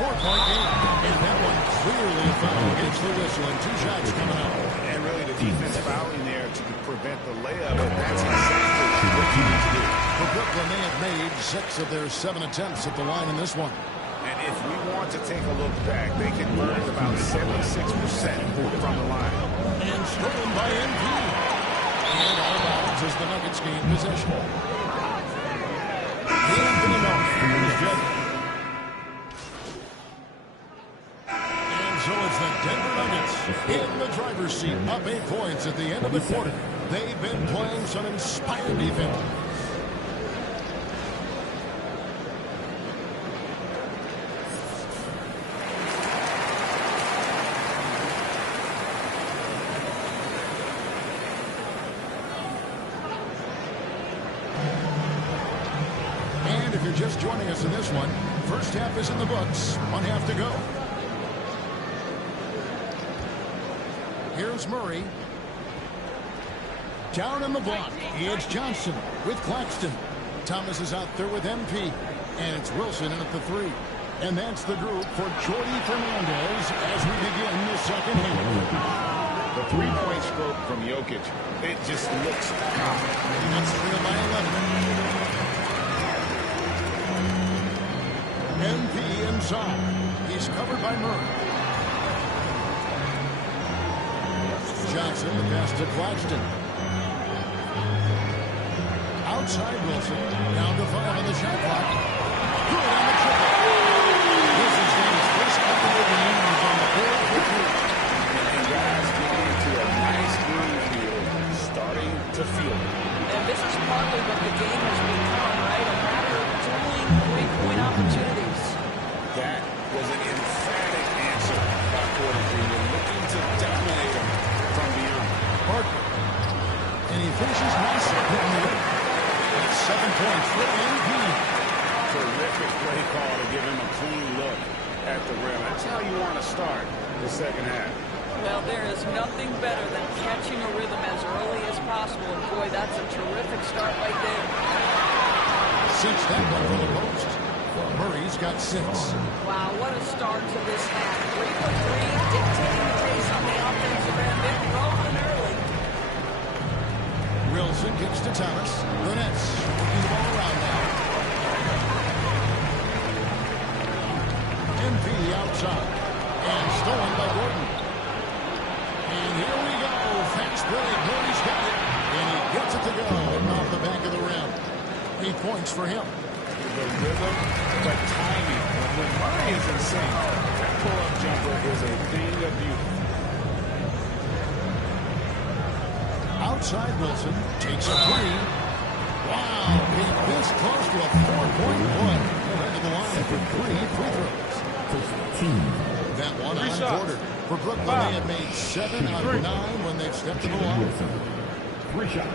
4-point game. And that one clearly a foul against the whistle, and 2 shots coming up. And really the defense fouling there to prevent the layup, and that's exactly what you need to do. For Brooklyn, they have made 6 of their 7 attempts at the line in this one. And if we want to take a look back, they can burn about 76% from the line. And stolen by MV. And out of bounds as the Nuggets gain possession. Anthony Melton is good. And so it's the Denver Nuggets in the driver's seat, up 8 points at the end of the quarter. They've been playing some inspired defense. If you're just joining us in this one, first half is in the books, 1 half to go. Here's Murray. Down in the block, it's Johnson with Claxton. Thomas is out there with MP. And it's Wilson in at the 3. And that's the group for Jordi Fernandez as we begin the second half. The three-point stroke from Jokic, it just looks confident. That's the lead by 11. MP inside. He's covered by Murray. Johnson, the pass to Claxton. Outside Wilson, down to 5 on the shot clock. Good on the triple. This is his first couple of games on the board for three. And guys getting into a nice groove here, starting to feel it. And this is partly what the game has become, right? A matter of dueling three-point opportunities. That was an emphatic answer by Porter Jr. looking to dominate him from beyond. Parker. And he finishes nicely hitting the rim. That's 7 points for MP. Terrific play call to give him a clean look at the rim. That's how you want to start the second half. Well, there is nothing better than catching a rhythm as early as possible. And boy, that's a terrific start right there. Cinch that one from the post. Murray's got 6. Wow, what a start to this half. 3 for 3, dictating the pace on the offensive end. They're rolling early. Wilson kicks to Thomas. The Nets working the ball around now. MP outside. And stolen by Gordon. And here we go. Fast break. Murray's got it. And he gets it to go. And off the back of the rim. 8 points for him. The rhythm, the timing. When Murray is in sync, that pull-up jumper is a thing of beauty. Outside Wilson takes a 3. Wow, he's this close to a 4-point play. Right to the line for 3 free throws. That one on quarter. For Brooklyn, they had made 7 out of 9 when they've stepped to the line. 3 shots.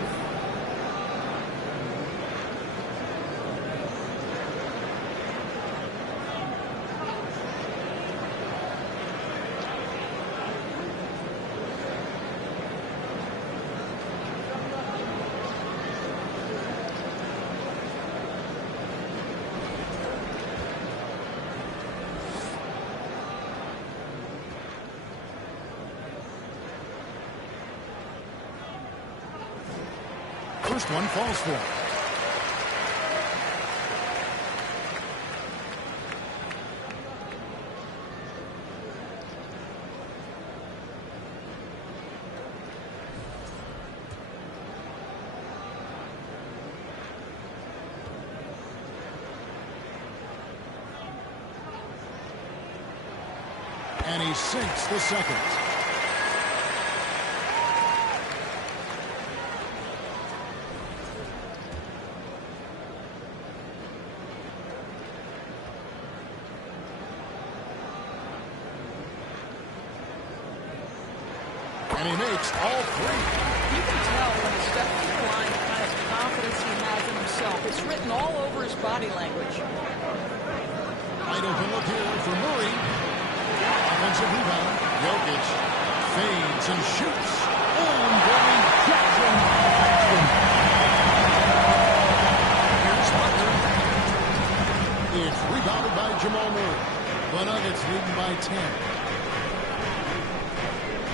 First one falls for him. And he sinks the second. And he makes all 3. You can tell when he steps to the line the kind of confidence he has in himself. It's written all over his body language. Wide open look here for Murray. Offensive rebound. Jokic fades and shoots. And Murray Jackson. Here's Butler. It's rebounded by Jamal Murray. The Nuggets leading by 10.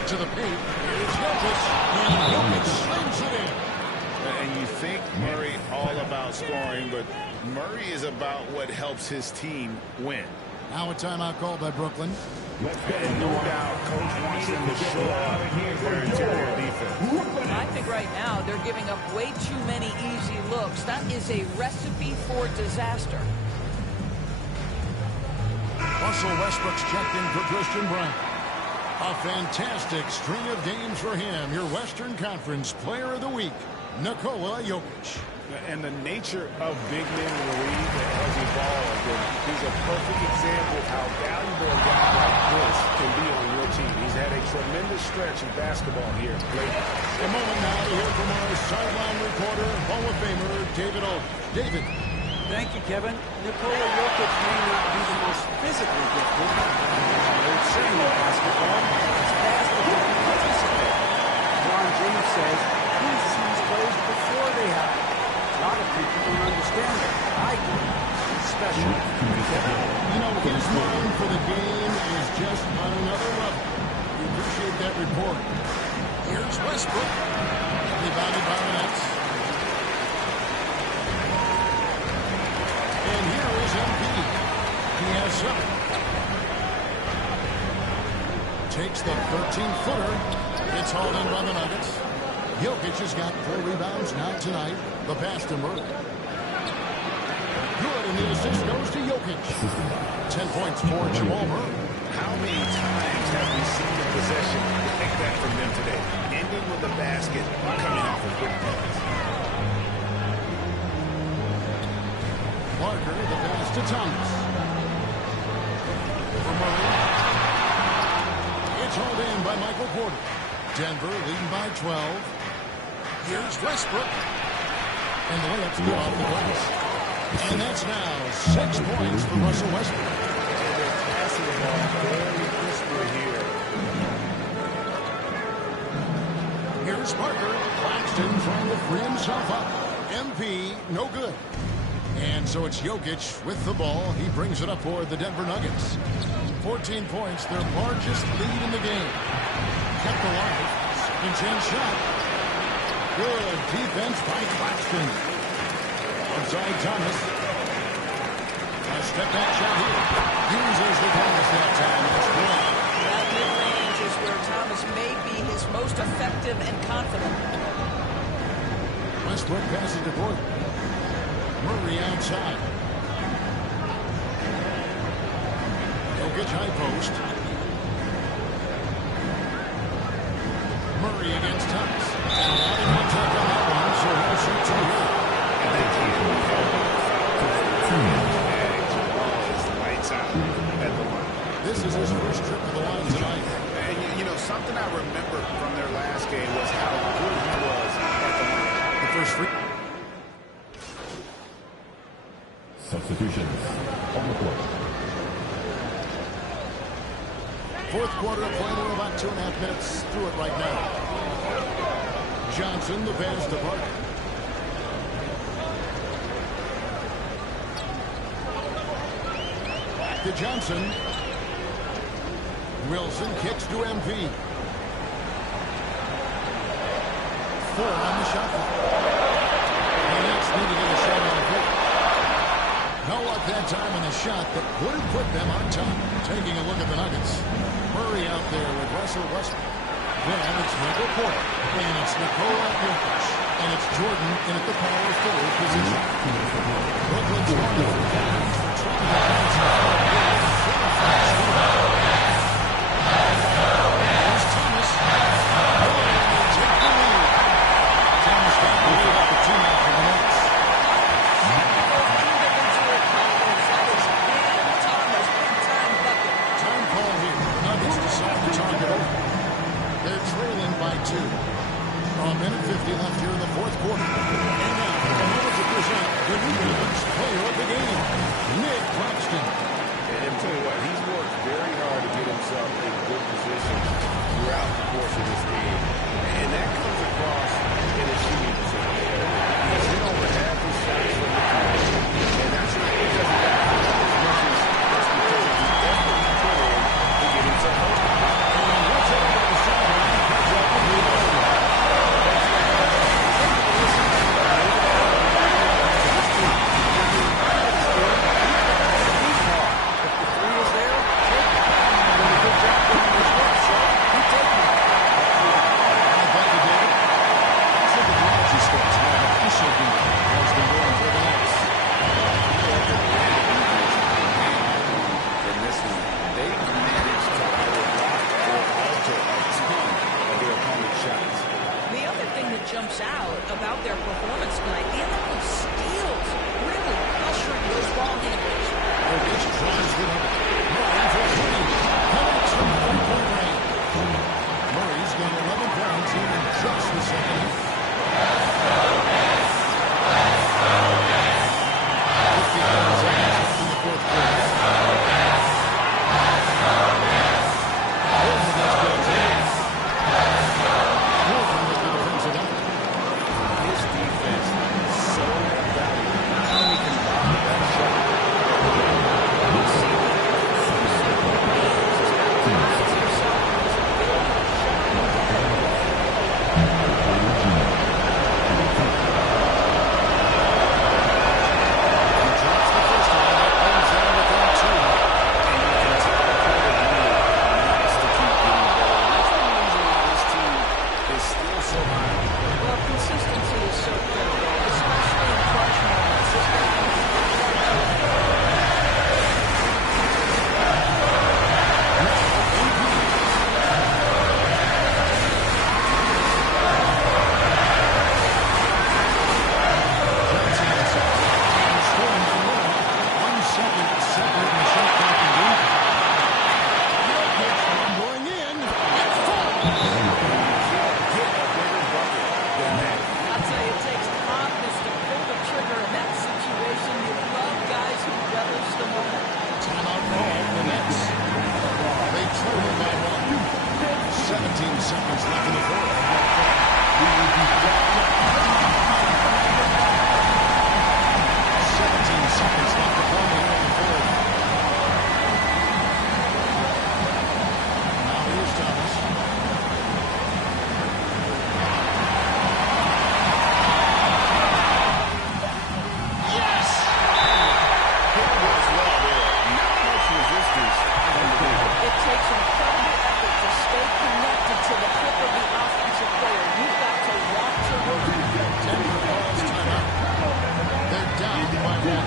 To the paint. Here's Jokic. And Jokic slams it in. And you think Murray all about scoring, but Murray is about what helps his team win. Now a timeout called by Brooklyn. And no doubt, Coach wants them to show up their interior defense. I think right now they're giving up way too many easy looks. That is a recipe for disaster. Russell Westbrook's checked in for Christian Bryant. A fantastic string of games for him. Your Western Conference Player of the Week, Nikola Jokic. And the nature of big men in the league has evolved. And he's a perfect example of how valuable a guy like this can be on your team. He's had a tremendous stretch of basketball here lately. A moment now to hear from our sideline reporter, Hall of Famer David O. David. Thank you, Kevin. Nikola Jokic may not be the most physically gifted. Old saying in basketball, it's fast as you can participate. LeBron James says he sees plays before they happen. A lot of people don't understand it. I do. He's special. You know, his mind for the game is just on another level. We appreciate that report. Here's Westbrook. Rebounded by the Nets. And here is MP. He has 7. Takes the 13-footer. It's hauled in by the Nuggets. Jokic has got 4 rebounds now tonight. The pass to Murray. Good, and the assist goes to Jokic. 10 points for Jamal Murray. How many times have we seen the possession like that from them today? Ending with a basket, coming off a quick pass. Parker, the pass to Thomas. For Murray. It's hauled in by Michael Porter. Denver leading by 12. Here's Westbrook. And the layup's good off the glass. And that's now 6 points for Russell Westbrook. Passing the ball very crisply here. Here's Parker. Claxton trying to free himself up. MP, no good. And so it's Jokic with the ball. He brings it up for the Denver Nuggets. 14 points, their largest lead in the game. Kept alive. Second chance shot. Good defense by Claxton. Outside Thomas. A step back shot here. Uses the pass that time. That's good. That mid-range is where Thomas may be his most effective and confident. Westbrook passes to Gordon. Murray outside. Jokic high post. Murray against Thomas. And a lot of contact on that one, so he'll shoot 2 here. This is his first trip to the line tonight. And you know, something I remember from their last game was how good he was at the line. The first free. Substitutions on the court. Fourth quarter of play. We're about 2.5 minutes through it right now. Johnson, the pass to Parker. Back to Johnson. Wilson kicks to MP. 4 on the shot clock. The Nets need to get a shot on quick. No luck that time on the shot that would have put them on top. Taking a look at the Nuggets. Murray out there with Russell Westbrook. Then it's Michael Porter. And it's Nikola Jokic. And it's Jordan in at the power forward position. Brooklyn's wonderful times for trying to bounce it. Here's Thomas. Oh, and they take the lead. Thomas got the lead up to 2 now for the Nets. Time call here. The Nuggets decide to talk it over. They're trailing by 2. A minute 50 left here in the fourth quarter. And now, a moment to present the New Orleans player of the game, Nick Claxton. And I'll tell you what, he's worked very hard to get himself in good position throughout the course of this game. And that comes across in his shooting percentage. He's hit over half his shots from the field. And that's not because of that. As much as that's because of the effort he put in to get himself open. And what's up on the sideline? Cuts up the rebound. seconds left in the fourth. 17 seconds left to play here in the fourth. Now here's Thomas. Yes! It was well there. Not much resistance. It takes incredible effort to stay connected to the hip of the offensive player. You've got to watch your rookie. Denver calls timeout. They're down by one.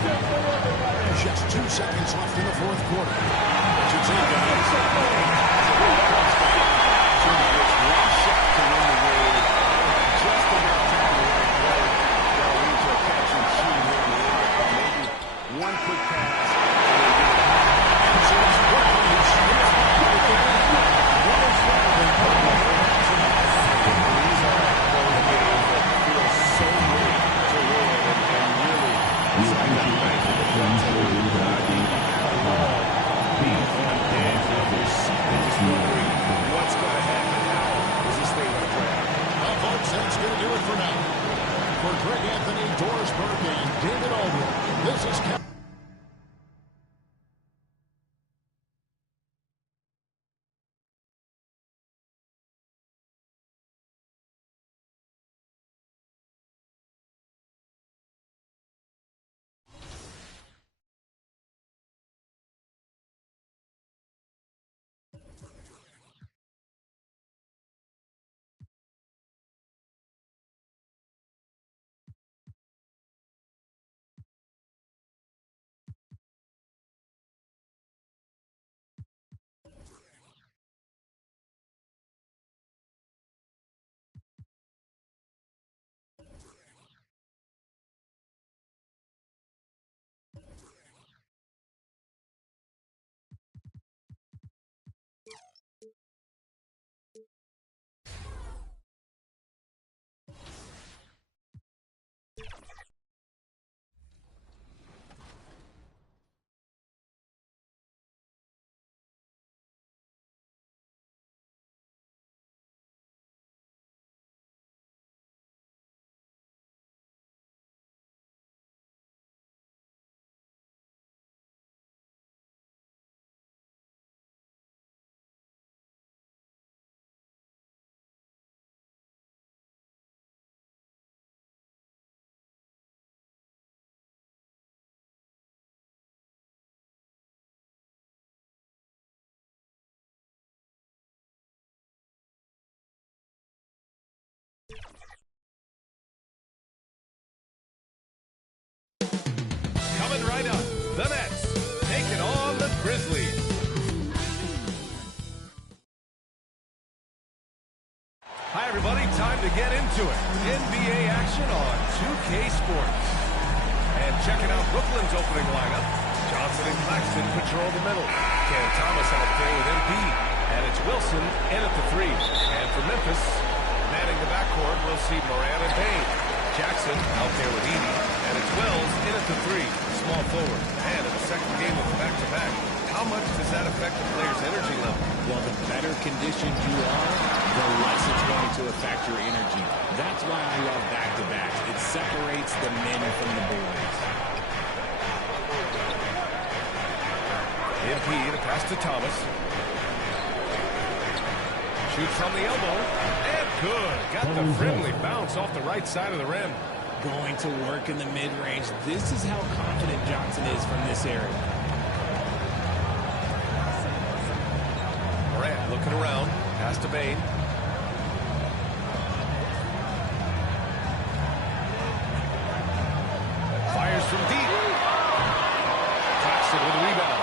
Just 2 seconds left in the fourth quarter. To take it. One shot to win the game. Just enough time to make play. That'll lead to a catch and shoot here in the end. Maybe one quick pass. And so it's Brown who scores with the win. One in front of him. These are those games that feel so great to win and really it's like that night for the front two. What's going to happen? How is this thing going to play out? Well, folks, that's going to do it for now. For Greg Anthony, Dorsberg, and David Aldridge, this is Kevin. Coming right up, the Nets taking on the Grizzlies. Hi, everybody. Time to get into it. NBA action on 2K Sports. And checking out Brooklyn's opening lineup. Johnson and Claxton patrol the middle. Cam Thomas out there with MP. And it's Wilson in at the three. And for Memphis, manning the backcourt, we'll see Moran and Payne. Jackson out there with Edey. And it's Wells in at the three. Small forward. And in the second game of the back-to-back, how much does that affect the player's energy level? Well, the better conditioned you are, the less it's going to affect your energy. That's why I love back-to-backs. It separates the men from the boys. MP to pass to Thomas. Shoots from the elbow. And good. Got the friendly bounce off the right side of the rim. Going to work in the mid-range. This is how confident Johnson is from this area. Morant looking around. Pass to Bane. Fires from deep. Claxton with a rebound.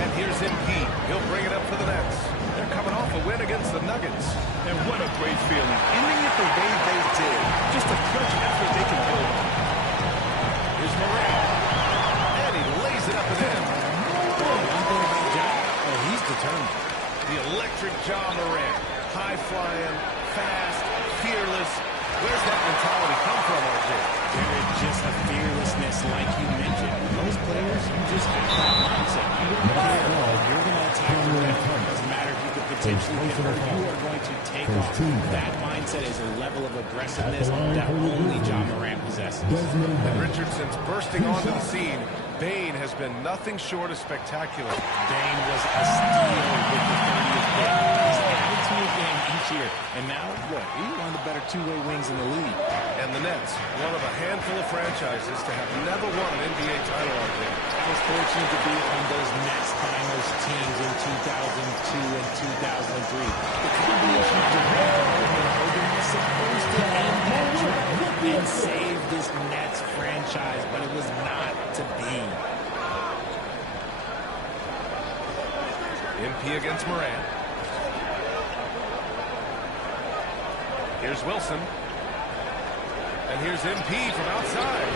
And here's MP. He'll bring it up for the Nets. They're coming off a win against the Nuggets. And what a great feeling. Ending it the way they did. Just a fresh effort they can build on. Here's Morant. And he lays it up and in. One thing about John, he's determined. The electric John Morant. High-flying, fast, fearless. Where's that mentality come from, RJ? There is just a fearlessness like you mentioned. Most players, you just have that mindset. You don't care. You're going to attack the rim. Doesn't matter if you could teams look at her, you are going to take off. That mindset is a level of aggressiveness that only John Morant possesses. And Richardson's bursting onto the scene. Bane has been nothing short of spectacular. Bane was a steal with the 30th pick. He's added to his game each year. And now, what? He's one of the better two-way wings in the league. And the Nets, one of a handful of franchises to have never won an NBA title on game. I was fortunate to be on those Nets finals teams in 2002 and 2003. The combination of Durant and Hogan was supposed to end that drought and save this Nets franchise, but it was not to be. MP against Morant. Here's Wilson. And here's MP from outside.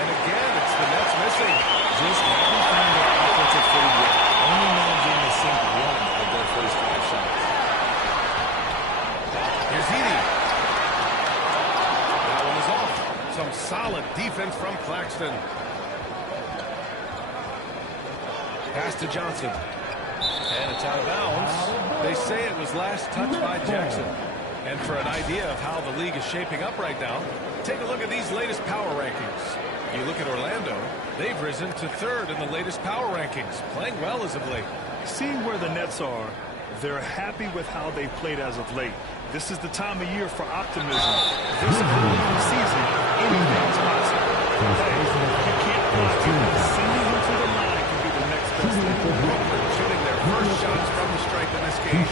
And again, it's the Nets missing. Just haven't found their offensive footing yet. Only managing to sink one of their first 5 shots. Here's Edey. That one is off. Some solid defense from Claxton. Pass to Johnson. And it's out of bounds. They say it was last touched by Jackson. And for an idea of how the league is shaping up right now, take a look at these latest power rankings. You look at Orlando, they've risen to 3rd in the latest power rankings, playing well as of late. Seeing where the Nets are, they're happy with how they've played as of late. This is the time of year for optimism. This early in the season, anything's possible. Hey, you can't block him. Sending him to the line can be the next best thing. Brooklyn shooting their first shots from the stripe in this game.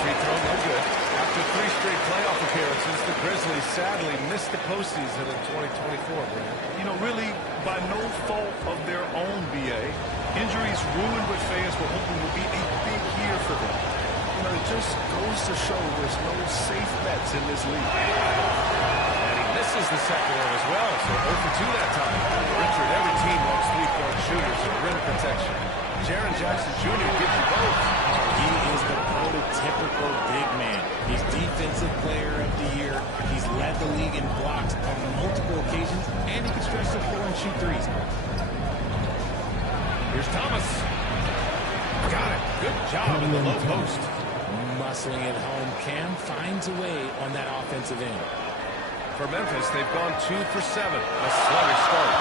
Free throw, no good. After 3 straight playoff appearances, the Grizzlies sadly missed the postseason in 2024, Brandon. You know, really, by no fault of their own, BA. Injuries ruined what fans were hoping would be a big year for them. You know, it just goes to show there's no safe bets in this league. And he misses the second one as well, so 0 for 2 that time. Richard, every team wants 3-point shooters and rim protection. Jaren Jackson Jr. gives you both. He is the prototypical big man. He's Defensive Player of the Year. He's led the league in blocks on multiple occasions, and he can stretch the floor and shoot threes. Here's Thomas. Got it. Good job in the low post. Muscling it home. Cam finds a way on that offensive end. For Memphis, they've gone 2 for 7. A sluggish start.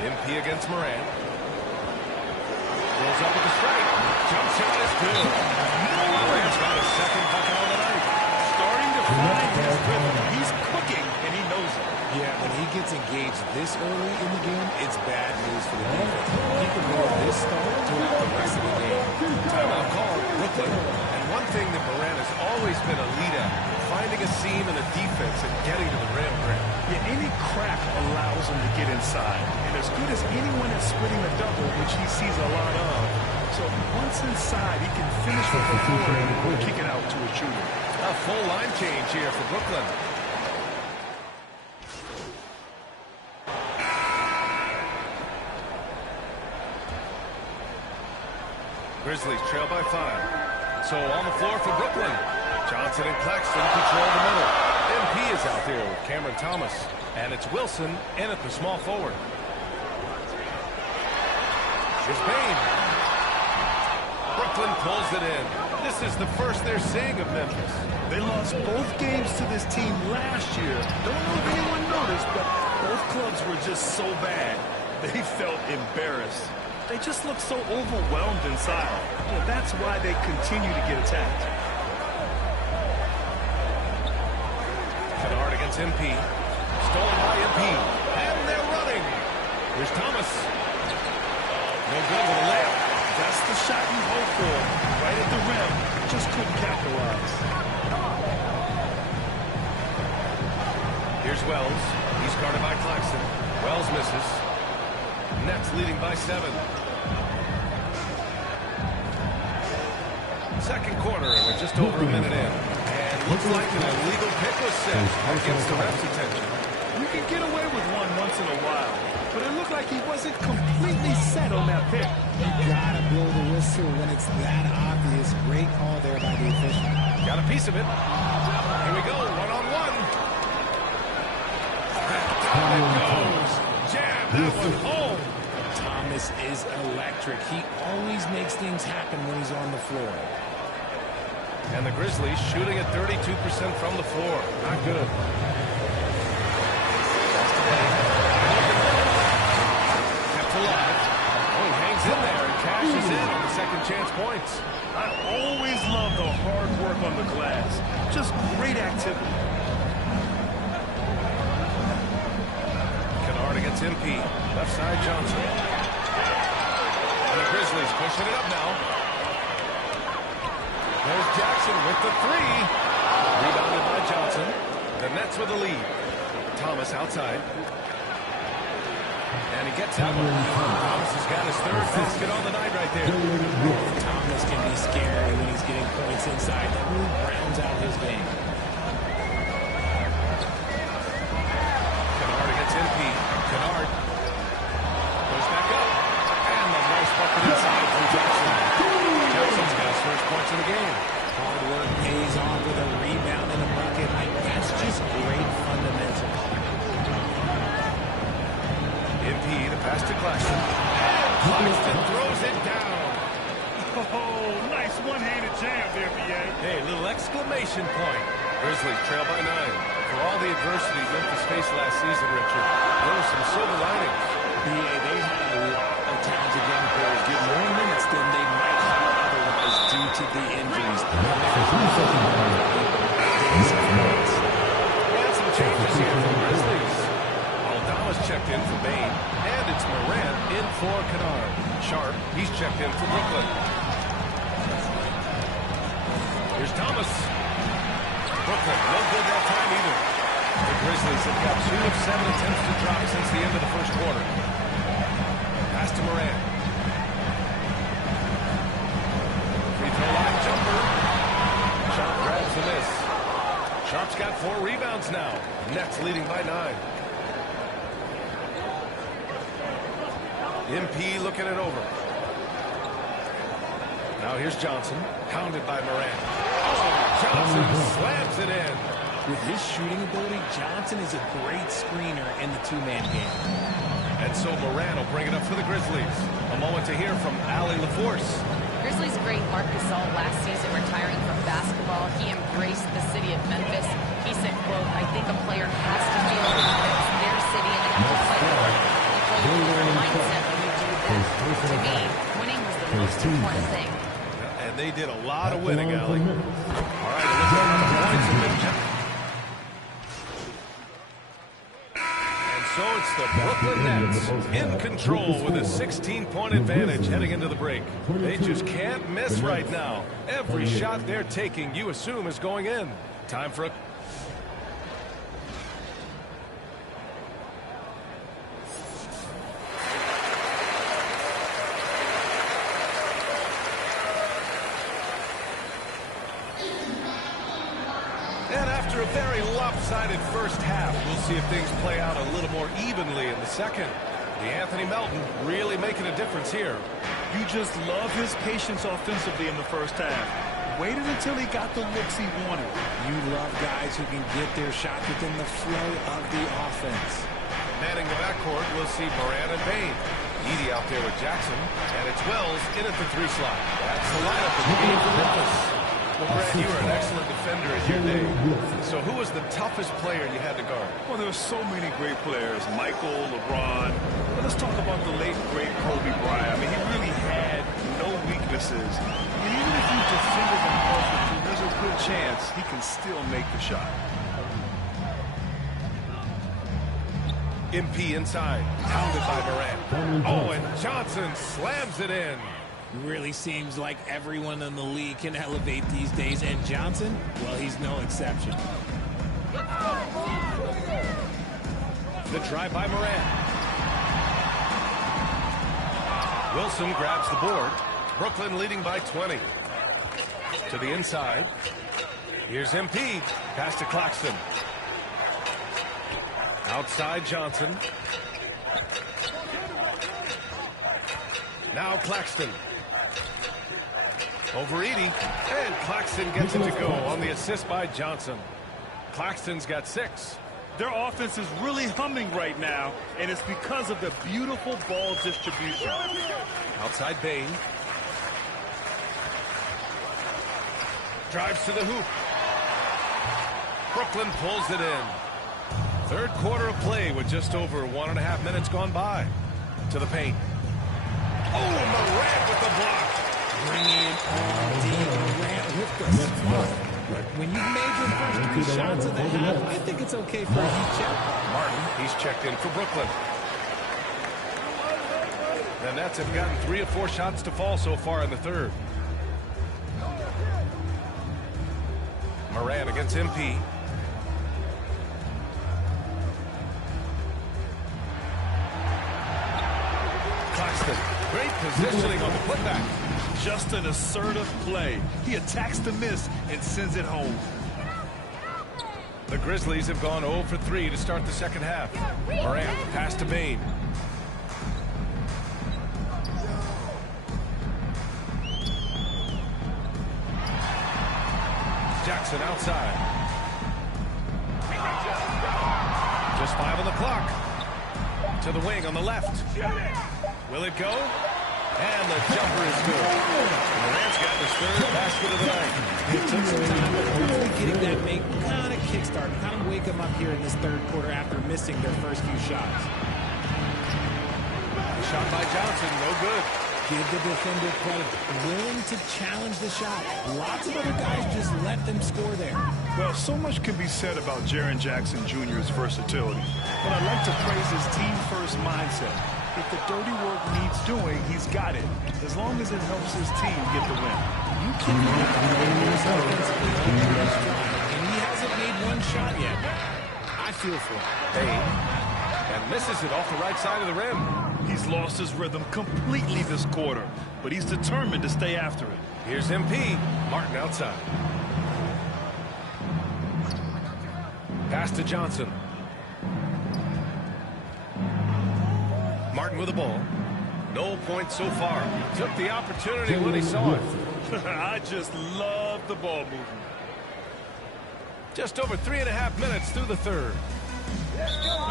MP against Morant. Goes up with the strike. Jump shot is good. Morant's got his second bucket on the night. Starting to find his rhythm. He's cooking, and he knows it. Yeah, when he gets engaged this early in the game, it's bad news for the defense. He can go this start throughout the rest of the game. Timeout call, Brooklyn. And one thing that Morant has always been a lead at, finding a seam in the defense and getting to the rim. Yeah, any crack allows him to get inside. And as good as anyone at splitting the double, which he sees a lot of. So once inside, he can finish with the floor and kick it out to a shooter. A full line change here for Brooklyn. Grizzlies trail by 5. So on the floor for Brooklyn. Johnson and Claxton control the middle. MP is out there with Cameron Thomas. And it's Wilson in at the small forward. Here's Bane. Brooklyn pulls it in. This is the first they're seeing of Memphis. They lost both games to this team last year. Don't know if anyone noticed, but both clubs were just so bad. They felt embarrassed. They just look so overwhelmed inside. Well, that's why they continue to get attacked. Kennard against MP. Stolen by MP. And they're running. Here's Thomas. No good with a layup. That's the shot you hope for. Right at the rim. Just couldn't capitalize. Here's Wells. He's guarded by Claxton. Wells misses. Nets leading by 7. Second quarter, and we're just over a minute in. And looks like an illegal pick was set against the ref's attention. You can get away with one once in a while, but it looked like he wasn't completely set on that pick. You gotta blow the whistle when it's that obvious. Great call there by the official. Got a piece of it. Here we go, one-on-one. Down it goes. Jam, that that one home. Thomas is electric. He always makes things happen when he's on the floor. And the Grizzlies shooting at 32% from the floor. Not good. Kept alive. Oh, he hangs in there and cashes in on the second chance points. I always love the hard work on the glass. Just great activity. Kennard against MP. Left side Johnson. And the Grizzlies pushing it up now. There's Jackson with the three. Rebounded by Johnson. The Nets with the lead. Thomas outside. And he gets that one. Thomas has got his third basket on the night right there. Thomas can be scary when he's getting points inside. That really rounds out his game. Kennard against MP. Kennard goes back up. And a nice bucket inside from Jackson. Jackson's got his first points in the game. Hard work pays off with a rebound and a bucket. That's just great fundamentals. MP, the pass to Claxton. And Claxton throws it down. Oh, nice one-handed jam there, B.A. Hey, little exclamation point. Grizzlies trail by 9. For all the adversity Memphis faced last season, Richard, there were some silver linings. B.A., they had a lot of talented young players get more minutes than they might have otherwise due to the injuries. And some changes here for the Grizzlies. Aldama's checked in for Bain. And it's Morant in for Kennard. Sharp, he's checked in for Brooklyn. Here's Thomas. Brooklyn, no good that time either. The Grizzlies have got 2 of 7 attempts to drop since the end of the first quarter. Pass to Morant. Free throw line jumper. Sharp grabs the miss. Sharp's got 4 rebounds now. Nets leading by 9. MP looking it over. Now here's Johnson, pounded by Morant. Oh, Johnson slams it in. With his shooting ability, Johnson is a great screener in the two-man game. And so Morant will bring it up for the Grizzlies. A moment to hear from Allie LaForce. Grizzlies great Marc Gasol last season retiring from basketball. He embraced the city of Memphis. He said, quote, I think a player has to feel that it's their city and they have to fight for it. They play with a different mindset when you do this. To me, winning was the most important thing. And they did a lot of winning, Allie. All right, look at the points have been kept. So it's the Brooklyn Nets in control with a 16-point advantage heading into the break. They just can't miss right now. Every shot they're taking, you assume, is going in. Time for a... And after a very lopsided first half, we'll see if things play out a little more evenly in the second. The Anthony Melton really making a difference here. You just love his patience offensively in the first half. Waited until he got the looks he wanted. You love guys who can get their shot within the flow of the offense. Manning the backcourt, we'll see Morant and Bain. Edey out there with Jackson, and it's Wells in at the 3 slot. That's the lineup in the game for Memphis. Well, Brad, you were an excellent defender in your day. So who was the toughest player you had to guard? Well, there were so many great players. Michael, LeBron. But let's talk about the late, great Kobe Bryant. I mean, he really had no weaknesses. And even if you defended him perfectly, there's a good chance he can still make the shot. MP inside, pounded by Morant. Oh, and Johnson slams it in. Really seems like everyone in the league can elevate these days, and Johnson, well, he's no exception. The drive by Morant. Wilson grabs the board. Brooklyn leading by 20. To the inside. Here's MP. Pass to Claxton. Outside Johnson. Now Claxton. Over Edey. And Claxton gets it to go on the assist by Johnson. Claxton's got 6. Their offense is really humming right now, and it's because of the beautiful ball distribution. Outside Bain. Drives to the hoop. Brooklyn pulls it in. Third quarter of play with just over 1.5 minutes gone by. To the paint. Oh, Morant with the block. Bringing it all deep. Morant with the spot. When you've made your first 3 shots of the half, I think it's okay for a heat check. Martin, he's checked in for Brooklyn. The Nets have gotten 3 of 4 shots to fall so far in the third. Morant against MP. Claxton, great positioning on the putback. Just an assertive play. He attacks the miss and sends it home. The Grizzlies have gone 0 for 3 to start the second half. Morant, pass to Bain. Jackson outside. Just 5 on the clock. To the wing on the left. Will it go? And the jumper is good. Morant's got his third basket of the night. It took some time, but hopefully getting that make kind of kickstart, kind of wake them up here in this third quarter after missing their first few shots. Shot by Johnson, no good. Give the defender credit. Willing to challenge the shot. Lots of other guys just let them score there. Well, so much can be said about Jaren Jackson Jr.'s versatility. But I'd like to praise his team-first mindset. If the dirty work needs doing, he's got it. As long as it helps his team get the win. You can and he hasn't made one shot yet. I feel for him. Bain. And misses it off the right side of the rim. He's lost his rhythm completely this quarter, but he's determined to stay after it. Here's MP. Martin outside. Pass to Johnson. Martin with the ball. No points so far. Took the opportunity when he saw it. I just love the ball movement. Just over 3.5 minutes through the third.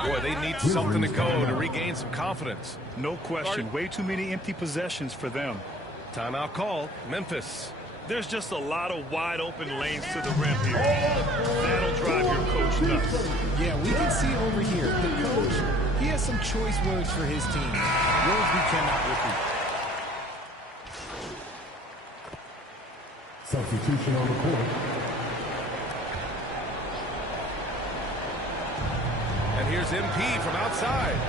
Boy, they need something to go to regain some confidence. No question. Way too many empty possessions for them. Timeout call. Memphis. There's just a lot of wide open lanes to the rim here. That'll drive your coach nuts. Yeah, we can see over here. The coach, he has some choice words for his team. Words we cannot repeat. Substitution on the court. And here's MP from outside.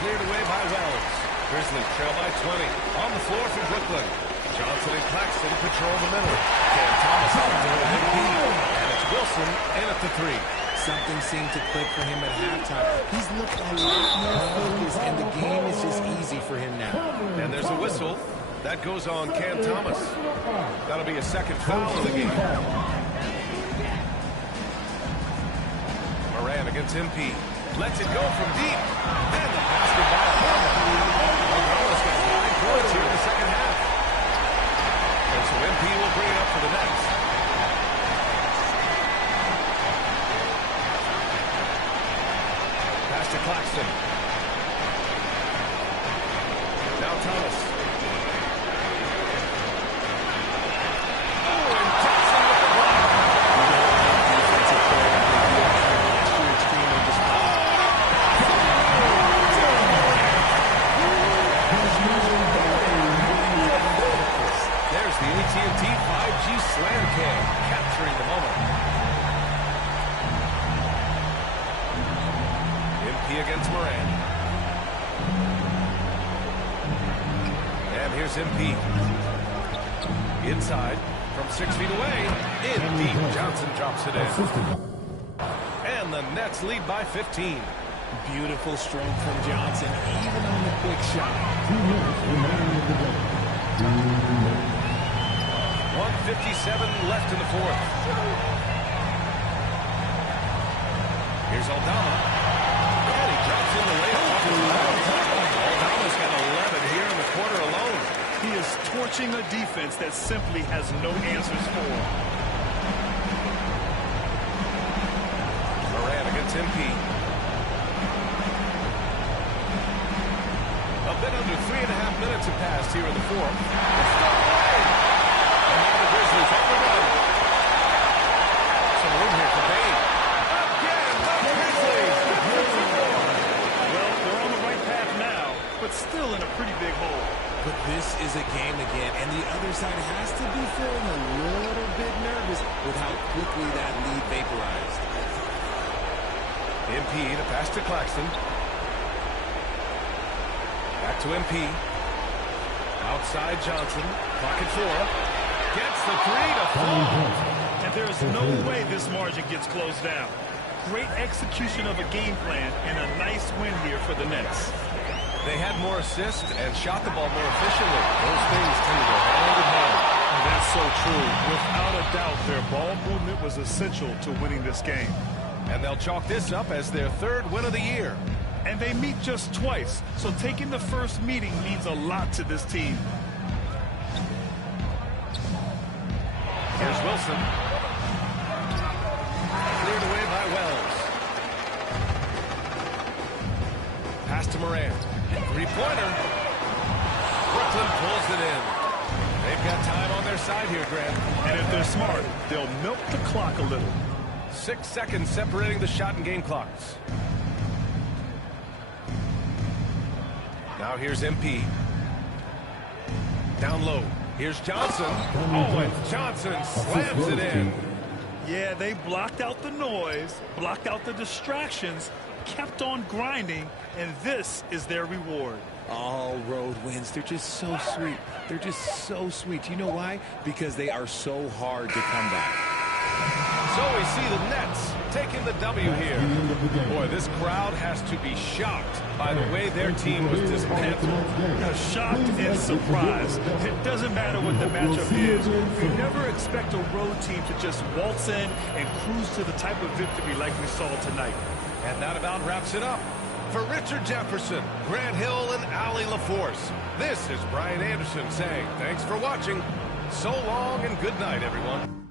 Cleared away by Wells. Grizzlies trail by 20. On the floor for Brooklyn. Johnson and Claxton patrol the middle. Cam Thomas out there with MP. And it's Wilson in at the 3. Something seemed to click for him at halftime. He's looked a lot more focused, and the game is just easy for him now. And there's a whistle. That goes on Cam Thomas. That'll be a second foul of the game. Morant against MP. Lets it go from deep. And the basket by Obama. Obama's got 9 points here in the second half. And so MP will bring it up for the Nets. Pass to Claxton. Now Thomas. AT&T 5G Slam Cam capturing the moment. MP against Morant. And here's MP. Inside from 6 feet away. In deep. Johnson drops it in. And the Nets lead by 15. Beautiful stroke from Johnson, even on the quick shot. 1:57 left in the fourth. Here's Aldama. And he drops in the layup off his foul. Aldama's got 11 here in the quarter alone. He is torching a defense that simply has no answers for him. Morant against it's MP. A bit under 3.5 minutes have passed here in the fourth. It's still away. And now the Grizzlies on the run. Some room here for Bane. Again, the Grizzlies. Well, they're on the right path now, but still in a pretty big hole. But this is a game again, and the other side has to be feeling a little bit nervous with how quickly that lead vaporized. MP to pass to Claxton. Back to MP. Outside Johnson. Clock at 4. Gets the 3 to fall. And there is no way this margin gets closed down. Great execution of a game plan and a nice win here for the Nets. They had more assists and shot the ball more efficiently. Those things tend to go hand in hand. That's so true. Without a doubt, their ball movement was essential to winning this game. And they'll chalk this up as their 3rd win of the year. And they meet just twice, so taking the first meeting means a lot to this team. Here's Wilson. Cleared away by Wells. Pass to Morant. Three-pointer. Brooklyn pulls it in. They've got time on their side here, Grant. And if they're smart, they'll milk the clock a little. 6 seconds separating the shot and game clocks. Now here's MP. Down low. Here's Johnson. Oh, and Johnson slams it in. Yeah, they blocked out the noise, blocked out the distractions, kept on grinding, and this is their reward. All road wins. They're just so sweet. They're just so sweet. You know why? Because they are so hard to come by. So we see the Nets taking the W here. Boy, this crowd has to be shocked by the way their team was dismantled. Shocked and surprised. It doesn't matter what the matchup is. You never expect a road team to just waltz in and cruise to the type of victory like we saw tonight. And that about wraps it up. For Richard Jefferson, Grant Hill, and Allie LaForce, this is Brian Anderson saying thanks for watching. So long and good night, everyone.